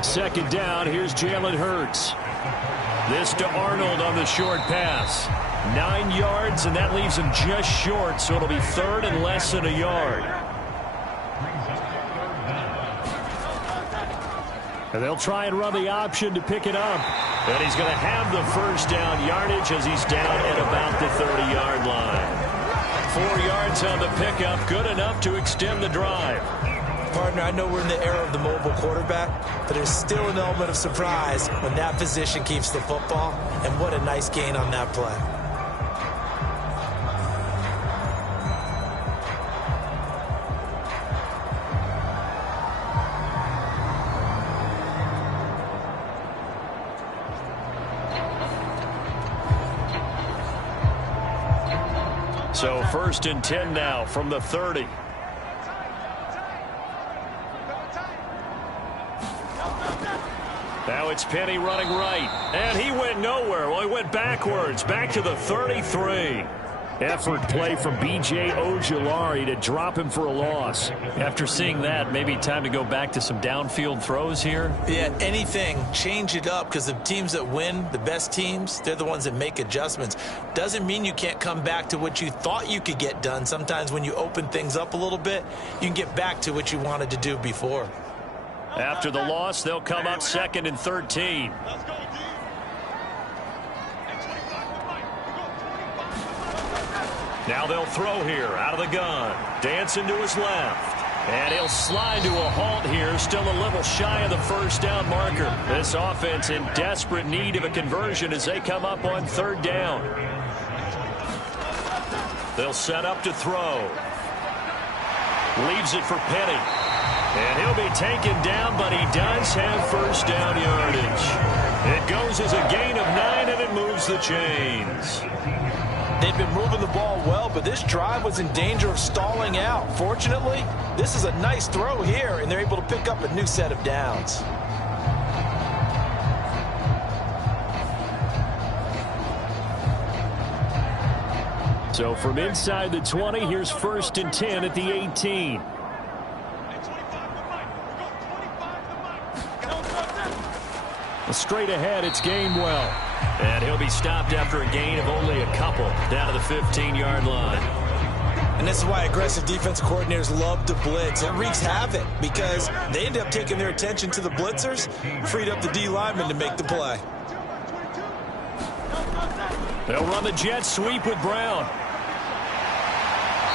Second down, here's Jalen Hurts. This to Arnold on the short pass. 9 yards, and that leaves him just short, so it'll be 3rd and less than a yard. And they'll try and run the option to pick it up. And he's going to have the first down yardage as he's down at about the 30-yard line. 4 yards on the pickup, good enough to extend the drive. Partner, I know we're in the era of the mobile quarterback, but there's still an element of surprise when that position keeps the football, and what a nice gain on that play. So 1st and 10 now from the 30. Now it's Penny running right. And he went nowhere. Well, he went backwards. Back to the 33. Effort play from B.J. Ojulari to drop him for a loss. After seeing that, maybe time to go back to some downfield throws here. Yeah, anything. Change it up, because the teams that win, the best teams, they're the ones that make adjustments. Doesn't mean you can't come back to what you thought you could get done. Sometimes when you open things up a little bit, you can get back to what you wanted to do before. After the loss, they'll come up 2nd and 13. Now they'll throw here out of the gun. Dancing to his left. And he'll slide to a halt here, still a little shy of the first down marker. This offense in desperate need of a conversion as they come up on 3rd down. They'll set up to throw. Leaves it for Penny. And he'll be taken down, but he does have first down yardage. It goes as a gain of 9, and it moves the chains. They've been moving the ball well, but this drive was in danger of stalling out. Fortunately, this is a nice throw here, and they're able to pick up a new set of downs. So from inside the 20, here's 1st and 10 at the 18. Straight ahead, it's Gainwell. And he'll be stopped after a gain of only a couple down to the 15-yard line. And this is why aggressive defensive coordinators love to blitz. It wreaks havoc because they end up taking their attention to the blitzers, freed up the D lineman to make the play. They'll run the jet sweep with Brown.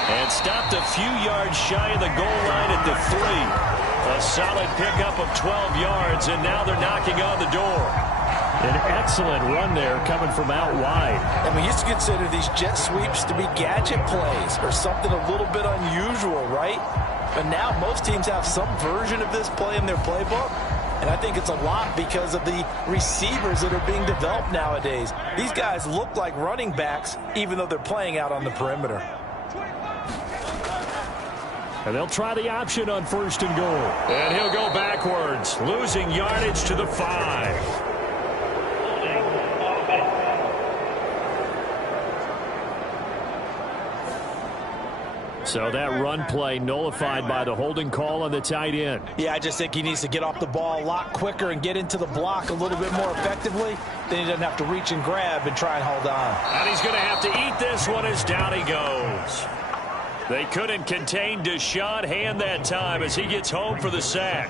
And stopped a few yards shy of the goal line at the 3. A solid pickup of 12 yards, and now they're knocking on the door. An excellent run there coming from out wide. And we used to consider these jet sweeps to be gadget plays or something a little bit unusual, right? But now most teams have some version of this play in their playbook. And I think it's a lot because of the receivers that are being developed nowadays. These guys look like running backs even though they're playing out on the perimeter. And they'll try the option on 1st and goal. And he'll go backwards, losing yardage to the 5. So that run play nullified by the holding call on the tight end. Yeah, I just think he needs to get off the ball a lot quicker and get into the block a little bit more effectively. Then he doesn't have to reach and grab and try and hold on. And he's going to have to eat this one as down he goes. They couldn't contain Deshaun Hand that time as he gets home for the sack.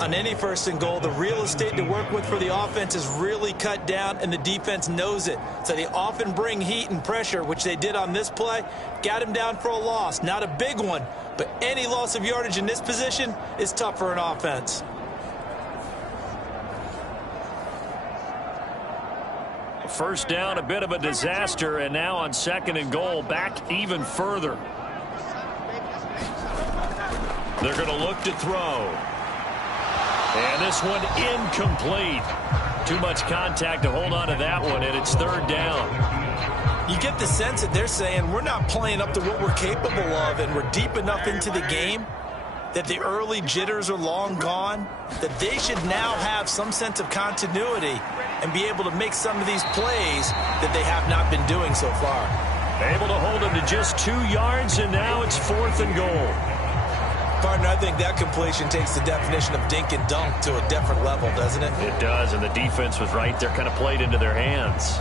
On any 1st and goal, the real estate to work with for the offense is really cut down, and the defense knows it. So they often bring heat and pressure, which they did on this play. Got him down for a loss. Not a big one, but any loss of yardage in this position is tough for an offense. First down, a bit of a disaster, and now on 2nd and goal, back even further. They're going to look to throw. And this one incomplete. Too much contact to hold on to that one, and it's 3rd down. You get the sense that they're saying we're not playing up to what we're capable of, and we're deep enough into the game that the early jitters are long gone, that they should now have some sense of continuity and be able to make some of these plays that they have not been doing so far. Able to hold him to just 2 yards, and now it's 4th and goal. Partner, I think that completion takes the definition of dink and dunk to a different level, doesn't it? It does, and the defense was right there, kind of played into their hands.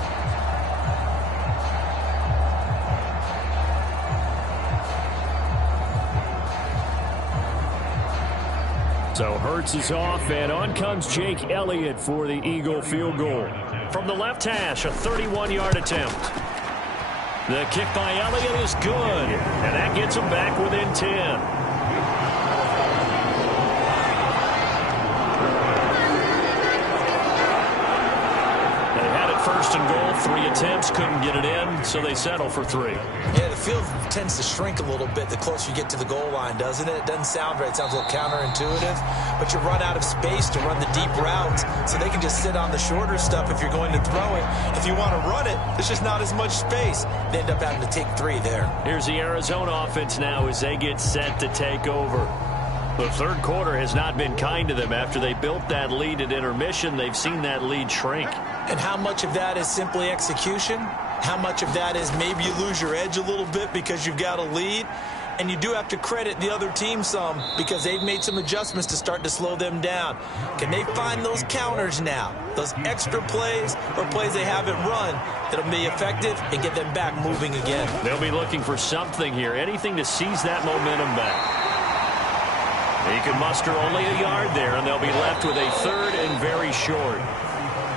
So Hurts is off, and on comes Jake Elliott for the Eagle field goal. From the left hash, a 31-yard attempt. The kick by Elliott is good, and that gets him back within 10. First and goal, 3 attempts, couldn't get it in, so they settle for 3. Yeah, the field tends to shrink a little bit the closer you get to the goal line, doesn't it? It doesn't sound right. It sounds a little counterintuitive, but you run out of space to run the deep routes, so they can just sit on the shorter stuff if you're going to throw it. If you want to run it, there's just not as much space. They end up having to take 3 there. Here's the Arizona offense now as they get set to take over. The third quarter has not been kind to them. After they built that lead at intermission, they've seen that lead shrink. And how much of that is simply execution? How much of that is maybe you lose your edge a little bit because you've got a lead? And you do have to credit the other team some because they've made some adjustments to start to slow them down. Can they find those counters now, those extra plays or plays they haven't run that'll be effective and get them back moving again? They'll be looking for something here, anything to seize that momentum back. He can muster only a yard there, and they'll be left with a third and very short.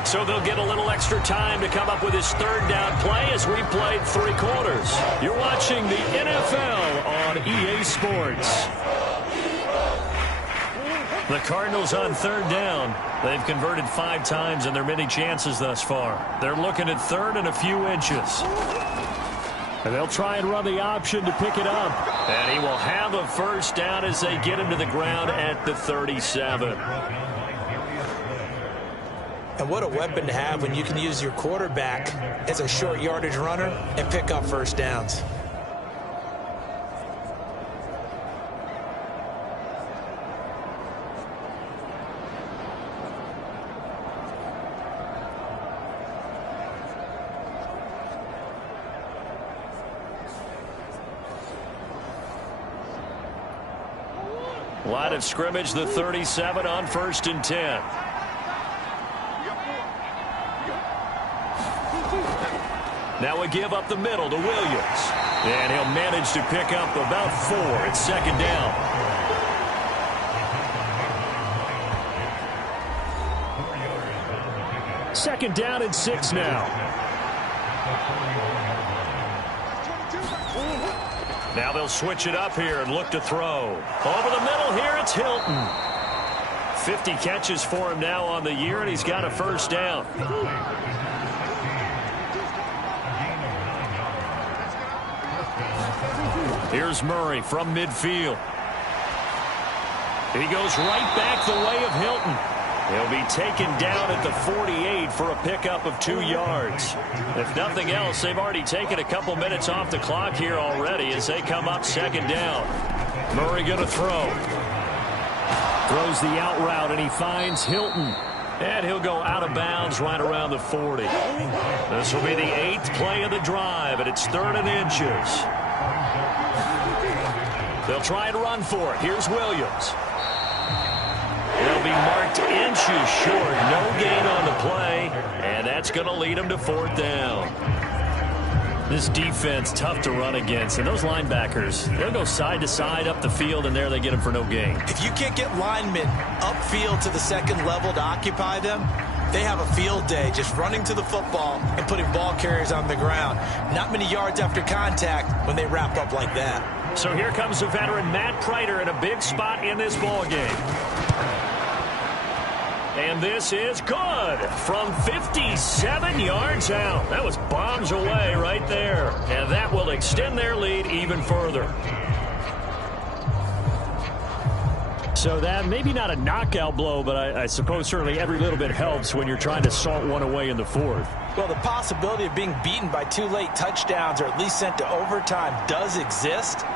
So they'll get a little extra time to come up with his third down play as we played 3 quarters. You're watching the NFL on EA Sports. The Cardinals on third down. They've converted 5 times in their many chances thus far. They're looking at third and a few inches. And they'll try and run the option to pick it up. And he will have a first down as they get him to the ground at the 37. And what a weapon to have when you can use your quarterback as a short yardage runner and pick up first downs. Line of scrimmage, the 37 on 1st and 10. Now a give up the middle to Williams. And he'll manage to pick up about 4. It's 2nd down. Second down and 6 now. Now they'll switch it up here and look to throw. Over the middle here, it's Hilton. 50 catches for him now on the year, and he's got a first down. Here's Murray from midfield. He goes right back the way of Hilton. He'll be taken down at the 48 for a pickup of 2 yards. If nothing else, they've already taken a couple minutes off the clock here already as they come up 2nd down. Murray going to throw. Throws the out route, and he finds Hilton. And he'll go out of bounds right around the 40. This will be the 8th play of the drive, and it's 3rd and inches. They'll try and run for it. Here's Williams. They'll be marked inches short. No gain on the play, and that's going to lead them to 4th down. This defense, tough to run against, and those linebackers, they'll go side to side up the field, and there they get them for no gain. If you can't get linemen upfield to the 2nd level to occupy them, they have a field day just running to the football and putting ball carriers on the ground. Not many yards after contact when they wrap up like that. So here comes the veteran Matt Prater in a big spot in this ball game. And this is good from 57 yards out. That was bombs away right there. And that will extend their lead even further. So that maybe not a knockout blow, but I suppose certainly every little bit helps when you're trying to salt one away in the 4th. Well, the possibility of being beaten by 2 late touchdowns or at least sent to overtime does exist.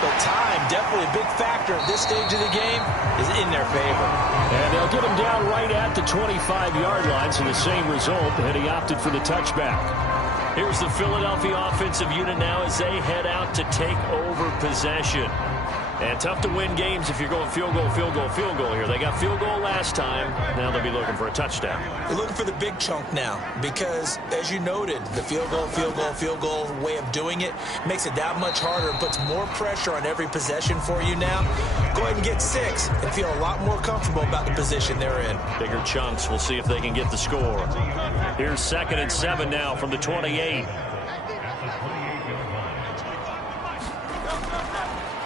But time, definitely a big factor at this stage of the game, is in their favor. And they'll get him down right at the 25-yard line, so the same result, and he opted for the touchback. Here's the Philadelphia offensive unit now as they head out to take over possession. And tough to win games if you're going field goal, field goal, field goal here. They got field goal last time. Now they'll be looking for a touchdown. They're looking for the big chunk now because, as you noted, the field goal way of doing it makes it that much harder and puts more pressure on every possession for you now. Go ahead and get 6 and feel a lot more comfortable about the position they're in. Bigger chunks. We'll see if they can get the score. Here's 2nd and 7 now from the 28.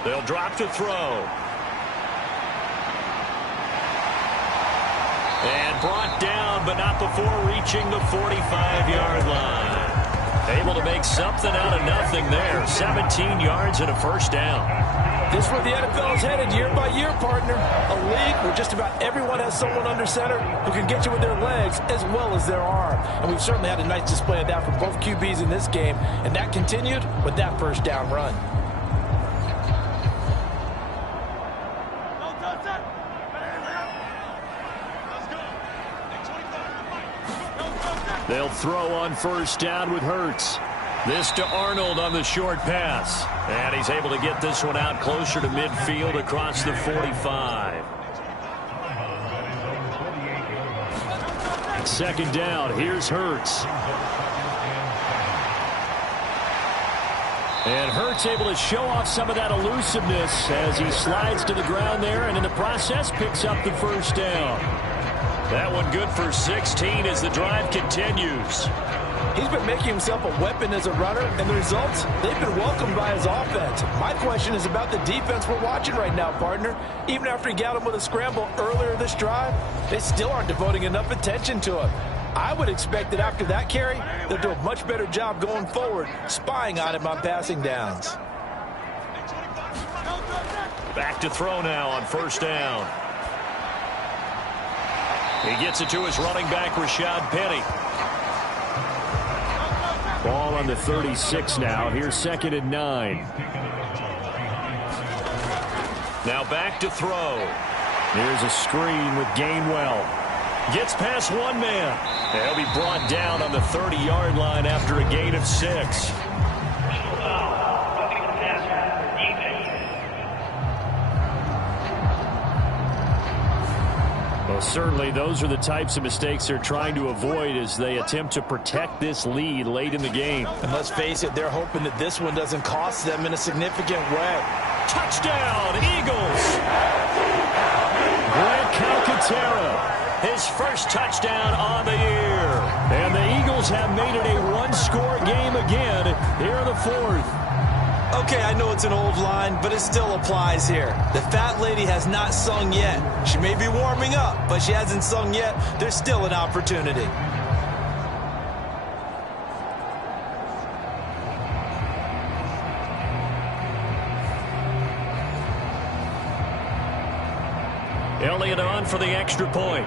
They'll drop to throw. And brought down, but not before reaching the 45-yard line. Able to make something out of nothing there. 17 yards and a first down. This is where the NFL is headed year by year, partner. A league where just about everyone has someone under center who can get you with their legs as well as their arm. And we've certainly had a nice display of that from both QBs in this game. And that continued with that first down run. They'll throw on first down with Hurts. This to Arnold on the short pass. And he's able to get this one out closer to midfield across the 45. 2nd down. Here's Hurts. And Hurts able to show off some of that elusiveness as he slides to the ground there and in the process picks up the first down. That one good for 16 as the drive continues. He's been making himself a weapon as a runner, and the results, they've been welcomed by his offense. My question is about the defense we're watching right now, partner. Even after he got him with a scramble earlier this drive, they still aren't devoting enough attention to him. I would expect that after that carry, they'll do a much better job going forward, spying on him on passing downs. Back to throw now on first down. He gets it to his running back, Rashad Penny. Ball on the 36 now. Here's 2nd and 9. Now back to throw. Here's a screen with Gainwell. Gets past one man. They'll be brought down on the 30-yard line after a gain of 6. Well, certainly those are the types of mistakes they're trying to avoid as they attempt to protect this lead late in the game. And let's face it, they're hoping that this one doesn't cost them in a significant way. Touchdown, Eagles! Grant Calcaterra, his first touchdown on the year. And the Eagles have made it a one-score game again here in the 4th. Okay, I know it's an old line, but it still applies here. The fat lady has not sung yet. She may be warming up, but she hasn't sung yet. There's still an opportunity. Elliott on for the extra point.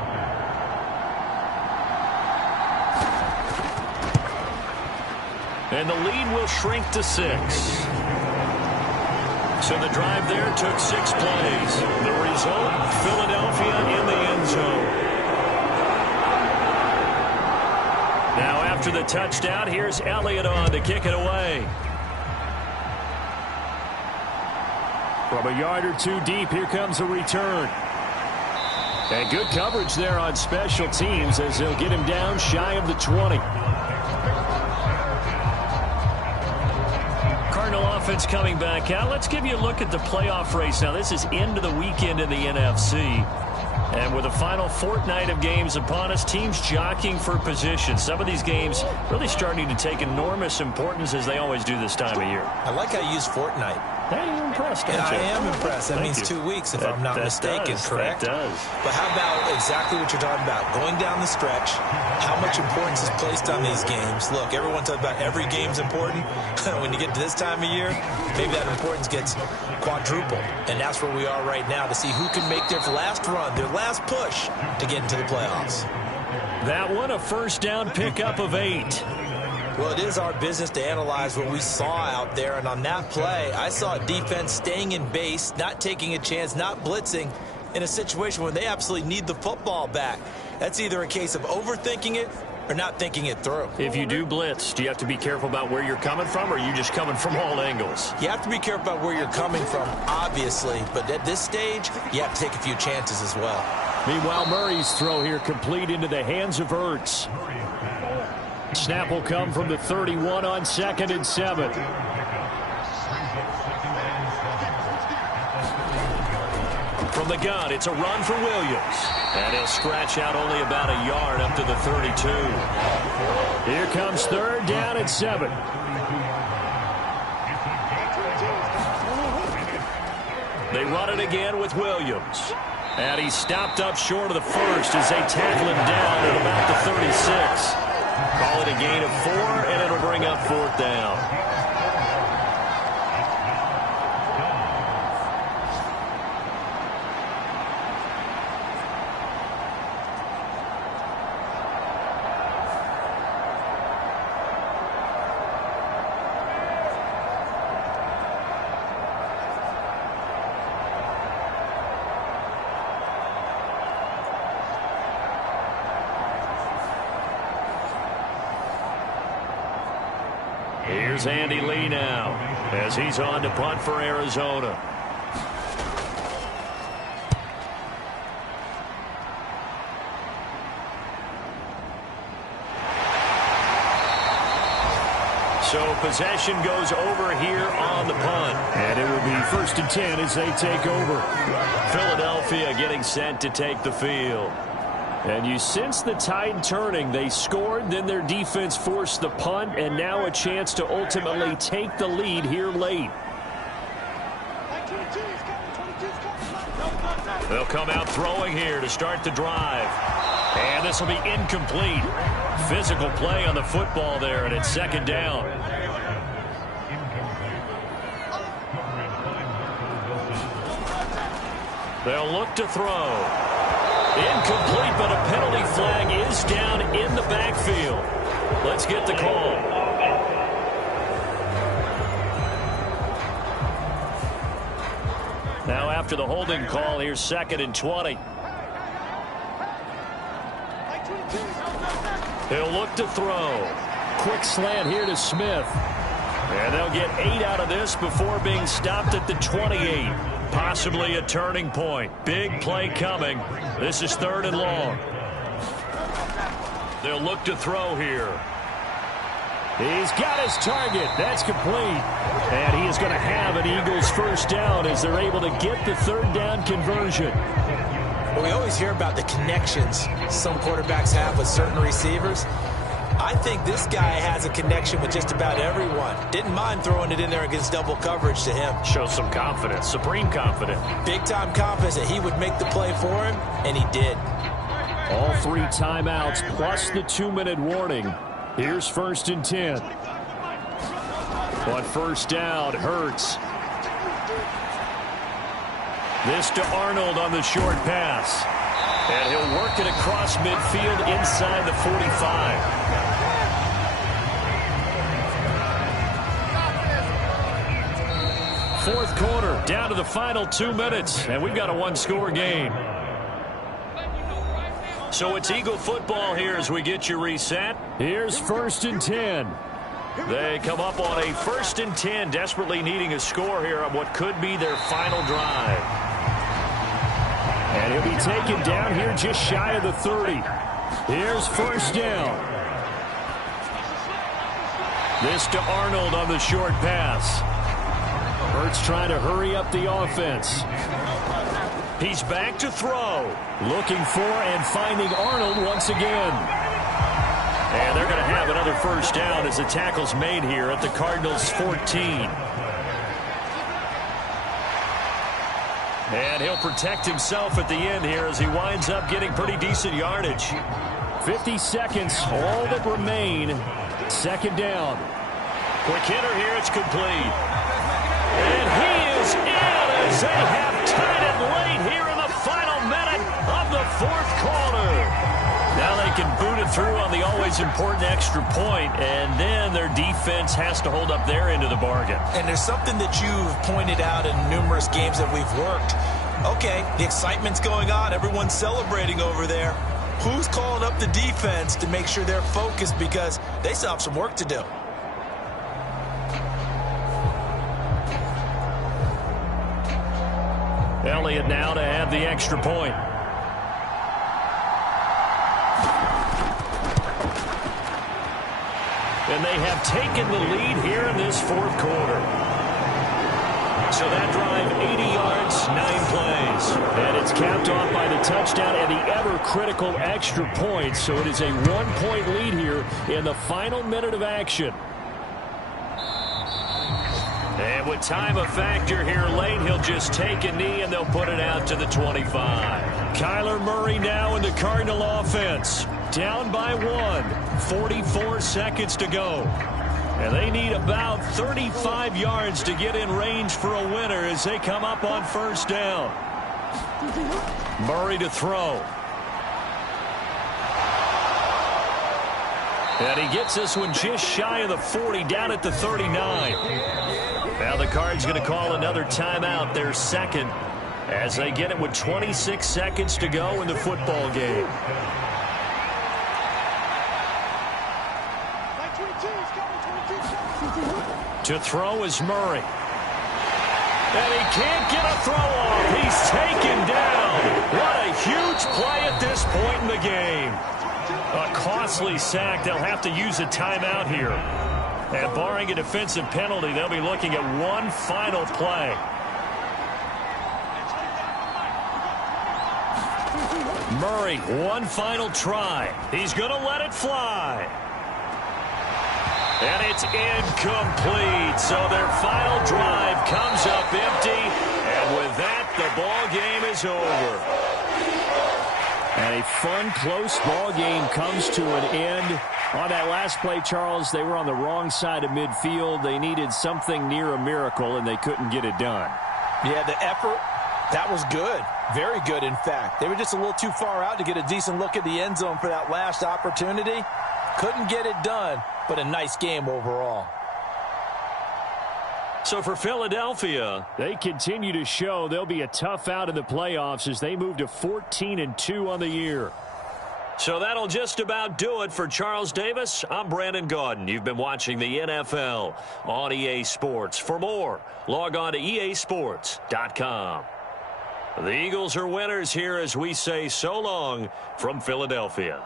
And the lead will shrink to 6. So the drive there took 6 plays. The result, Philadelphia in the end zone. Now after the touchdown, here's Elliott on to kick it away. From a yard or two deep, here comes a return. And good coverage there on special teams as they'll get him down shy of the 20. Offense coming back out. Let's give you a look at the playoff race. Now, this is into the weekend in the NFC. And with the final fortnight of games upon us, teams jockeying for position. Some of these games really starting to take enormous importance as they always do this time of year. I like how you use fortnight. Hey, you're impressed, aren't you? I am impressed. That means 2 weeks, if I'm not mistaken, correct? That does. But how about exactly what you're talking about? Going down the stretch, how much importance is placed on these games? Look, everyone talks about every game's important. When you get to this time of year, maybe that importance gets quadrupled. And that's where we are right now to see who can make their last run, their last push to get into the playoffs. That one, a first down pickup of 8. Well, it is our business to analyze what we saw out there, and on that play, I saw a defense staying in base, not taking a chance, not blitzing, in a situation where they absolutely need the football back. That's either a case of overthinking it or not thinking it through. If you do blitz, do you have to be careful about where you're coming from, or are you just coming from all angles? You have to be careful about where you're coming from, obviously, but at this stage, you have to take a few chances as well. Meanwhile, Murray's throw here complete into the hands of Hurts. Snap will come from the 31 on 2nd and 7. From the gun, it's a run for Williams. And he'll scratch out only about a yard up to the 32. Here comes 3rd down and 7. They run it again with Williams. And he's stopped up short of the first as they tackle him down at about the 36. Call it a gain of 4, and it'll bring up 4th down. Here's Andy Lee now as he's on to punt for Arizona. So possession goes over here on the punt. And it will be 1st and 10 as they take over. Philadelphia getting set to take the field. And you sense the tide turning. They scored, then their defense forced the punt, and now a chance to ultimately take the lead here late. They'll come out throwing here to start the drive. And this will be incomplete. Physical play on the football there, and it's 2nd down. They'll look to throw. Incomplete, but a penalty flag is down in the backfield. Let's get the call. Now after the holding call, here's 2nd and 20. He'll look to throw. Quick slant here to Smith. And they'll get 8 out of this before being stopped at the 28. Possibly a turning point. Big play coming. This is 3rd and long. They'll look to throw here. He's got his target. That's complete. And he is going to have an Eagles 1st down as they're able to get the 3rd down conversion. Well, we always hear about the connections some quarterbacks have with certain receivers. I think this guy has a connection with just about everyone. Didn't mind throwing it in there against double coverage to him. Shows some confidence, supreme confidence. Big-time confidence that he would make the play for him, and he did. All 3 timeouts plus the 2-minute warning. Here's 1st and 10. On 1st down, Hurts. This to Arnold on the short pass. And he'll work it across midfield inside the 45. Fourth quarter, down to the final 2 minutes, and we've got a 1-score game. So it's Eagle football here as we get you reset. Here's 1st and 10. They come up on a 1st and 10, desperately needing a score here on what could be their final drive. And he'll be taken down here just shy of the 30. Here's 1st down. This to Arnold on the short pass. Hurts trying to hurry up the offense. He's back to throw. Looking for and finding Arnold once again. And they're going to have another 1st down as the tackle's made here at the Cardinals' 14. And he'll protect himself at the end here as he winds up getting pretty decent yardage. 50 seconds, all that remain. 2nd down. Quick hitter here, it's complete. And he is in as they have tied it late here in the final minute of the 4th quarter. Now they can boot it through on the always important extra point, and then their defense has to hold up their end of the bargain. And there's something that you've pointed out in numerous games that we've worked. Okay, the excitement's going on. Everyone's celebrating over there. Who's calling up the defense to make sure they're focused because they still have some work to do? Elliott now to have the extra point. And they have taken the lead here in this fourth quarter. So that drive, 80 yards, 9 plays. And it's capped off by the touchdown and the ever-critical extra point. So it is a 1-point lead here in the final minute of action. And with time a factor here late, he'll just take a knee and they'll put it out to the 25. Kyler Murray now in the Cardinal offense. Down by 1. 44 seconds to go. And they need about 35 yards to get in range for a winner as they come up on first down. Murray to throw. And he gets this one just shy of the 40, down at the 39. Now the Cards going to call another timeout, their second, as they get it with 26 seconds to go in the football game. To throw is Murray. And he can't get a throw off. He's taken down. What a huge play at this point in the game. A costly sack. They'll have to use a timeout here. And barring a defensive penalty, they'll be looking at one final play. Murray, one final try. He's going to let it fly. And it's incomplete. So their final drive comes up empty. And with that, the ball game is over. And a fun, close ball game comes to an end. On that last play, Charles, they were on the wrong side of midfield. They needed something near a miracle, and they couldn't get it done. Yeah, the effort, that was good. Very good, in fact. They were just a little too far out to get a decent look at the end zone for that last opportunity. Couldn't get it done, but a nice game overall. So for Philadelphia, they continue to show they'll be a tough out in the playoffs as they move to 14-2 on the year. So that'll just about do it for Charles Davis. I'm Brandon Gaudin. You've been watching the NFL on EA Sports. For more, log on to easports.com. The Eagles are winners here as we say so long from Philadelphia.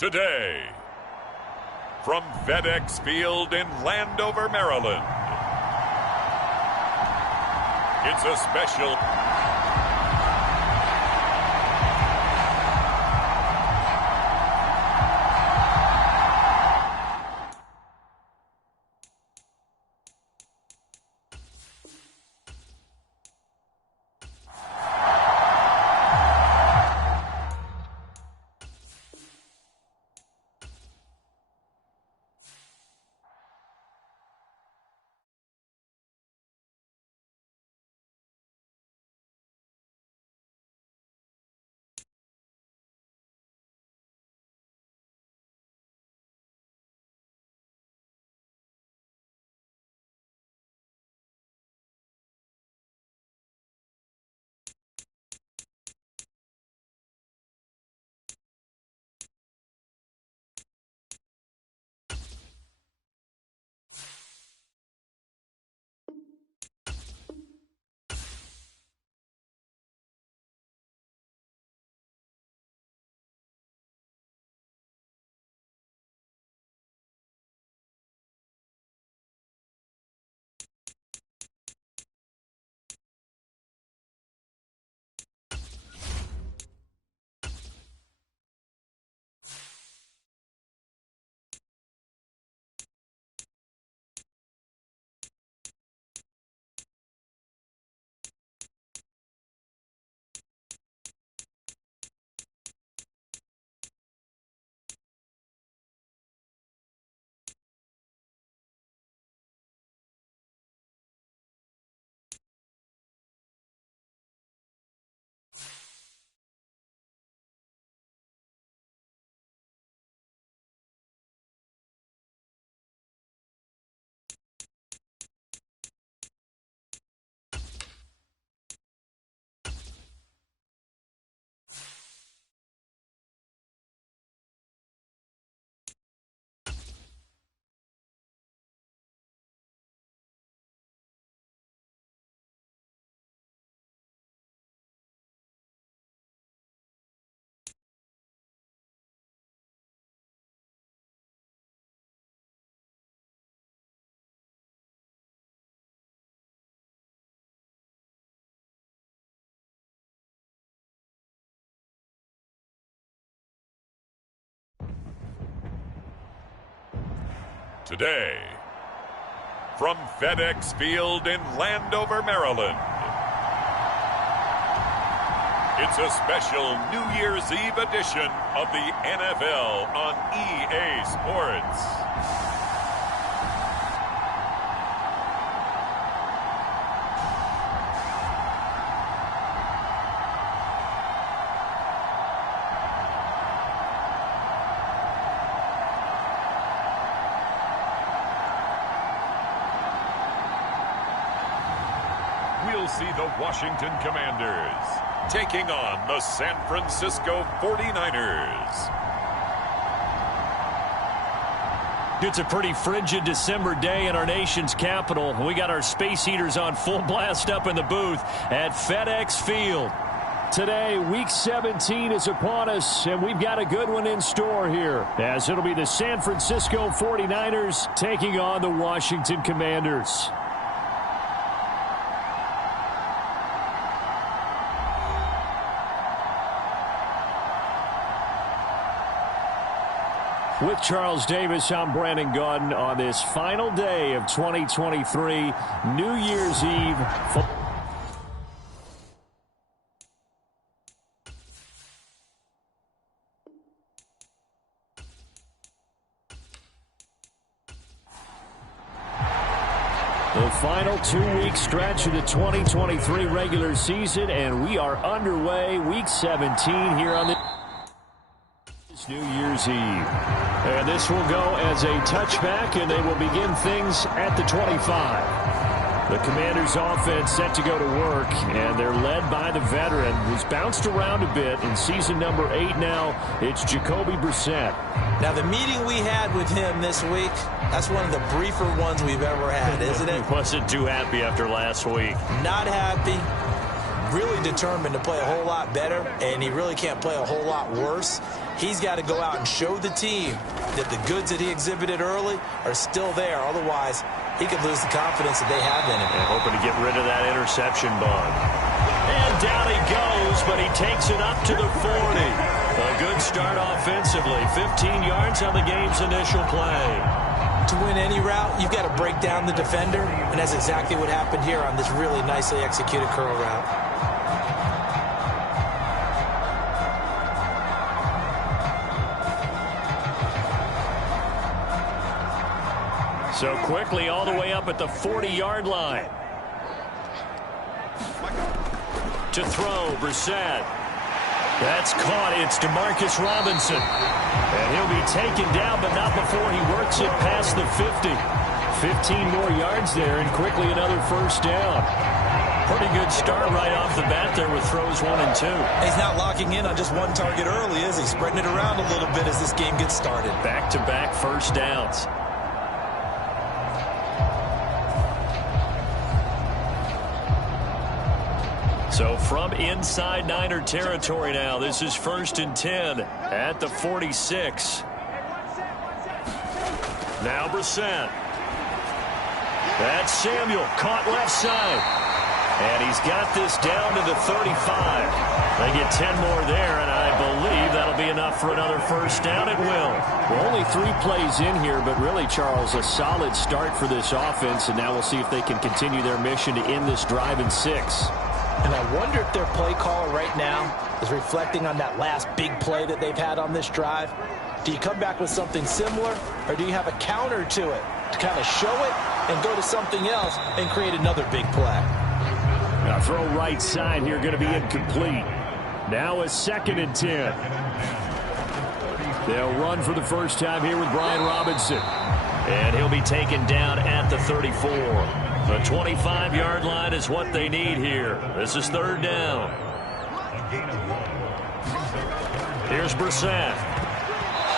Today, from FedEx Field in Landover, Maryland, it's a special... Today, from FedEx Field in Landover, Maryland, it's a special New Year's Eve edition of the NFL on EA Sports. We'll see the Washington Commanders taking on the San Francisco 49ers. It's a pretty frigid December day in our nation's capital. We got our space heaters on full blast up in the booth at FedEx Field. Today, Week 17 is upon us, and we've got a good one in store here, as it'll be the San Francisco 49ers taking on the Washington Commanders. With Charles Davis, I'm Brandon Gunn on this final day of 2023, New Year's Eve. The final 2-week stretch of the 2023 regular season, and we are underway, Week 17 here on the New Year's Eve. And this will go as a touchback, and they will begin things at the 25. The Commanders' offense set to go to work, and they're led by the veteran who's bounced around a bit in season number 8 now. It's Jacoby Brissett. Now, the meeting we had with him this week, that's one of the briefer ones we've ever had, isn't it? He wasn't too happy after last week. Not happy. Really determined to play a whole lot better, and he really can't play a whole lot worse. He's got to go out and show the team that the goods that he exhibited early are still there. Otherwise, he could lose the confidence that they have in him. And hoping to get rid of that interception bug. And down he goes, but he takes it up to the 40. A good start offensively. 15 yards on the game's initial play. To win any route, you've got to break down the defender, and that's exactly what happened here on this really nicely executed curl route. So quickly all the way up at the 40-yard line. To throw, Brissett. That's caught. It's DeMarcus Robinson. And he'll be taken down, but not before he works it past the 50. 15 more yards there, and quickly another first down. Pretty good start right off the bat there with throws 1 and 2. He's not locking in on just one target early, is he? Spreading it around a little bit as this game gets started. Back-to-back first downs. So from inside Niner territory now, this is 1st and 10 at the 46. Now Brissett. That's Samuel, caught left side. And he's got this down to the 35. They get 10 more there, and I believe that'll be enough for another first down. It will. Well, only 3 plays in here, but really, Charles, a solid start for this offense, and now we'll see if they can continue their mission to end this drive in 6. And I wonder if their play caller right now is reflecting on that last big play that they've had on this drive. Do you come back with something similar, or do you have a counter to it to kind of show it and go to something else and create another big play? Now throw right side here, going to be incomplete. Now a 2nd and 10. They'll run for the first time here with Brian Robinson. And he'll be taken down at the 34. The 25-yard line is what they need here. This is 3rd down. Here's Brissett.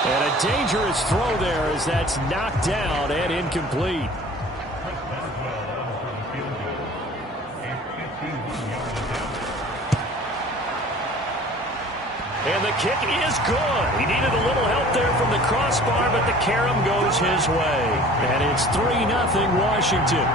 And a dangerous throw there as that's knocked down and incomplete. And the kick is good. He needed a little help there from the crossbar, but the carom goes his way. And it's 3-0 Washington.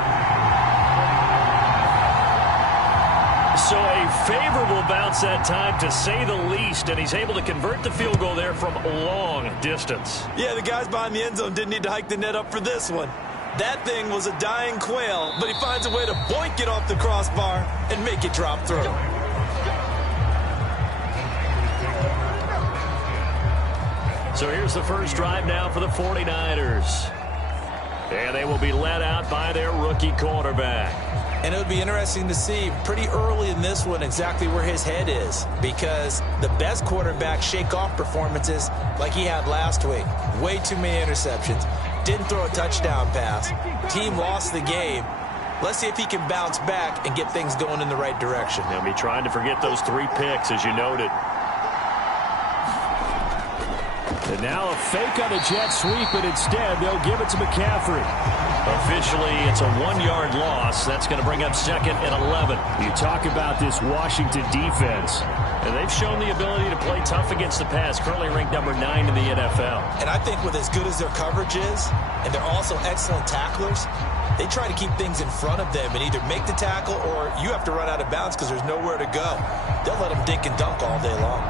So a favorable bounce that time, to say the least, and he's able to convert the field goal there from a long distance. Yeah, the guys behind the end zone didn't need to hike the net up for this one. That thing was a dying quail, but he finds a way to boink it off the crossbar and make it drop through. So here's the first drive now for the 49ers. And they will be led out by their rookie quarterback. And it would be interesting to see pretty early in this one exactly where his head is, because the best quarterbacks shake off performances like he had last week. Way too many interceptions. Didn't throw a touchdown pass. Team lost the game. Let's see if he can bounce back and get things going in the right direction. They'll be trying to forget those 3 picks, as you noted. And now a fake on the jet sweep, but instead they'll give it to McCaffrey. Officially, it's a 1-yard loss. That's going to bring up 2nd and 11. You talk about this Washington defense. And they've shown the ability to play tough against the pass, currently ranked number 9 in the NFL. And I think with as good as their coverage is, and they're also excellent tacklers, they try to keep things in front of them and either make the tackle or you have to run out of bounds because there's nowhere to go. They'll let them dink and dunk all day long.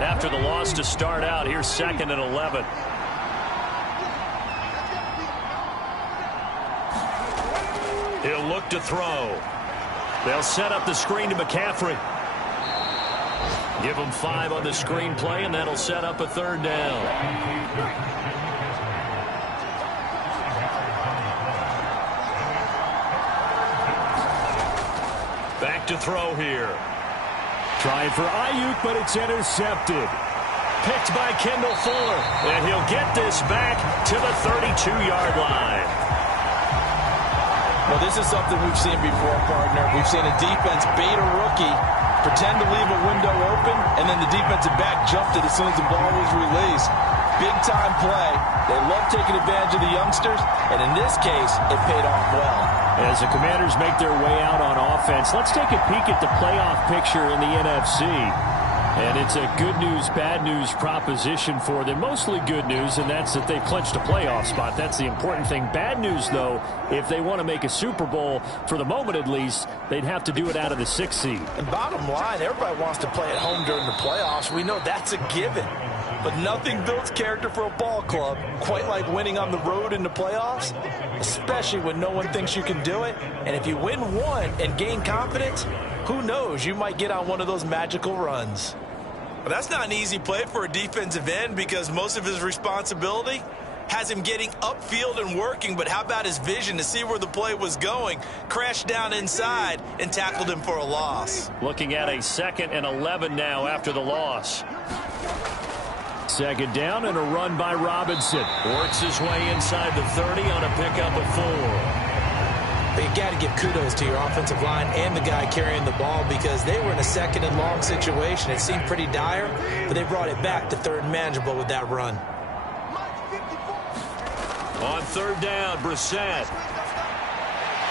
After the loss to start out, here's 2nd and 11. He'll look to throw. They'll set up the screen to McCaffrey. Give him 5 on the screen play, and that'll set up a 3rd down. Back to throw here. Trying for Ayuk, but it's intercepted. Picked by Kendall Fuller. And he'll get this back to the 32-yard line. Well, this is something we've seen before, partner. We've seen a defense bait a rookie, pretend to leave a window open, and then the defensive back jumped it as soon as the ball was released. big-time play. They love taking advantage of the youngsters, and in this case, it paid off well. As the Commanders make their way out on offense, let's take a peek at the playoff picture in the NFC. And it's a good news, bad news proposition for them. Mostly good news, and that's that they've clinched a playoff spot. That's the important thing. Bad news, though, if they want to make a Super Bowl, for the moment at least, they'd have to do it out of the 6th seed. And bottom line, everybody wants to play at home during the playoffs. We know that's a given. But nothing builds character for a ball club quite like winning on the road in the playoffs, especially when no one thinks you can do it. And if you win one and gain confidence, who knows, you might get on one of those magical runs. But that's not an easy play for a defensive end because most of his responsibility has him getting upfield and working. But how about his vision to see where the play was going? Crashed down inside and tackled him for a loss. Looking at a 2nd and 11 now after the loss. 2nd down and a run by Robinson. Works his way inside the 30 on a pickup of 4. But you got to give kudos to your offensive line and the guy carrying the ball because they were in a 2nd and long situation. It seemed pretty dire, but they brought it back to 3rd and manageable with that run. On 3rd down, Brissett.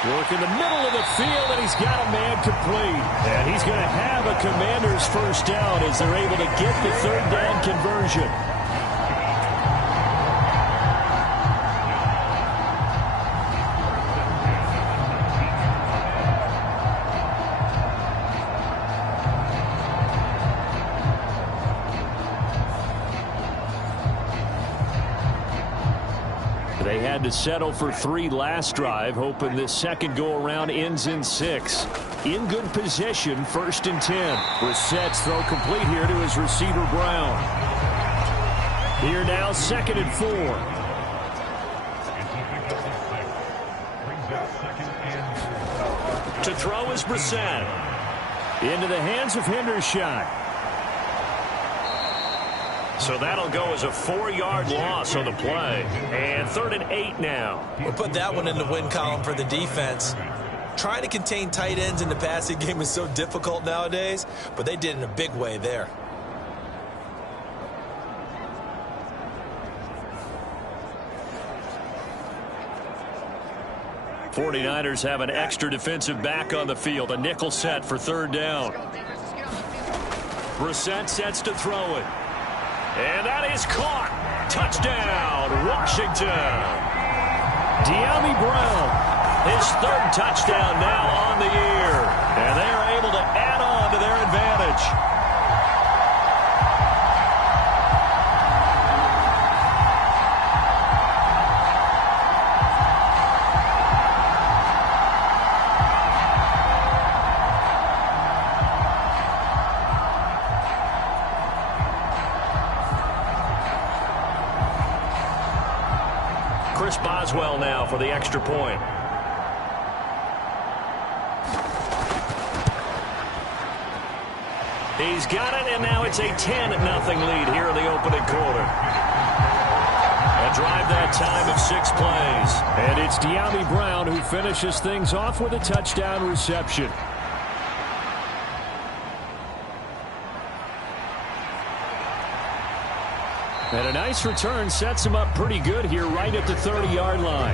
Work in the middle of the field, and he's got a man complete. And he's going to have a Commander's 1st down as they're able to get the 3rd down conversion. They had to settle for 3 last drive, hoping this second go-around ends in 6. In good position, 1st and 10. Brissett's throw complete here to his receiver, Brown. Here now, 2nd and 4. To throw is Brissett. Into the hands of Hendershot. So that'll go as a 4-yard loss on the play. And 3rd and 8 now. We'll put that one in the win column for the defense. Trying to contain tight ends in the passing game is so difficult nowadays, but they did in a big way there. '49ers have an extra defensive back on the field. A nickel set for 3rd down. Brissett sets to throw it. And that is caught. Touchdown, Washington. De'Ami Brown. His 3rd touchdown now on the year. And they're able to add on to their advantage. Chris Boswell now for the extra point. He's got it, and now it's a 10-0 lead here in the opening quarter. A drive that time of 6 plays. And it's De'Ami Brown who finishes things off with a touchdown reception. And a nice return sets him up pretty good here right at the 30-yard line.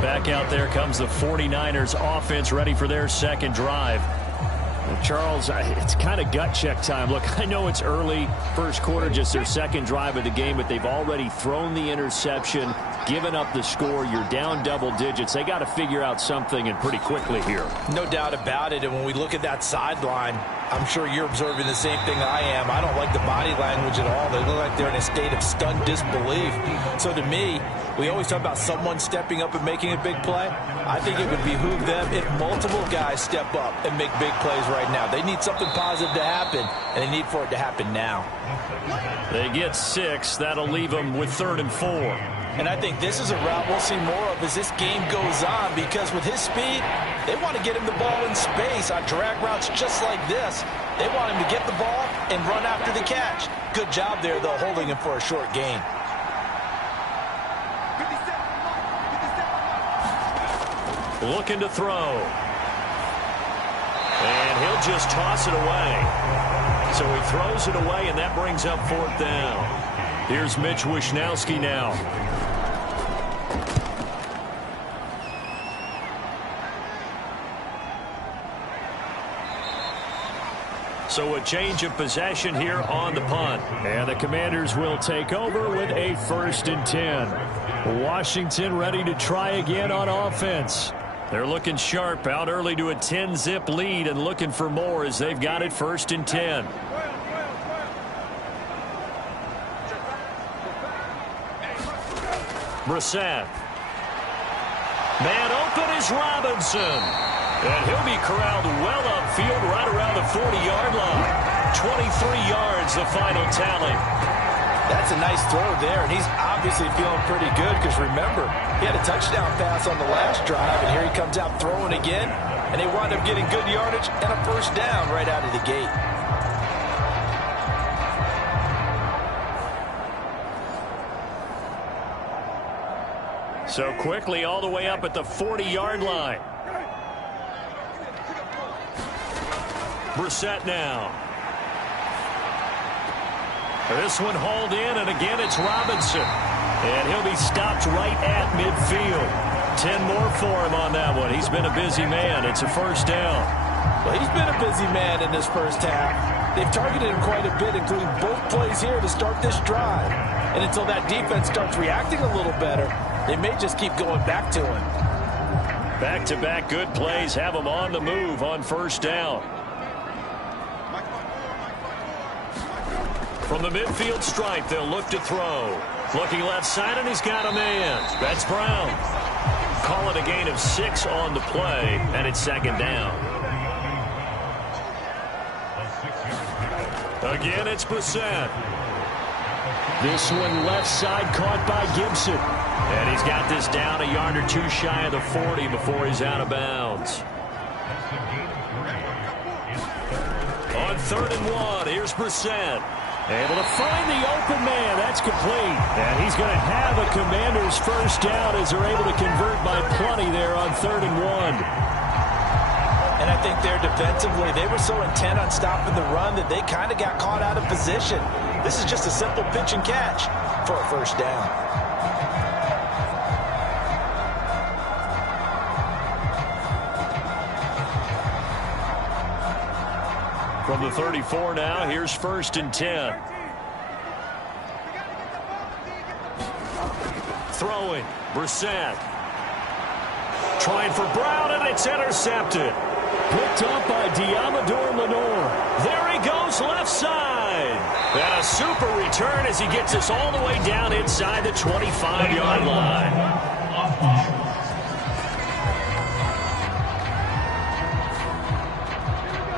Back out there comes the 49ers offense ready for their 2nd drive. Well, Charles, it's kind of gut check time. Look, I know it's early, 1st quarter, just their 2nd drive of the game, but they've already thrown the interception, given up the score. You're down double digits. They got to figure out something, and pretty quickly here. No doubt about it, and when we look at that sideline, I'm sure you're observing the same thing I am. I don't like the body language at all. They look like they're in a state of stunned disbelief. So to me, we always talk about someone stepping up and making a big play. I think it would behoove them if multiple guys step up and make big plays right now. They need something positive to happen, and they need for it to happen now. They get 6. That'll leave them with 3rd and 4. And I think this is a route we'll see more of as this game goes on, because with his speed, they want to get him the ball in space on drag routes just like this. They want him to get the ball and run after the catch. Good job there, though, holding him for a short gain. Looking to throw. And he'll just toss it away. So he throws it away, and that brings up 4th down. Here's Mitch Wishnowski now. So a change of possession here on the punt. And the Commanders will take over with a 1st and 10. Washington ready to try again on offense. They're looking sharp, out early to a 10-zip lead and looking for more as they've got it 1st and 10. Brissett. Man open is Robinson. And he'll be corralled well upfield right around the 40-yard line. 23 yards, the final tally. That's a nice throw there, and he's obviously feeling pretty good because, remember, he had a touchdown pass on the last drive, and here he comes out throwing again, and they wind up getting good yardage and a 1st down right out of the gate. So quickly all the way up at the 40-yard line. Brissett now. This one hauled in, and again it's Robinson. And he'll be stopped right at midfield. 10 more for him on that one. He's been a busy man. It's a 1st down. Well, he's been a busy man in this first half. They've targeted him quite a bit, including both plays here to start this drive. And until that defense starts reacting a little better, they may just keep going back to him. Back-to-back good plays have him on the move on 1st down. From the midfield stripe, they'll look to throw. Looking left side, and he's got a man. That's Brown. Call it a gain of 6 on the play, and it's 2nd down. Again, it's Brissett. This one left side caught by Gibson. And he's got this down a yard or 2 shy of the 40 before he's out of bounds. On 3rd and 1, here's Brissett. Able to find the open man. That's complete. And he's going to have a Commander's 1st down as they're able to convert by plenty there on 3rd and 1. And I think there defensively, they were so intent on stopping the run that they kind of got caught out of position. This is just a simple pitch and catch for a 1st down. From the 34 now, here's 1st and 10. Throwing, Brissett. Trying for Brown, and it's intercepted. Picked up by Diamador Lenore. There he goes left side. And a super return as he gets us all the way down inside the 25-yard line.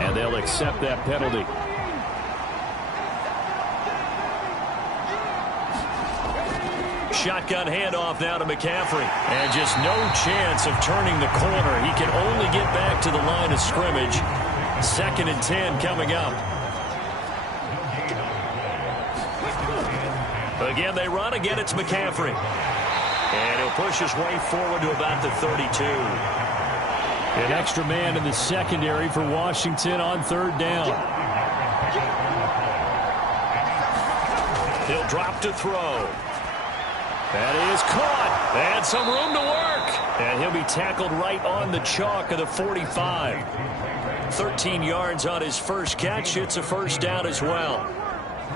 And they'll accept that penalty. Shotgun handoff now to McCaffrey. And just no chance of turning the corner. He can only get back to the line of scrimmage. 2nd and 10 coming up. Again, they run. Again, it's McCaffrey. And he'll push his way forward to about the 32. An extra man in the secondary for Washington on 3rd down. He'll drop to throw. That is caught. And some room to work. And he'll be tackled right on the chalk of the 45. 13 yards on his first catch. It's a 1st down as well.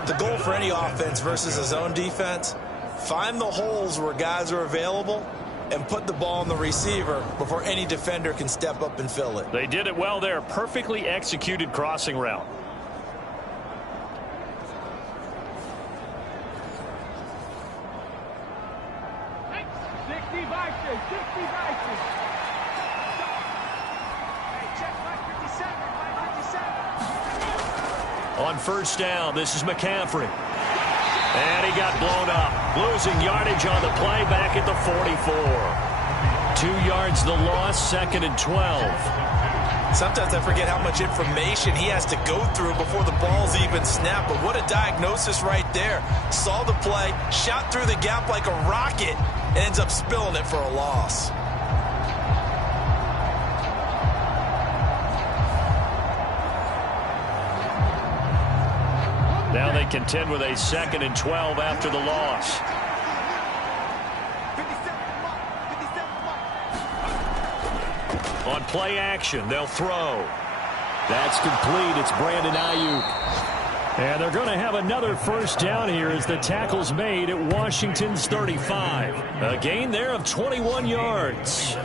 The goal for any offense versus a zone defense, find the holes where guys are available and put the ball on the receiver before any defender can step up and fill it. They did it well there. Perfectly executed crossing route. On 1st down, this is McCaffrey. And he got blown up. Losing yardage on the play back at the 44. 2 yards the loss, 2nd and 12. Sometimes I forget how much information he has to go through before the ball's even snapped. But what a diagnosis right there. Saw the play, shot through the gap like a rocket, and ends up spilling it for a loss. Now they contend with a 2nd and 12 after the loss. On play action, they'll throw. That's complete. It's Brandon Ayuk. And they're going to have another first down here as the tackle's made at Washington's 35. A gain there of 21 yards.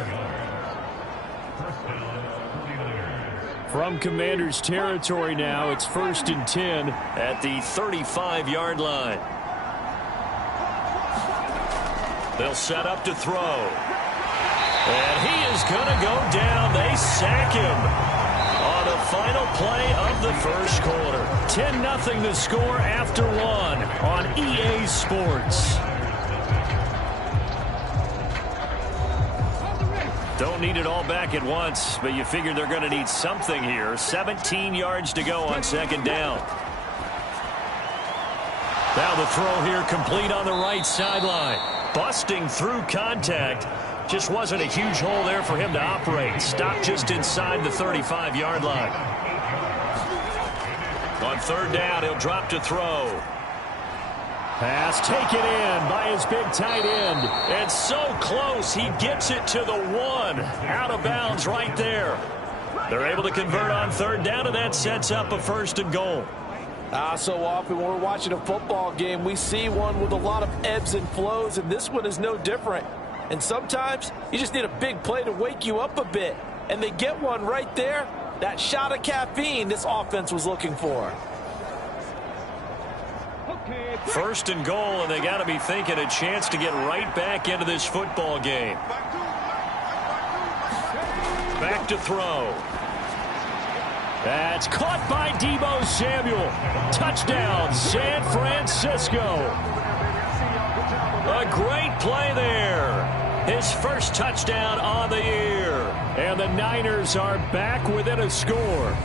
From Commanders territory now, it's 1st and 10 at the 35-yard line. They'll set up to throw. And he is going to go down. They sack him on the final play of the first quarter. 10-0 the score after 1 on EA Sports. Don't need it all back at once, but you figure they're going to need something here. 17 yards to go on 2nd down. Now the throw here complete on the right sideline. Busting through contact. Just wasn't a huge hole there for him to operate. Stopped just inside the 35-yard line. On 3rd down, he'll drop to throw. Pass taken in by his big tight end. And so close, he gets it to the 1. Out of bounds right there. They're able to convert on 3rd down, and that sets up a 1st and goal. So often when we're watching a football game, we see one with a lot of ebbs and flows, and this one is no different. And sometimes you just need a big play to wake you up a bit. And they get one right there. That shot of caffeine this offense was looking for. 1st and goal, and they got to be thinking a chance to get right back into this football game. Back to throw. That's caught by Deebo Samuel. Touchdown, San Francisco. A great play there. His first touchdown on the year. And the Niners are back within a score.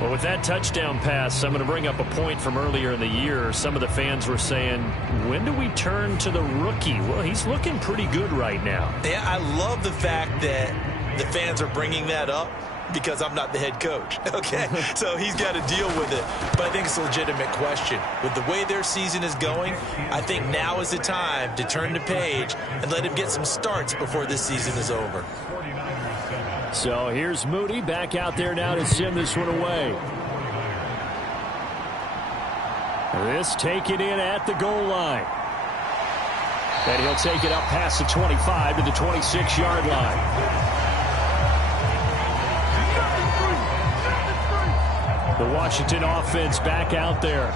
Well, with that touchdown pass, I'm going to bring up a point from earlier in the year. Some of the fans were saying, when do we turn to the rookie? Well, he's looking pretty good right now. Yeah, I love the fact that the fans are bringing that up because I'm not the head coach, okay? So he's got to deal with it. But I think it's a legitimate question. With the way their season is going, I think now is the time to turn the page and let him get some starts before this season is over. So here's Moody back out there now to send this one away. This taken in at the goal line. And he'll take it up past the 25 to the 26-yard line. The Washington offense back out there.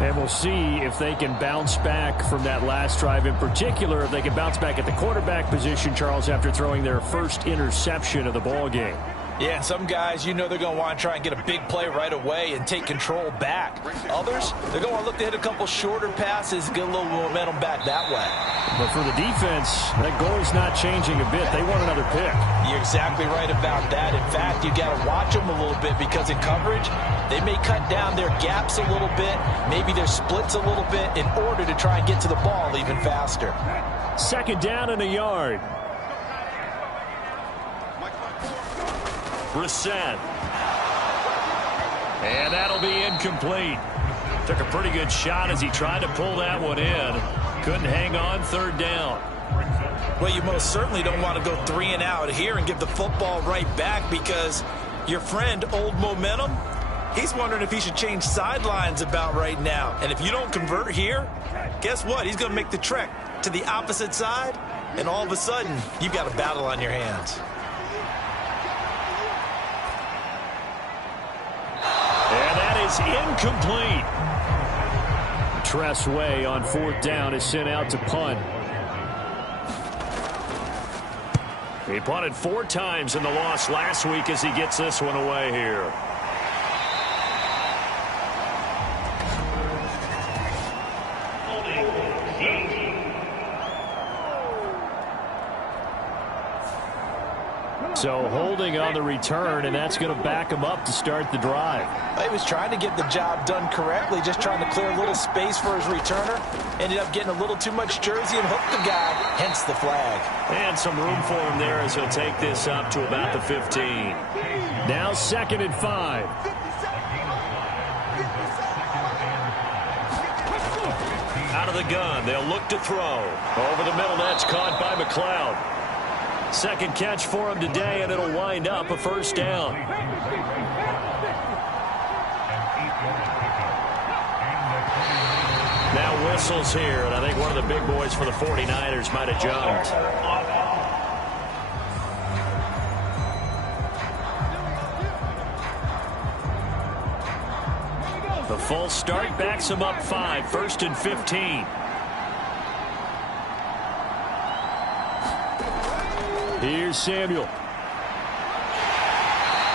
And we'll see if they can bounce back from that last drive in particular, if they can bounce back at the quarterback position, Charles, after throwing their first interception of the ball game. Yeah, and some guys, you know they're going to want to try and get a big play right away and take control back. Others, they're going to want to look to hit a couple shorter passes, get a little momentum back that way. But for the defense, that goal's not changing a bit. They want another pick. You're exactly right about that. In fact, you got to watch them a little bit because in coverage, they may cut down their gaps a little bit, maybe their splits a little bit in order to try and get to the ball even faster. 2nd down and a yard. Brissett. And that'll be incomplete. Took a pretty good shot as he tried to pull that one in. Couldn't hang on 3rd down. Well, you most certainly don't want to go 3 and out here and give the football right back because your friend, Old Momentum, he's wondering if he should change sidelines about right now. And if you don't convert here, guess what? He's going to make the trek to the opposite side, and all of a sudden, you've got a battle on your hands. And that is incomplete. Tress Way on 4th down is sent out to punt. He punted 4 times in the loss last week as he gets this one away here. So holding on the return, and that's going to back him up to start the drive. He was trying to get the job done correctly, just trying to clear a little space for his returner. Ended up getting a little too much jersey and hooked the guy, hence the flag. And some room for him there as he'll take this up to about the 15. Now 2nd and 5. Out of the gun, they'll look to throw. Over the middle, that's caught by McLeod. Second catch for him today, and it'll wind up a first down. Now whistles here, and I think one of the big boys for the 49ers might have jumped. The false start backs him up 5, 1st and 15. Here's Samuel.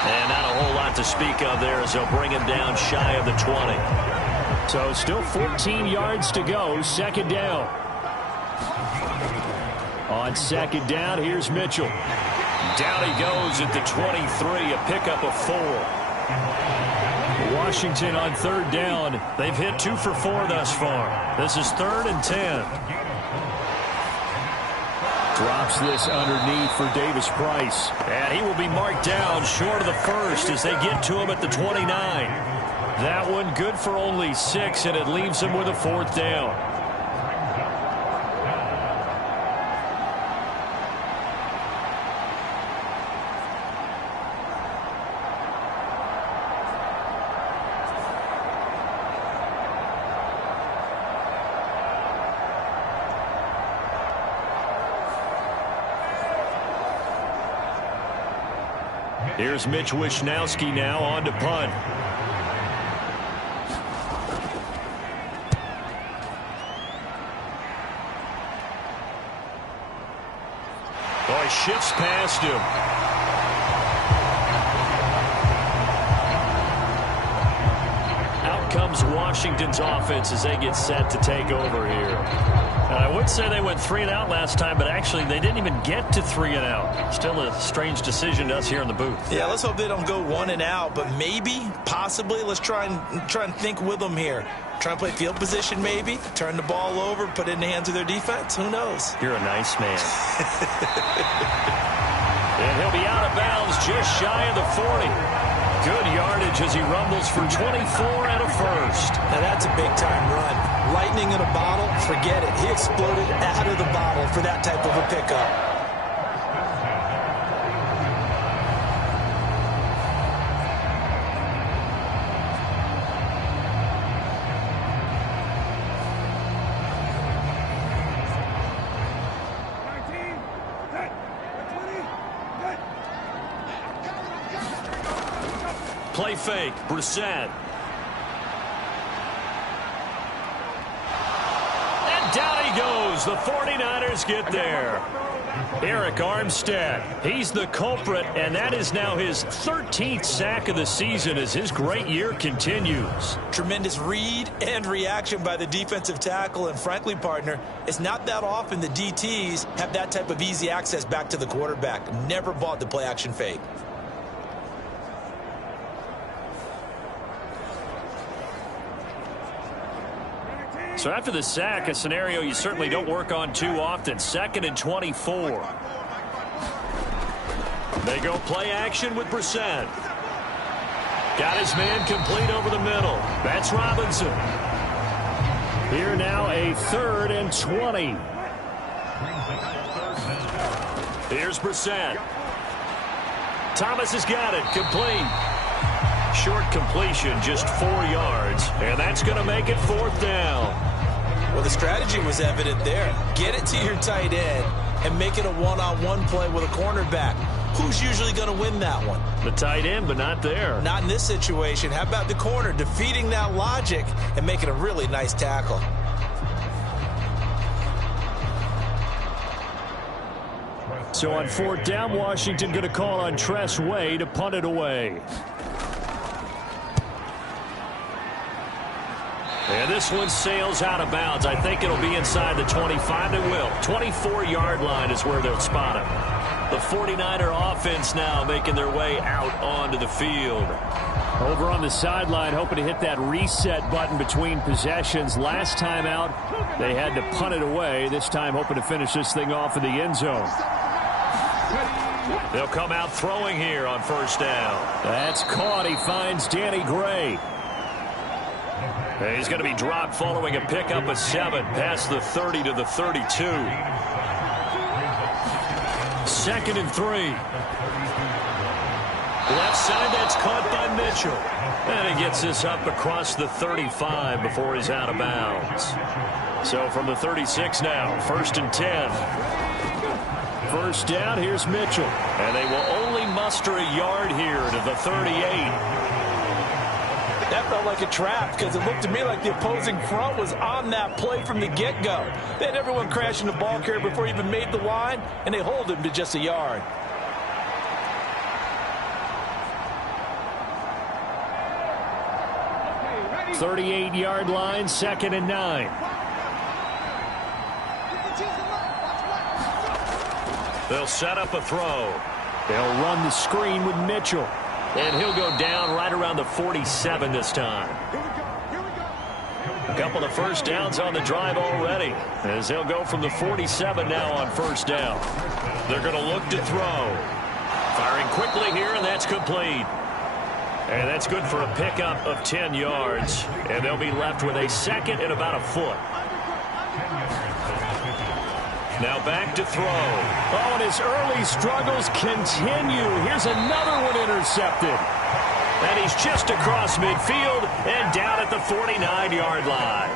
And not a whole lot to speak of there as they'll bring him down shy of the 20. So still 14 yards to go, second down. On second down, here's Mitchell. Down he goes at the 23, a pickup of 4. Washington on third down. They've hit 2 for 4 thus far. This is 3rd and 10. Drops this underneath for Davis Price. And he will be marked down short of the first as they get to him at the 29. That one good for only 6, and it leaves him with a 4th down. Here's Mitch Wishnowski now on to punt. Oh, he shifts past him. Out comes Washington's offense as they get set to take over here. I would say they went 3 and out last time, but actually they didn't even get to 3 and out. Still a strange decision to us here in the booth. Yeah, let's hope they don't go 1 and out, but maybe, possibly, let's try and think with them here. Try and play field position maybe, turn the ball over, put it in the hands of their defense. Who knows? You're a nice man. And he'll be out of bounds just shy of the 40. Good yardage as he rumbles for 24 and a first. Now that's a big-time run. Lightning in a bottle, forget it. He exploded out of the bottle for that type of a pickup. Play fake, Brissett. And down he goes. The 49ers get there. Eric Armstead, he's the culprit, and that is now his 13th sack of the season as his great year continues. Tremendous read and reaction by the defensive tackle, and frankly, partner, it's not that often the DTs have that type of easy access back to the quarterback. Never bought the play-action fake. So after the sack, a scenario you certainly don't work on too often. 2nd and 24. They go play action with Brissett. Got his man complete over the middle. That's Robinson. Here now a 3rd and 20. Here's Brissett. Thomas has got it. Complete. Short completion, just 4 yards. And that's going to make it 4th down. Well, the strategy was evident there. Get it to your tight end and make it a one-on-one play with a cornerback. Who's usually going to win that one? The tight end, but not there. Not in this situation. How about the corner defeating that logic and making a really nice tackle? So on 4th down, Washington going to call on Tress Way to punt it away. And this one sails out of bounds. I think it'll be inside the 25. It will. 24-yard line is where they'll spot him. The 49er offense now making their way out onto the field. Over on the sideline, hoping to hit that reset button between possessions. Last time out, they had to punt it away. This time hoping to finish this thing off in the end zone. They'll come out throwing here on 1st down. That's caught. He finds Danny Gray. And he's going to be dropped following a pickup of 7 past the 30 to the 32. 2nd and 3. Left side, that's caught by Mitchell. And he gets this up across the 35 before he's out of bounds. So from the 36 now, 1st and 10. First down, here's Mitchell. And they will only muster a yard here to the 38. That felt like a trap because it looked to me like the opposing front was on that play from the get-go. They had everyone crashing the ball carrier before he even made the line, and they hold him to just a yard. .38-yard line, 2nd and 9. They'll set up a throw. They'll run the screen with Mitchell. And he'll go down right around the 47 this time. A couple of first downs on the drive already, as they'll go from the 47 now on 1st down. They're going to look to throw. Firing quickly here, and that's complete. And that's good for a pickup of 10 yards. And they'll be left with a 2nd and about a foot. Now back to throw. Oh, and his early struggles continue. Here's another one intercepted. And he's just across midfield and down at the 49-yard line.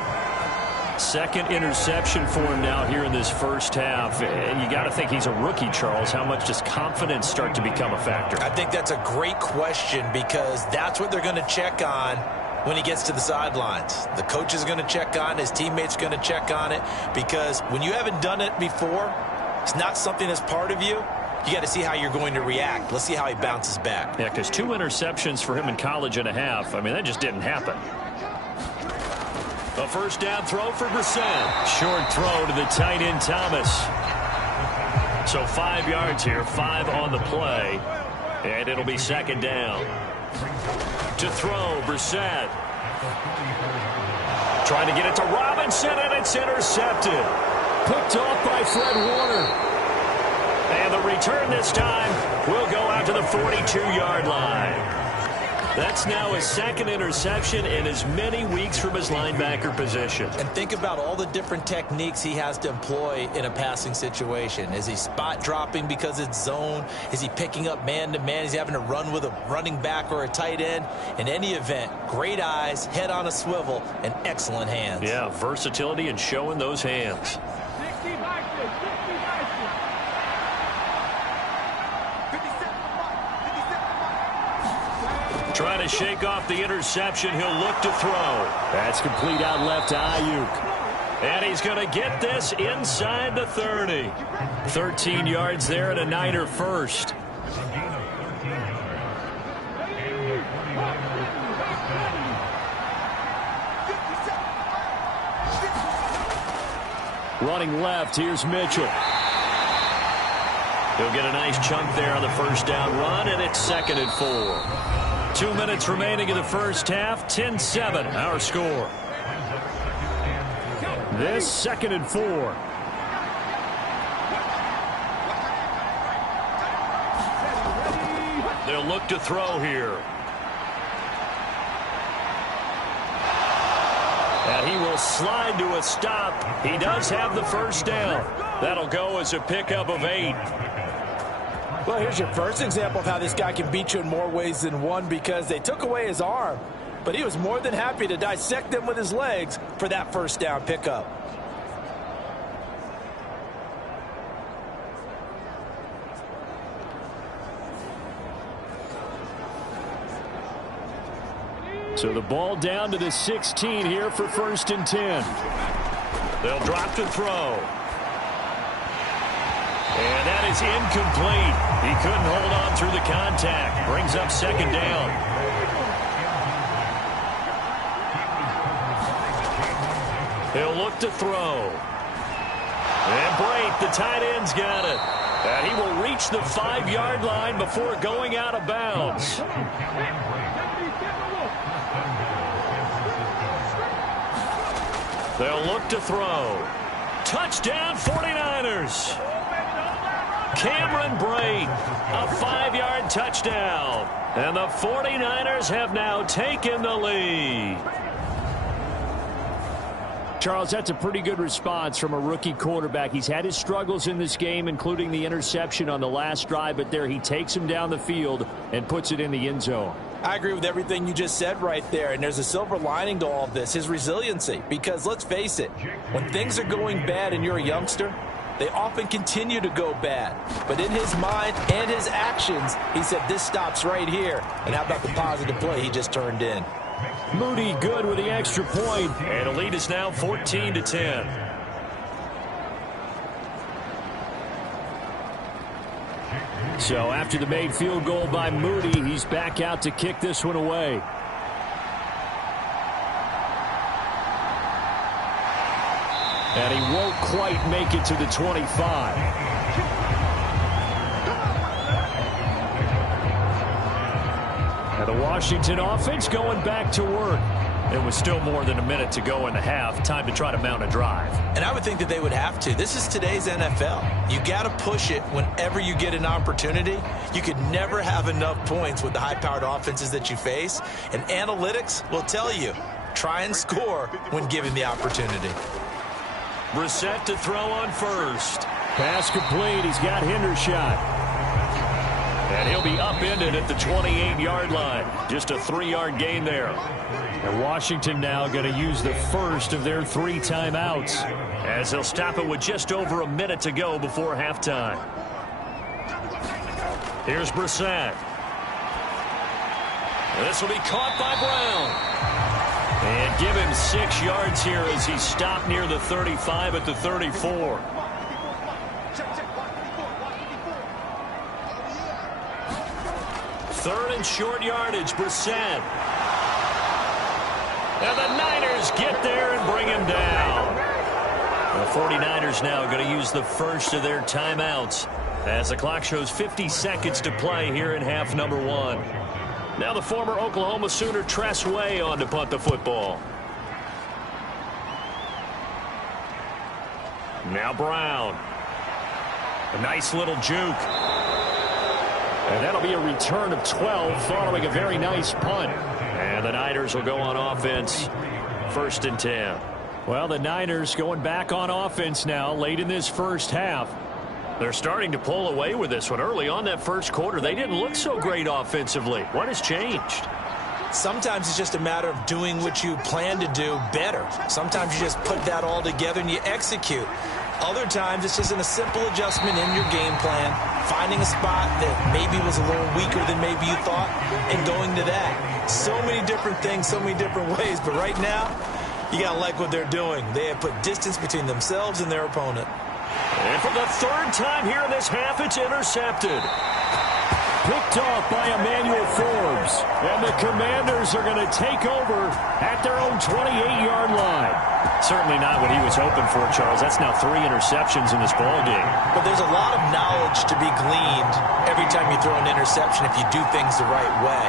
2nd interception for him now here in this first half. And you got to think he's a rookie, Charles. How much does confidence start to become a factor? I think that's a great question because that's what they're going to check on when he gets to the sidelines. The coach is going to check on it. His teammates are going to check on it because when you haven't done it before, it's not something that's part of you. You got to see how you're going to react. Let's see how he bounces back. Yeah, because 2 interceptions for him in college and a half. I mean, that just didn't happen. A first down throw for Brissett. Short throw to the tight end, Thomas. So 5 yards here, 5 on the play. And it'll be 2nd down. To throw, Brissett. Trying to get it to Robinson, and it's intercepted. Picked off by Fred Warner. And the return this time will go out to the 42-yard line. That's now his 2nd interception in as many weeks from his linebacker position. And think about all the different techniques he has to employ in a passing situation. Is he spot dropping because it's zone? Is he picking up man-to-man? Is he having to run with a running back or a tight end? In any event, great eyes, head on a swivel, and excellent hands. Yeah, versatility and showing those hands. Trying to shake off the interception. He'll look to throw. That's complete out left to Ayuk. And he's going to get this inside the 30. 13 yards there and a Niner first. Running left, here's Mitchell. He'll get a nice chunk there on the first down run, and it's 2nd and 4. 2 minutes remaining in the first half. 10-7, our score. This 2nd and 4. They'll look to throw here. And he will slide to a stop. He does have the first down. That'll go as a pickup of 8. Well, here's your first example of how this guy can beat you in more ways than one because they took away his arm, but he was more than happy to dissect them with his legs for that first down pickup. So the ball down to the 16 here for 1st and 10. They'll drop to throw. And that is incomplete. He couldn't hold on through the contact. Brings up 2nd down. He'll look to throw. And Brate, the tight end's got it. And he will reach the 5-yard line before going out of bounds. They'll look to throw. Touchdown 49ers. Cameron Brate, a 5-yard touchdown. And the 49ers have now taken the lead. Charles, that's a pretty good response from a rookie quarterback. He's had his struggles in this game, including the interception on the last drive, but there he takes him down the field and puts it in the end zone. I agree with everything you just said right there, and there's a silver lining to all of this, his resiliency. Because let's face it, when things are going bad and you're a youngster, they often continue to go bad. But in his mind and his actions, he said, this stops right here. And how about the positive play he just turned in? Moody good with the extra point. And the lead is now 14-10. So after the made field goal by Moody, he's back out to kick this one away. And he won't quite make it to the 25. And the Washington offense going back to work. It was still more than a minute to go in the half. Time to try to mount a drive. And I would think that they would have to. This is today's NFL. You got to push it whenever you get an opportunity. You could never have enough points with the high-powered offenses that you face. And analytics will tell you, try and score when given the opportunity. Brissett to throw on first. Pass complete. He's got Hendershot. And he'll be upended at the 28-yard line. Just a 3-yard gain there. And Washington now going to use the first of their 3 timeouts, as he'll stop it with just over a minute to go before halftime. Here's Brissett. This will be caught by Brown. And give him 6 yards here as he's stopped near the 35 at the 34. Third and short yardage, Brissett. And the Niners get there and bring him down. The 49ers now going to use the first of their timeouts as the clock shows 50 seconds to play here in half number 1. Now the former Oklahoma Sooner Tress Way on to punt the football. Now Brown. A nice little juke. And that'll be a return of 12 following a very nice punt. And the Niners will go on offense, 1st and 10. Well, the Niners going back on offense now late in this first half. They're starting to pull away with this one. Early on that first quarter, they didn't look so great offensively. What has changed? Sometimes it's just a matter of doing what you plan to do better. Sometimes you just put that all together and you execute. Other times it's just a simple adjustment in your game plan, finding a spot that maybe was a little weaker than maybe you thought, and going to that. So many different things, so many different ways, but right now, you got to like what they're doing. They have put distance between themselves and their opponent. And for the 3rd time here in this half, it's intercepted. Picked off by Emmanuel Forbes. And the Commanders are going to take over at their own 28-yard line. Certainly not what he was hoping for, Charles. That's now 3 interceptions in this ballgame. But there's a lot of knowledge to be gleaned every time you throw an interception if you do things the right way.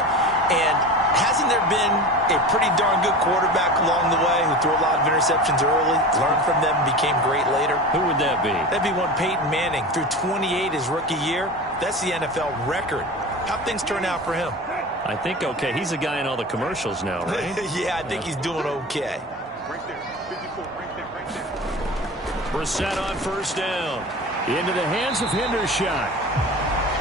And hasn't there been a pretty darn good quarterback along the way who threw a lot of interceptions early, learned from them, and became great later? Who would that be? That'd be one Peyton Manning. Threw 28 his rookie year. That's the NFL record. How'd things turn out for him? I think okay. He's a guy in all the commercials now, right? Yeah, I think he's doing okay. Brissett on 1st down. Into the hands of Hendershot.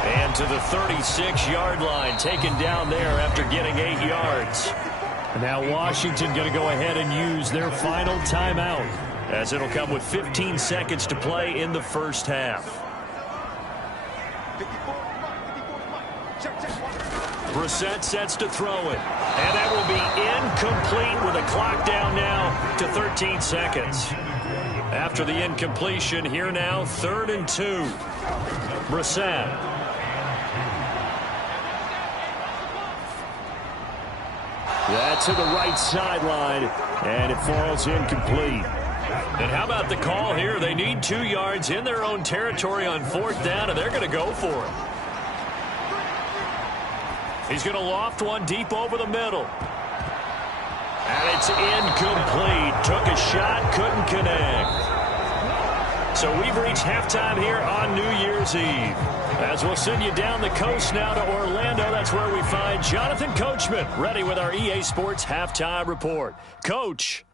And to the 36-yard line, taken down there after getting 8 yards. Now Washington going to go ahead and use their final timeout, as it'll come with 15 seconds to play in the first half. Brissett sets to throw it. And that will be incomplete with a clock down now to 13 seconds. After the incompletion, here now, 3rd and 2. Brissett. That's to the right sideline, and it falls incomplete. And how about the call here? They need 2 yards in their own territory on 4th down, and they're going to go for it. He's going to loft one deep over the middle. And it's incomplete. Took a shot, couldn't connect. So we've reached halftime here on New Year's Eve. As we'll send you down the coast now to Orlando, that's where we find Jonathan Coachman ready with our EA Sports Halftime Report. Coach.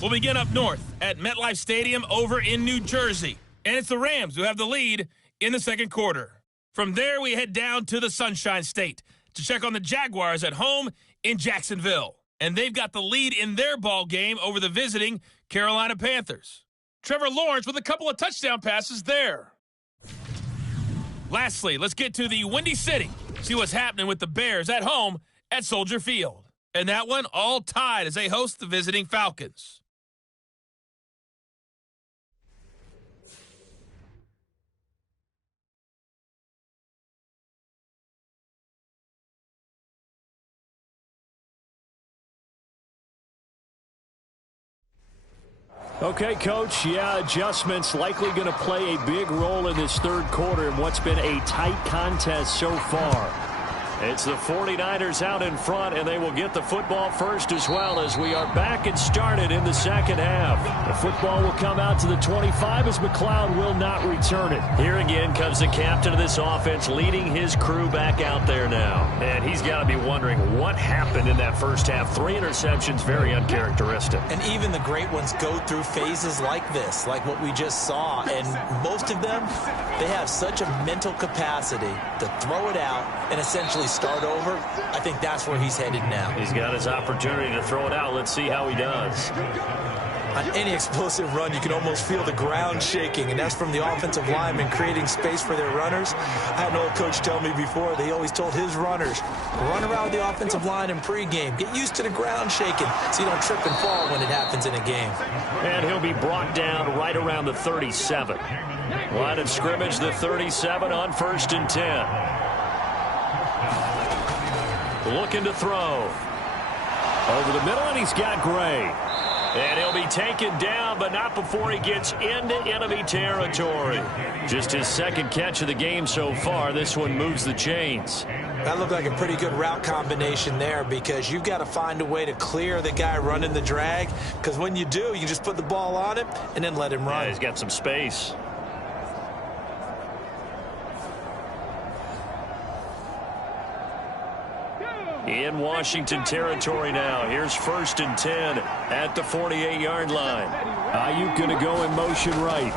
will begin up north at MetLife Stadium over in New Jersey. And it's the Rams who have the lead in the second quarter. From there, we head down to the Sunshine State to check on the Jaguars at home in Jacksonville. And they've got the lead in their ball game over the visiting Carolina Panthers. Trevor Lawrence with a couple of touchdown passes there. Lastly, let's get to the Windy City. See what's happening with the Bears at home at Soldier Field. And that one all tied as they host the visiting Falcons. Okay, Coach, adjustments likely going to play a big role in this third quarter in what's been a tight contest so far. It's the 49ers out in front, and they will get the football first as well as we are back and started in the second half. The football will come out to the 25 as McLeod will not return it. Here again comes the captain of this offense leading his crew back out there now. And he's got to be wondering what happened in that first half. 3 interceptions, very uncharacteristic. And even the great ones go through phases like this, like what we just saw. And most of them, they have such a mental capacity to throw it out and essentially start over. I think that's where he's headed now. He's got his opportunity to throw it out. Let's see how he does. On any explosive run, you can almost feel the ground shaking, and that's from the offensive linemen creating space for their runners. I had an old coach tell me before, they always told his runners, run around the offensive line in pregame. Get used to the ground shaking so you don't trip and fall when it happens in a game. And he'll be brought down right around the 37. Line of scrimmage, the 37 on 1st and 10. Looking to throw. Over the middle, and he's got Gray. And he'll be taken down, but not before he gets into enemy territory. Just his second catch of the game so far. This one moves the chains. That looked like a pretty good route combination there because you've got to find a way to clear the guy running the drag. Because when you do, you just put the ball on him and then let him run. Yeah, he's got some space. In Washington territory now. Here's 1st and 10 at the 48-yard line. Ayuk going to go in motion right.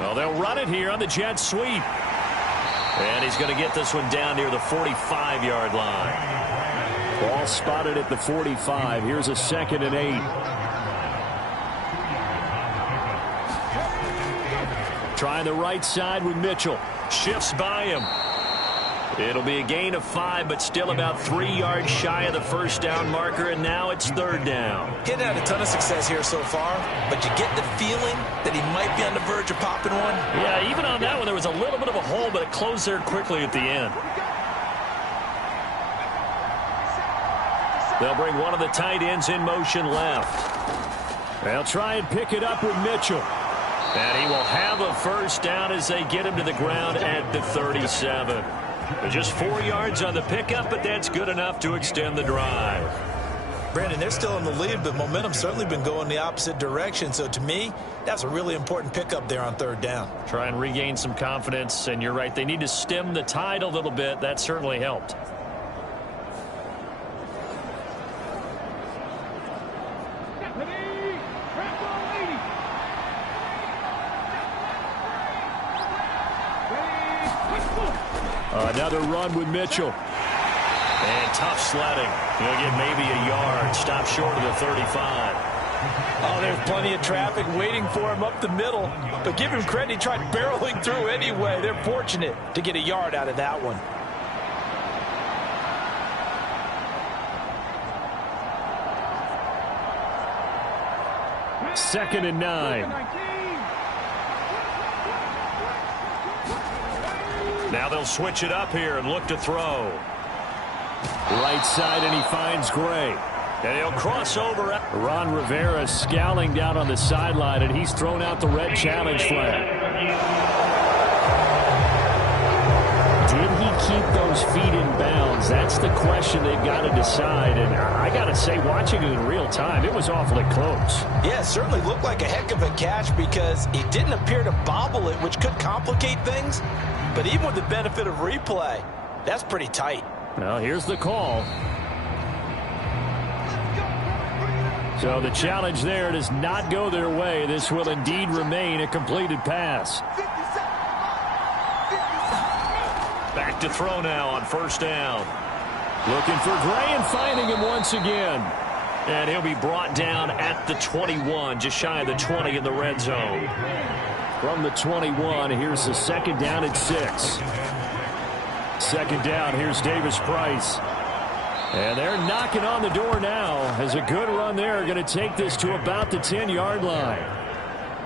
Well, they'll run it here on the jet sweep. And he's going to get this one down near the 45-yard line. Ball spotted at the 45. Here's a 2nd and 8. Trying the right side with Mitchell. Shifts by him. It'll be a gain of 5, but still about 3 yards shy of the first down marker, and now it's 3rd down. Getting had a ton of success here so far, but you get the feeling that he might be on the verge of popping one. Yeah, even on that one, there was a little bit of a hole, but it closed there quickly at the end. They'll bring one of the tight ends in motion left. They'll try and pick it up with Mitchell. And he will have a first down as they get him to the ground at the 37. Just 4 yards on the pickup, but that's good enough to extend the drive. Brandon, they're still in the lead, but momentum's certainly been going the opposite direction. So to me, that's a really important pickup there on 3rd down. Try and regain some confidence, and you're right. They need to stem the tide a little bit. That certainly helped. Another run with Mitchell. And tough sledding. He'll get maybe a yard. Stop short of the 35. Oh, there's plenty of traffic waiting for him up the middle. But give him credit, he tried barreling through anyway. They're fortunate to get a yard out of that one. Second and 9. Now they'll switch it up here and look to throw. Right side, and he finds Gray. And he'll cross over. Ron Rivera scowling down on the sideline, and he's thrown out the red challenge flag. Did he keep those feet in bounds? That's the question they've got to decide. And I got to say, watching it in real time, it was awfully close. Yeah, it certainly looked like a heck of a catch because he didn't appear to bobble it, which could complicate things. But even with the benefit of replay, that's pretty tight. Well, here's the call. So the challenge there does not go their way. This will indeed remain a completed pass. Back to throw now on first down. Looking for Gray and finding him once again. And he'll be brought down at the 21, just shy of the 20 in the red zone. From the 21, here's the second down at 6. Second down, here's Davis Price. And they're knocking on the door now as a good run there going to take this to about the 10-yard line.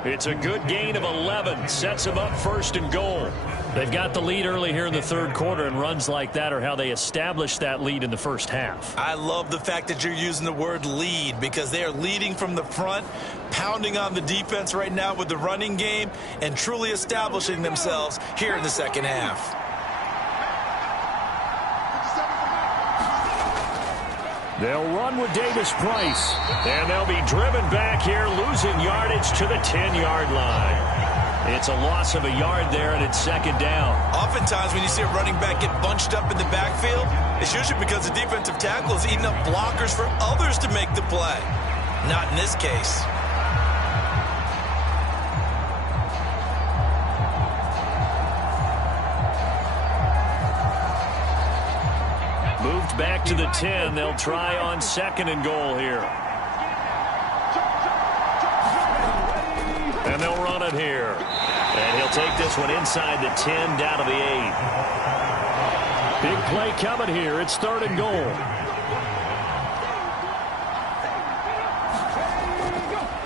It's a good gain of 11. Sets them up first and goal. They've got the lead early here in the third quarter, and runs like that are how they established that lead in the first half. I love the fact that you're using the word lead because they are leading from the front, pounding on the defense right now with the running game, and truly establishing themselves here in the second half. They'll run with Davis Price. And they'll be driven back here, losing yardage to the 10-yard line. It's a loss of a yard there, and it's second down. Oftentimes when you see a running back get bunched up in the backfield, it's usually because the defensive tackle is eating up blockers for others to make the play. Not in this case. Moved back to the 10. They'll try on second and goal here. And they'll run it here. And he'll take this one inside the 10, down to the 8. Big play coming here. It's third and goal.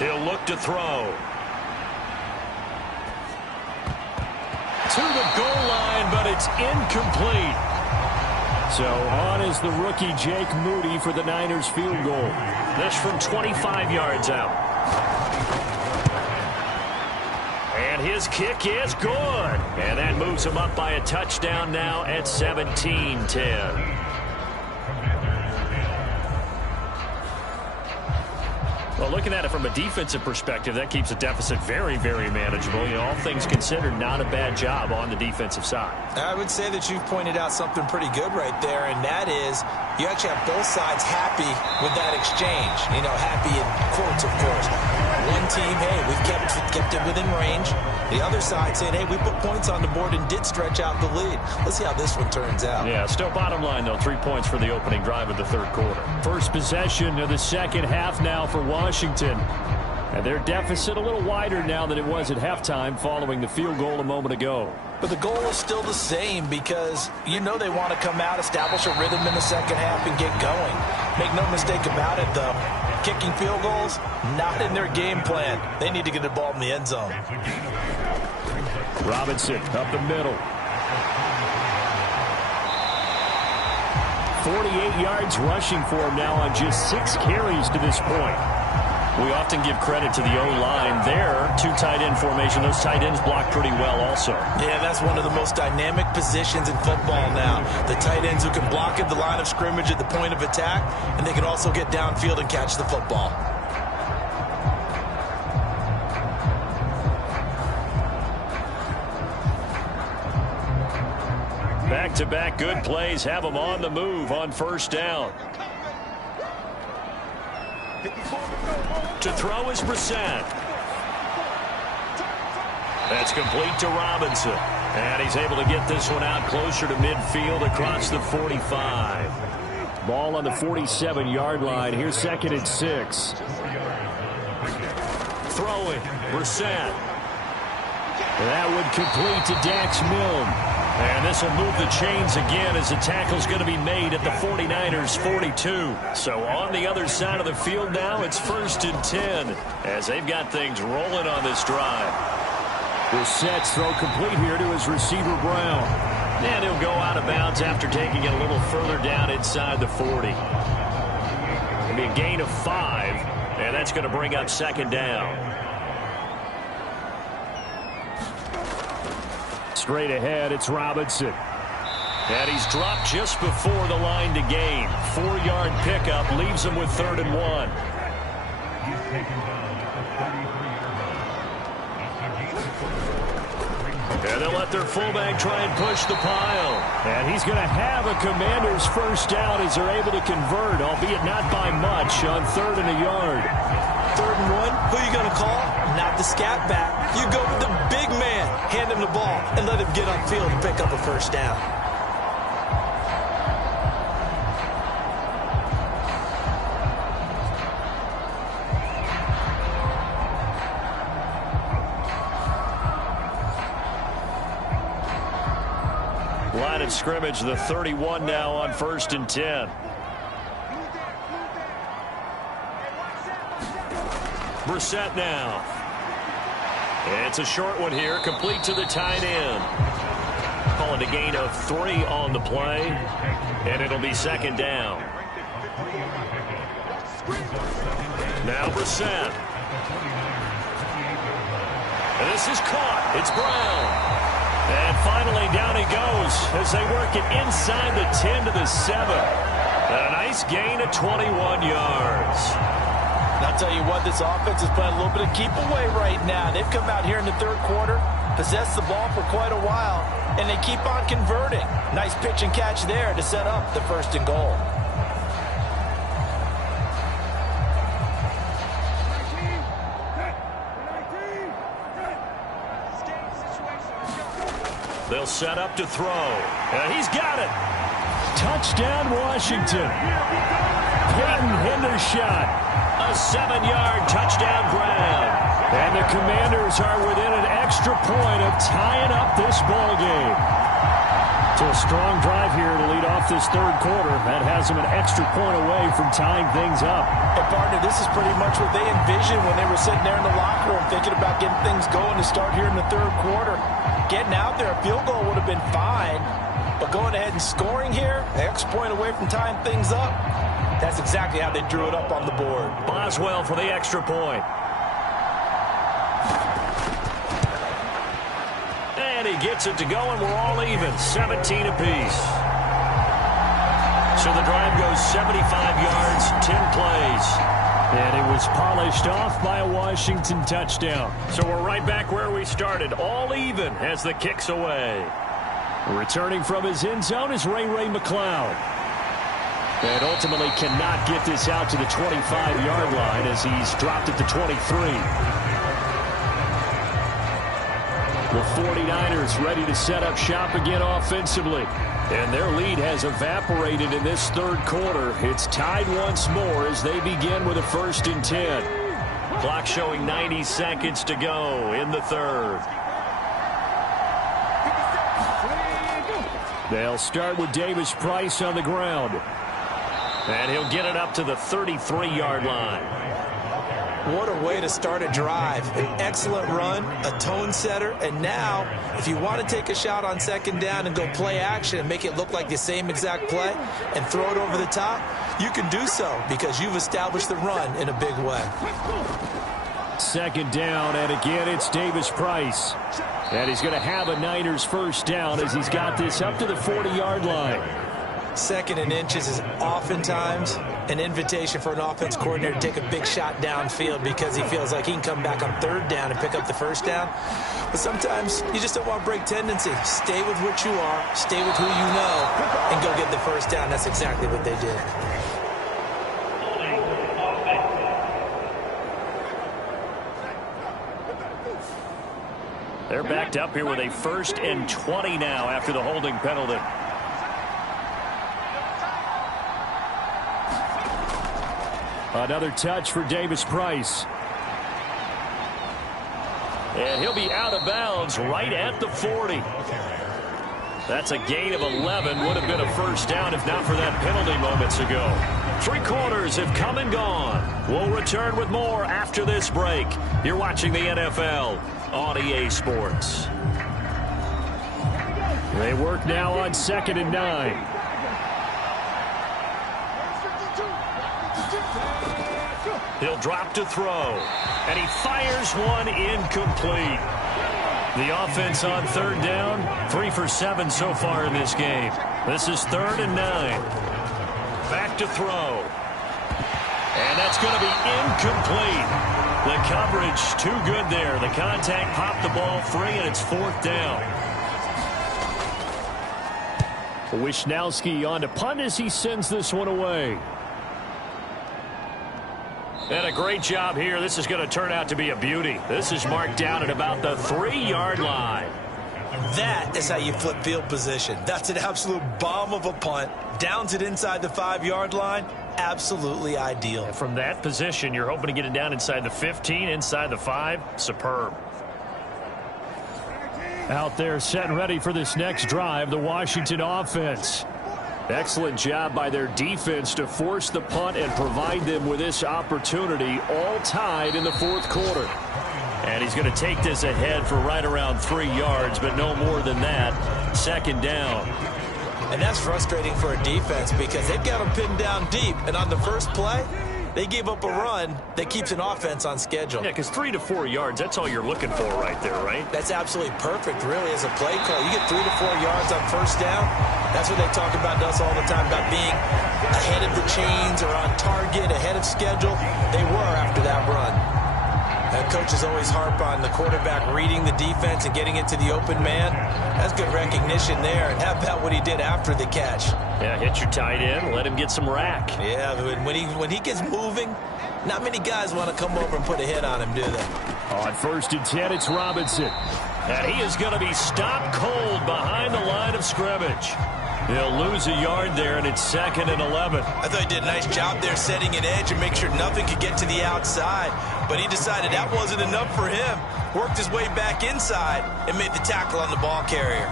He'll look to throw. To the goal line, but it's incomplete. So on is the rookie Jake Moody for the Niners field goal. This from 25 yards out. And his kick is good. And that moves him up by a touchdown now at 17-10. Well, looking at it from a defensive perspective, that keeps the deficit very, very manageable. You know, all things considered, not a bad job on the defensive side. I would say that you've pointed out something pretty good right there, and that is you actually have both sides happy with that exchange. You know, happy in quotes, of course. One team, hey, we've kept it within range. The other side saying, hey, we put points on the board and did stretch out the lead. Let's see how this one turns out. Yeah, still bottom line, though, 3 points for the opening drive of the third quarter. First possession of the second half now for Washington. And their deficit a little wider now than it was at halftime following the field goal a moment ago. But the goal is still the same because you know they want to come out, establish a rhythm in the second half, and get going. Make no mistake about it, though. Kicking field goals, not in their game plan. They need to get the ball in the end zone. Robinson up the middle. 48 yards rushing for him now on just 6 carries to this point. We often give credit to the O-line there. 2 tight end formation. Those tight ends block pretty well also. Yeah, that's one of the most dynamic positions in football now. The tight ends who can block at the line of scrimmage at the point of attack, and they can also get downfield and catch the football. Back-to-back good plays have them on the move on first down. To throw is Brissett. That's complete to Robinson. And he's able to get this one out closer to midfield across the 45. Ball on the 47-yard line. Here's second and 6. Throwing, Brissett. That would complete to Dax Milne. And this will move the chains again as the tackle's going to be made at the 49ers' 42. So on the other side of the field now, it's first and 10 as they've got things rolling on this drive. Brissett's throw complete here to his receiver, Brown. And he'll go out of bounds after taking it a little further down inside the 40. It'll be a gain of 5, and that's going to bring up second down. Straight ahead, it's Robinson. And he's dropped just before the line to gain. 4-yard pickup leaves him with 3rd and 1. And they'll let their fullback try and push the pile. And he's going to have a Commander's first down as they're able to convert, albeit not by much, on 3rd and a yard. 3rd and 1, who are you going to call? Not the scat back. You go with the big man. Hand him the ball and let him get upfield and pick up a first down. Line of scrimmage, the 31 now on 1st and 10. Brissett now. It's a short one here, complete to the tight end. Calling a gain of 3 on the play, and it'll be 2nd down. Now Brissett. And this is caught. It's Brown. And finally, down he goes as they work it inside the 10 to the 7. And a nice gain of 21 yards. And I'll tell you what, this offense is playing a little bit of keep away right now. They've come out here in the 3rd quarter, possessed the ball for quite a while, and they keep on converting. Nice pitch and catch there to set up the 1st and goal. They'll set up to throw. And he's got it. Touchdown, Washington. Peyton Hendershot. A 7-yard touchdown grab. And the Commanders are within an extra point of tying up this ball game. So a strong drive here to lead off this 3rd quarter. That has them an extra point away from tying things up. And partner, this is pretty much what they envisioned when they were sitting there in the locker room thinking about getting things going to start here in the 3rd quarter. Getting out there, a field goal would have been fine, but going ahead and scoring here, an extra point away from tying things up, that's exactly how they drew it up on the board. Boswell for the extra point. And he gets it to go, and we're all even, 17 apiece. So the drive goes 75 yards, 10 plays. And it was polished off by a Washington touchdown. So we're right back where we started, all even as the kick's away. Returning from his end zone is Ray McCloud. And ultimately cannot get this out to the 25-yard line as he's dropped at the 23. The 49ers ready to set up shop again offensively. And their lead has evaporated in this 3rd quarter. It's tied once more as they begin with a 1st and 10. Clock showing 90 seconds to go in the 3rd. They'll start with Davis Price on the ground. And he'll get it up to the 33-yard line. What a way to start a drive. An excellent run, a tone setter, and now, if you want to take a shot on 2nd down and go play action and make it look like the same exact play and throw it over the top, you can do so because you've established the run in a big way. 2nd down, and again, it's Davis Price. And he's going to have a Niners first down as he's got this up to the 40-yard line. 2nd and inches is oftentimes an invitation for an offense coordinator to take a big shot downfield because he feels like he can come back on 3rd down and pick up the 1st down. But sometimes you just don't want to break tendency. Stay with what you are, stay with who you know, and go get the 1st down. That's exactly what they did. They're backed up here with a 1st and 20 now after the holding penalty. Another touch for Davis Price. And he'll be out of bounds right at the 40. That's a gain of 11. Would have been a 1st down if not for that penalty moments ago. 3 quarters have come and gone. We'll return with more after this break. You're watching the NFL on EA Sports. They work now on 2nd and 9. He'll drop to throw, and he fires one incomplete. The offense on 3rd down, 3 for 7 so far in this game. This is 3rd and 9. Back to throw. And that's going to be incomplete. The coverage too good there. The contact popped the ball free, and it's 4th down. Wisnowski on to punt as he sends this one away. And a great job here. This is going to turn out to be a beauty. This is marked down at about the 3-yard line. That is how you flip field position. That's an absolute bomb of a punt. Downs it inside the 5-yard line. Absolutely ideal. And from that position, you're hoping to get it down inside the 15, inside the 5. Superb. Out there set and ready for this next drive, the Washington offense. Excellent job by their defense to force the punt and provide them with this opportunity, all tied in the 4th quarter. And he's going to take this ahead for right around 3 yards, but no more than that. 2nd down. And that's frustrating for a defense because they've got them pinned down deep. And on the first play, they gave up a run that keeps an offense on schedule. Yeah, because 3 to 4 yards, that's all you're looking for right there, right? That's absolutely perfect, really, as a play call. You get 3 to 4 yards on first down. That's what they talk about us all the time, about being ahead of the chains or on target, ahead of schedule. They were after that run. Coaches always harp on the quarterback reading the defense and getting it to the open man. That's good recognition there. And how about what he did after the catch? Yeah, hit your tight end, let him get some rack. Yeah, when he gets moving, not many guys want to come over and put a hit on him, do they? On 1st and 10, it's Robinson. And he is going to be stopped cold behind the line of scrimmage. He'll lose a yard there, and it's 2nd and 11. I thought he did a nice job there setting an edge and make sure nothing could get to the outside. But he decided that wasn't enough for him. Worked his way back inside and made the tackle on the ball carrier.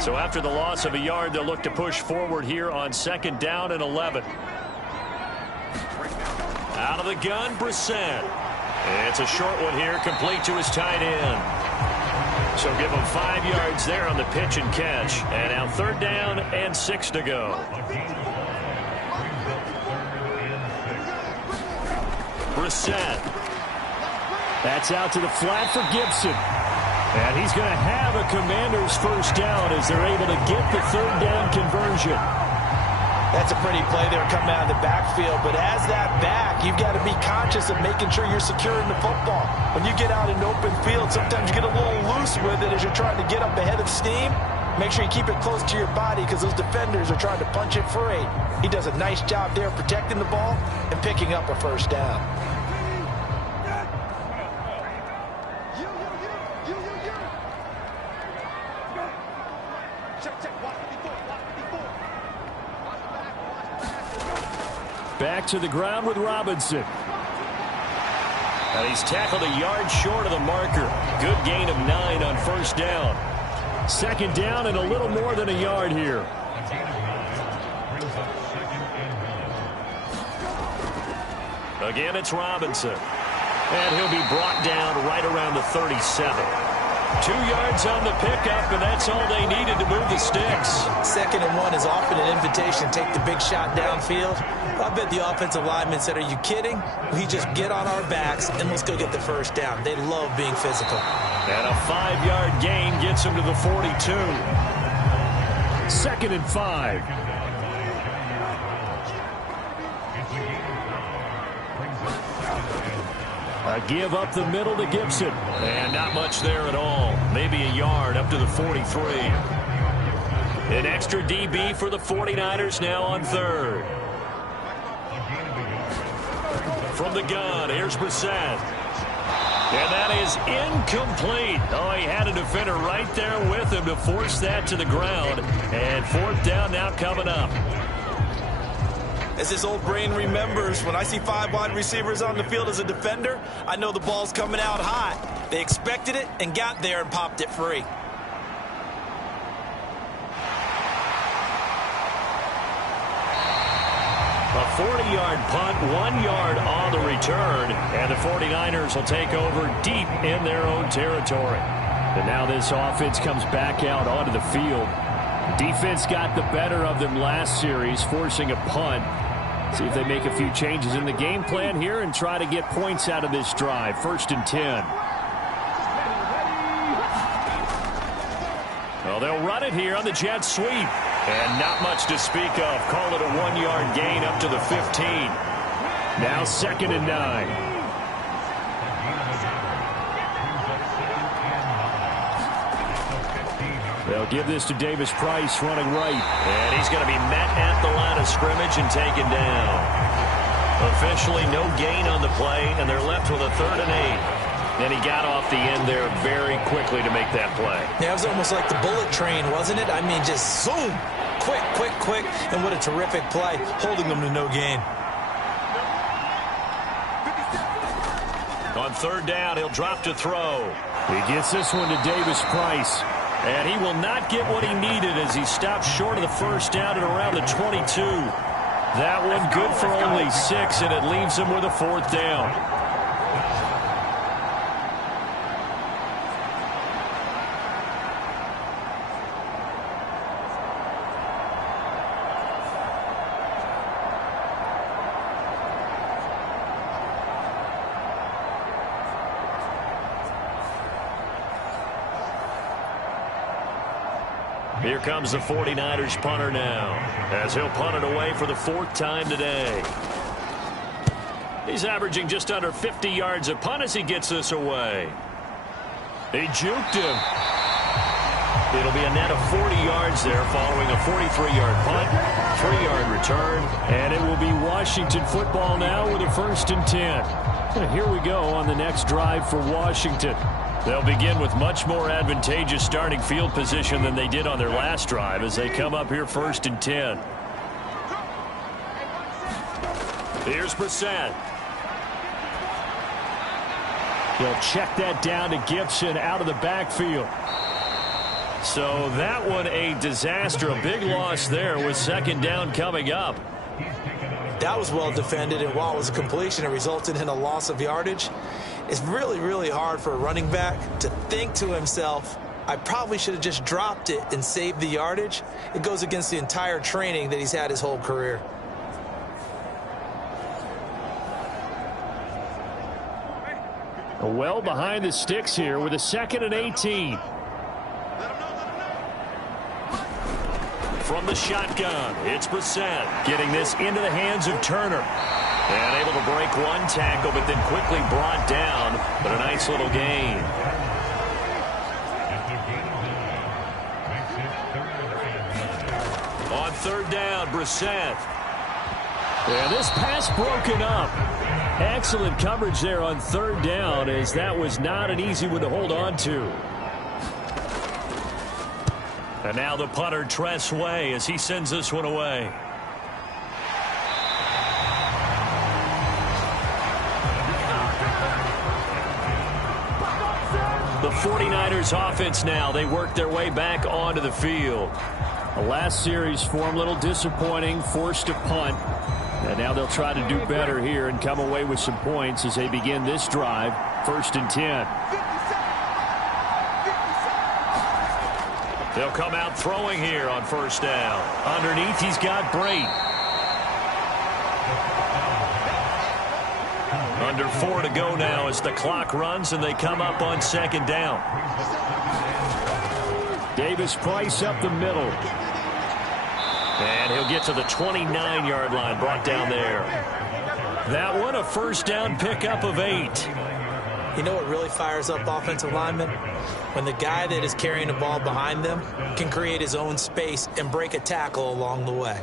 So after the loss of a yard, they'll look to push forward here on 2nd down and 11. Out of the gun, Brissett. It's a short one here, complete to his tight end. So give him 5 yards there on the pitch and catch. And now 3rd down and 6 to go. Brissett. That's out to the flat for Gibson. And he's going to have a Commander's first down as they're able to get the 3rd down conversion. That's a pretty play there coming out of the backfield. But as that back, you've got to be conscious of making sure you're securing the football. When you get out in open field, sometimes you get a little loose with it as you're trying to get up ahead of steam. Make sure you keep it close to your body because those defenders are trying to punch it free. He does a nice job there protecting the ball and picking up a first down. Back to the ground with Robinson. And he's tackled a yard short of the marker. Good gain of 9 on first down. 2nd down and a little more than a yard here. Again, it's Robinson. And he'll be brought down right around the 37. 2 yards on the pickup, and that's all they needed to move the sticks. 2nd and 1 is often an invitation to take the big shot downfield. I bet the offensive linemen said, are you kidding? We just get on our backs and let's go get the first down. They love being physical. And a 5-yard gain gets him to the 42. 2nd and 5. A give up the middle to Gibson. And not much there at all. Maybe a yard up to the 43. An extra DB for the 49ers now on 3rd. From the gun, here's Brissett. And that is incomplete. Oh, he had a defender right there with him to force that to the ground. And 4th down now coming up. As his old brain remembers, when I see 5 wide receivers on the field as a defender, I know the ball's coming out hot. They expected it and got there and popped it free. A 40-yard punt, 1 yard on the return, and the 49ers will take over deep in their own territory. And now this offense comes back out onto the field. Defense got the better of them last series, forcing a punt. See if they make a few changes in the game plan here and try to get points out of this drive. 1st and 10. Well, Well, they'll run it here on the jet sweep. And not much to speak of. Call it a 1-yard gain up to the 15. Now 2nd and 9. They'll give this to Davis Price running right. And he's going to be met at the line of scrimmage and taken down. Officially no gain on the play, and they're left with a 3rd and 8. And he got off the end there very quickly to make that play. Yeah, it was almost like the bullet train, wasn't it? I mean, just zoom. Quick, quick, quick. And what a terrific play, holding them to no gain. On 3rd down, he'll drop to throw. He gets this one to Davis Price. And he will not get what he needed as he stopped short of the 1st down at around the 22. That one good for only 6, and it leaves him with a 4th down. Here comes the 49ers punter now, as he'll punt it away for the 4th time today. He's averaging just under 50 yards a punt as he gets this away. He juked him. It'll be a net of 40 yards there following a 43-yard punt, 3-yard return. And it will be Washington football now with a 1st and 10. And here we go on the next drive for Washington. They'll begin with much more advantageous starting field position than they did on their last drive as they come up here 1st and 10. Here's Brissett. He'll check that down to Gibson out of the backfield. So that one a disaster, a big loss there with 2nd down coming up. That was well defended, and while it was a completion, it resulted in a loss of yardage. It's really, really hard for a running back to think to himself, I probably should have just dropped it and saved the yardage. It goes against the entire training that he's had his whole career. Well behind the sticks here with a 2nd and 18. From the shotgun, it's Brissett getting this into the hands of Turner. And able to break one tackle, but then quickly brought down. But a nice little gain. On 3rd down, Brissett. Yeah, this pass broken up. Excellent coverage there on 3rd down, as that was not an easy one to hold on to. And now the punter, Tress Way, as he sends this one away. The 49ers offense now, they work their way back onto the field. The last series for them, a little disappointing, forced to punt. And now they'll try to do better here and come away with some points as they begin this drive, 1st and 10. They'll come out throwing here on 1st down. Underneath, he's got Brate. Under 4 to go now as the clock runs and they come up on 2nd down. Davis Price up the middle. And he'll get to the 29-yard line, brought down there. That one, a 1st down pickup of 8. You know what really fires up offensive linemen? When the guy that is carrying the ball behind them can create his own space and break a tackle along the way.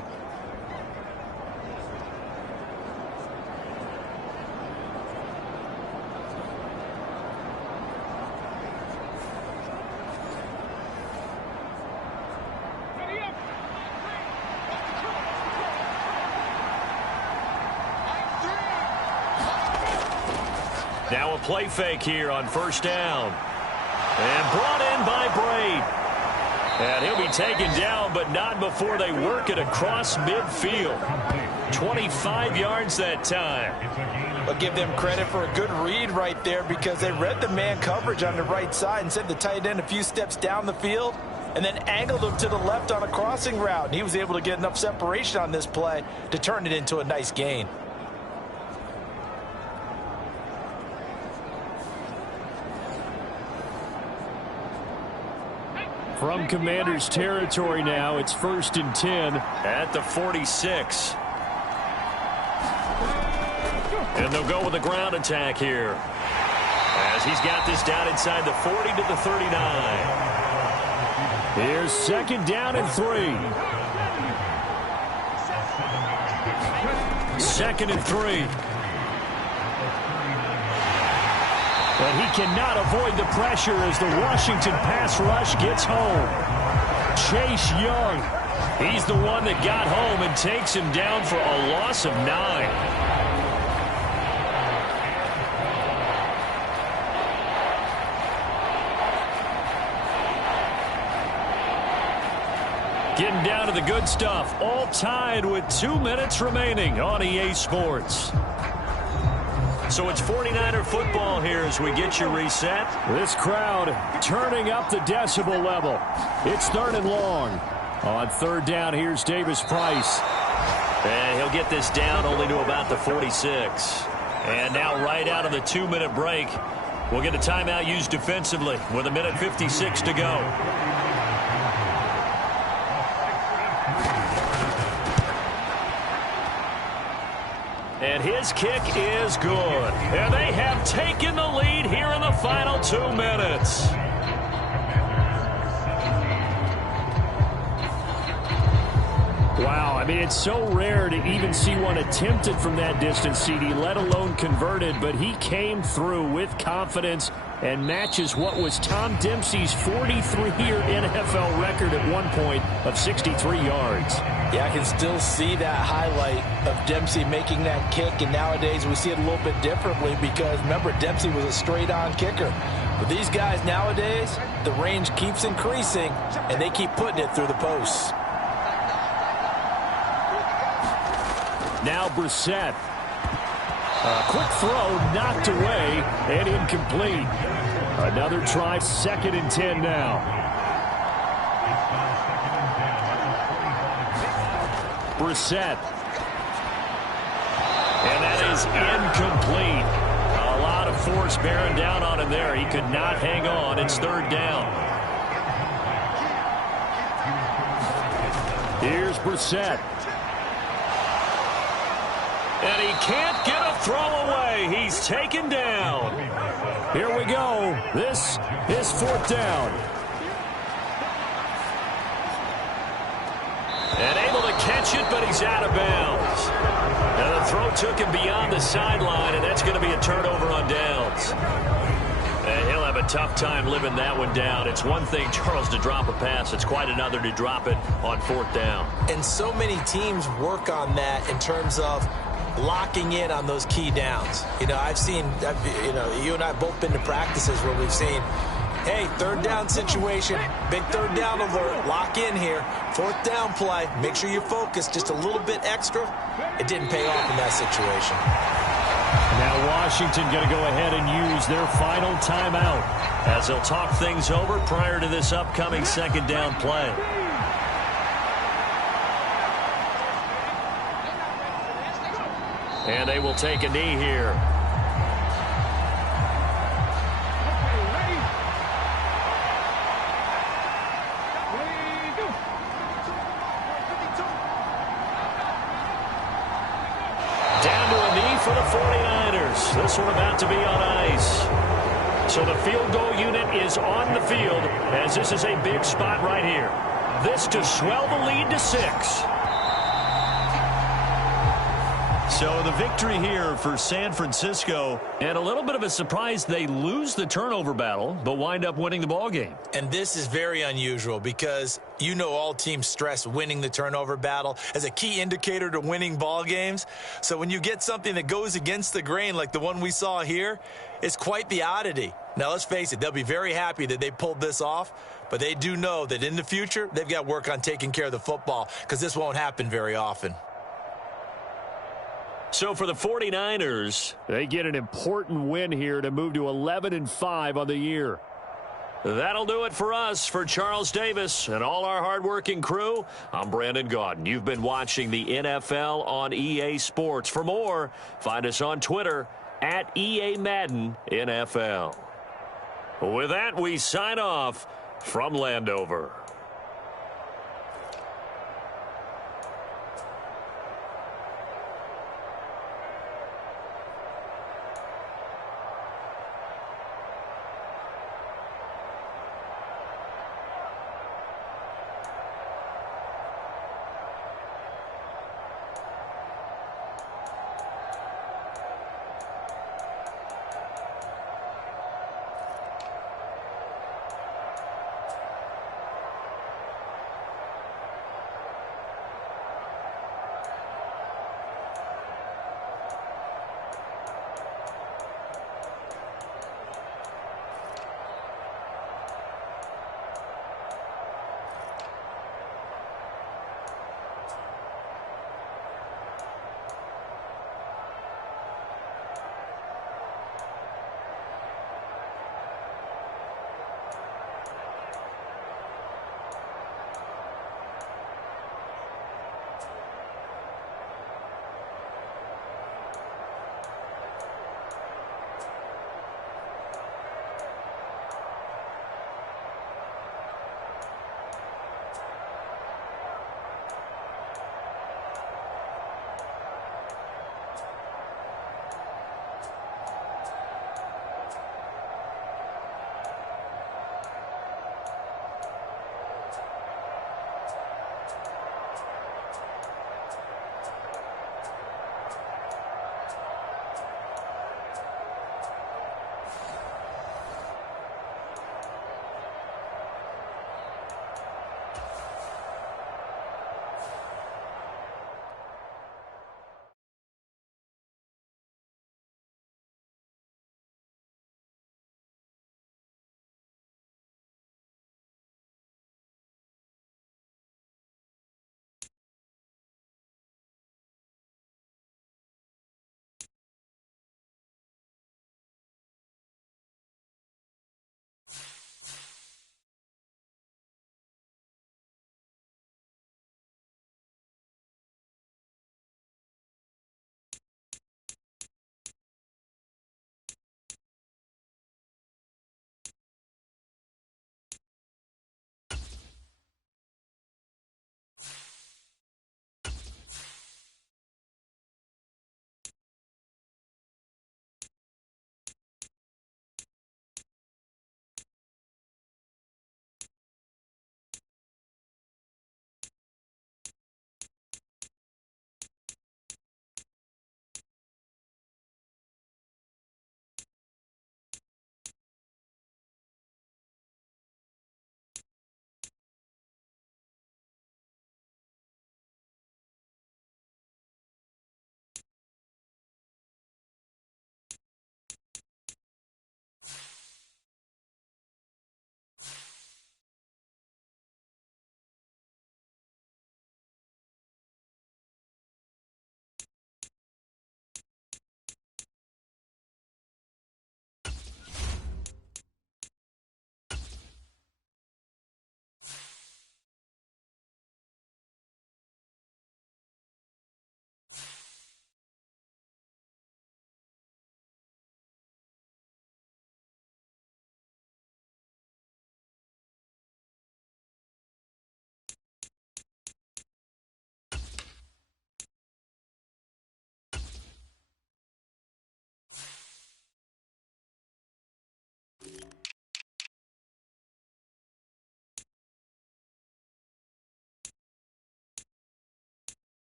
Now a play fake here on 1st down. And brought in by Brate. And he'll be taken down, but not before they work it across midfield. 25 yards that time. I'll give them credit for a good read right there because they read the man coverage on the right side and sent the tight end a few steps down the field and then angled him to the left on a crossing route. And he was able to get enough separation on this play to turn it into a nice gain. From Commanders territory now, it's 1st and 10. At the 46. And they'll go with a ground attack here, as he's got this down inside the 40 to the 39. Here's 2nd down and 3. 2nd and 3. But he cannot avoid the pressure as the Washington pass rush gets home. Chase Young. He's the one that got home and takes him down for a loss of 9. Getting down to the good stuff. All tied with 2 minutes remaining on EA Sports. So it's 49er football here as we get you reset. This crowd turning up the decibel level. It's 3rd and long. On 3rd down, here's Davis Price. And he'll get this down only to about the 46. And now right out of the 2-minute break, we'll get a timeout used defensively with 1:56 to go. And his kick is good. And they have taken the lead here in the final 2 minutes. Wow, I mean, it's so rare to even see one attempted from that distance, CD, let alone converted, but he came through with confidence and matches what was Tom Dempsey's 43-year NFL record at one point of 63 yards. Yeah, I can still see that highlight of Dempsey making that kick, and nowadays we see it a little bit differently because, remember, Dempsey was a straight-on kicker. But these guys nowadays, the range keeps increasing, and they keep putting it through the posts. Now Brissett. A quick throw knocked away and incomplete. Another try, 2nd and 10 now. Brissett. And that is incomplete. A lot of force bearing down on him there. He could not hang on. It's 3rd down. Here's Brissett. And he can't get a throw away. He's taken down. Here we go. This is 4th down. And able to catch it, but he's out of bounds. Now the throw took him beyond the sideline, and that's going to be a turnover on downs. And he'll have a tough time living that one down. It's one thing, Charles, to drop a pass. It's quite another to drop it on 4th down. And so many teams work on that in terms of locking in on those key downs. You know, I've seen, you and I have both been to practices where we've seen, hey, 3rd down situation, big 3rd down alert, lock in here, 4th down play, make sure you focus just a little bit extra. It didn't pay off in that situation. Now Washington going to go ahead and use their final timeout as they'll talk things over prior to this upcoming 2nd down play. And they will take a knee here. Down to a knee for the 49ers. This one about to be on ice. So the field goal unit is on the field as this is a big spot right here. This to swell the lead to 6. So the victory here for San Francisco, and a little bit of a surprise, they lose the turnover battle, but wind up winning the ball game. And this is very unusual because you know all teams stress winning the turnover battle as a key indicator to winning ball games. So when you get something that goes against the grain like the one we saw here, it's quite the oddity. Now let's face it, they'll be very happy that they pulled this off, but they do know that in the future they've got work on taking care of the football because this won't happen very often. So for the 49ers, they get an important win here to move to 11-5 on the year. That'll do it for us. For Charles Davis and all our hardworking crew, I'm Brandon Gaudin. You've been watching the NFL on EA Sports. For more, find us on Twitter at EA Madden NFL. With that, we sign off. from Landover.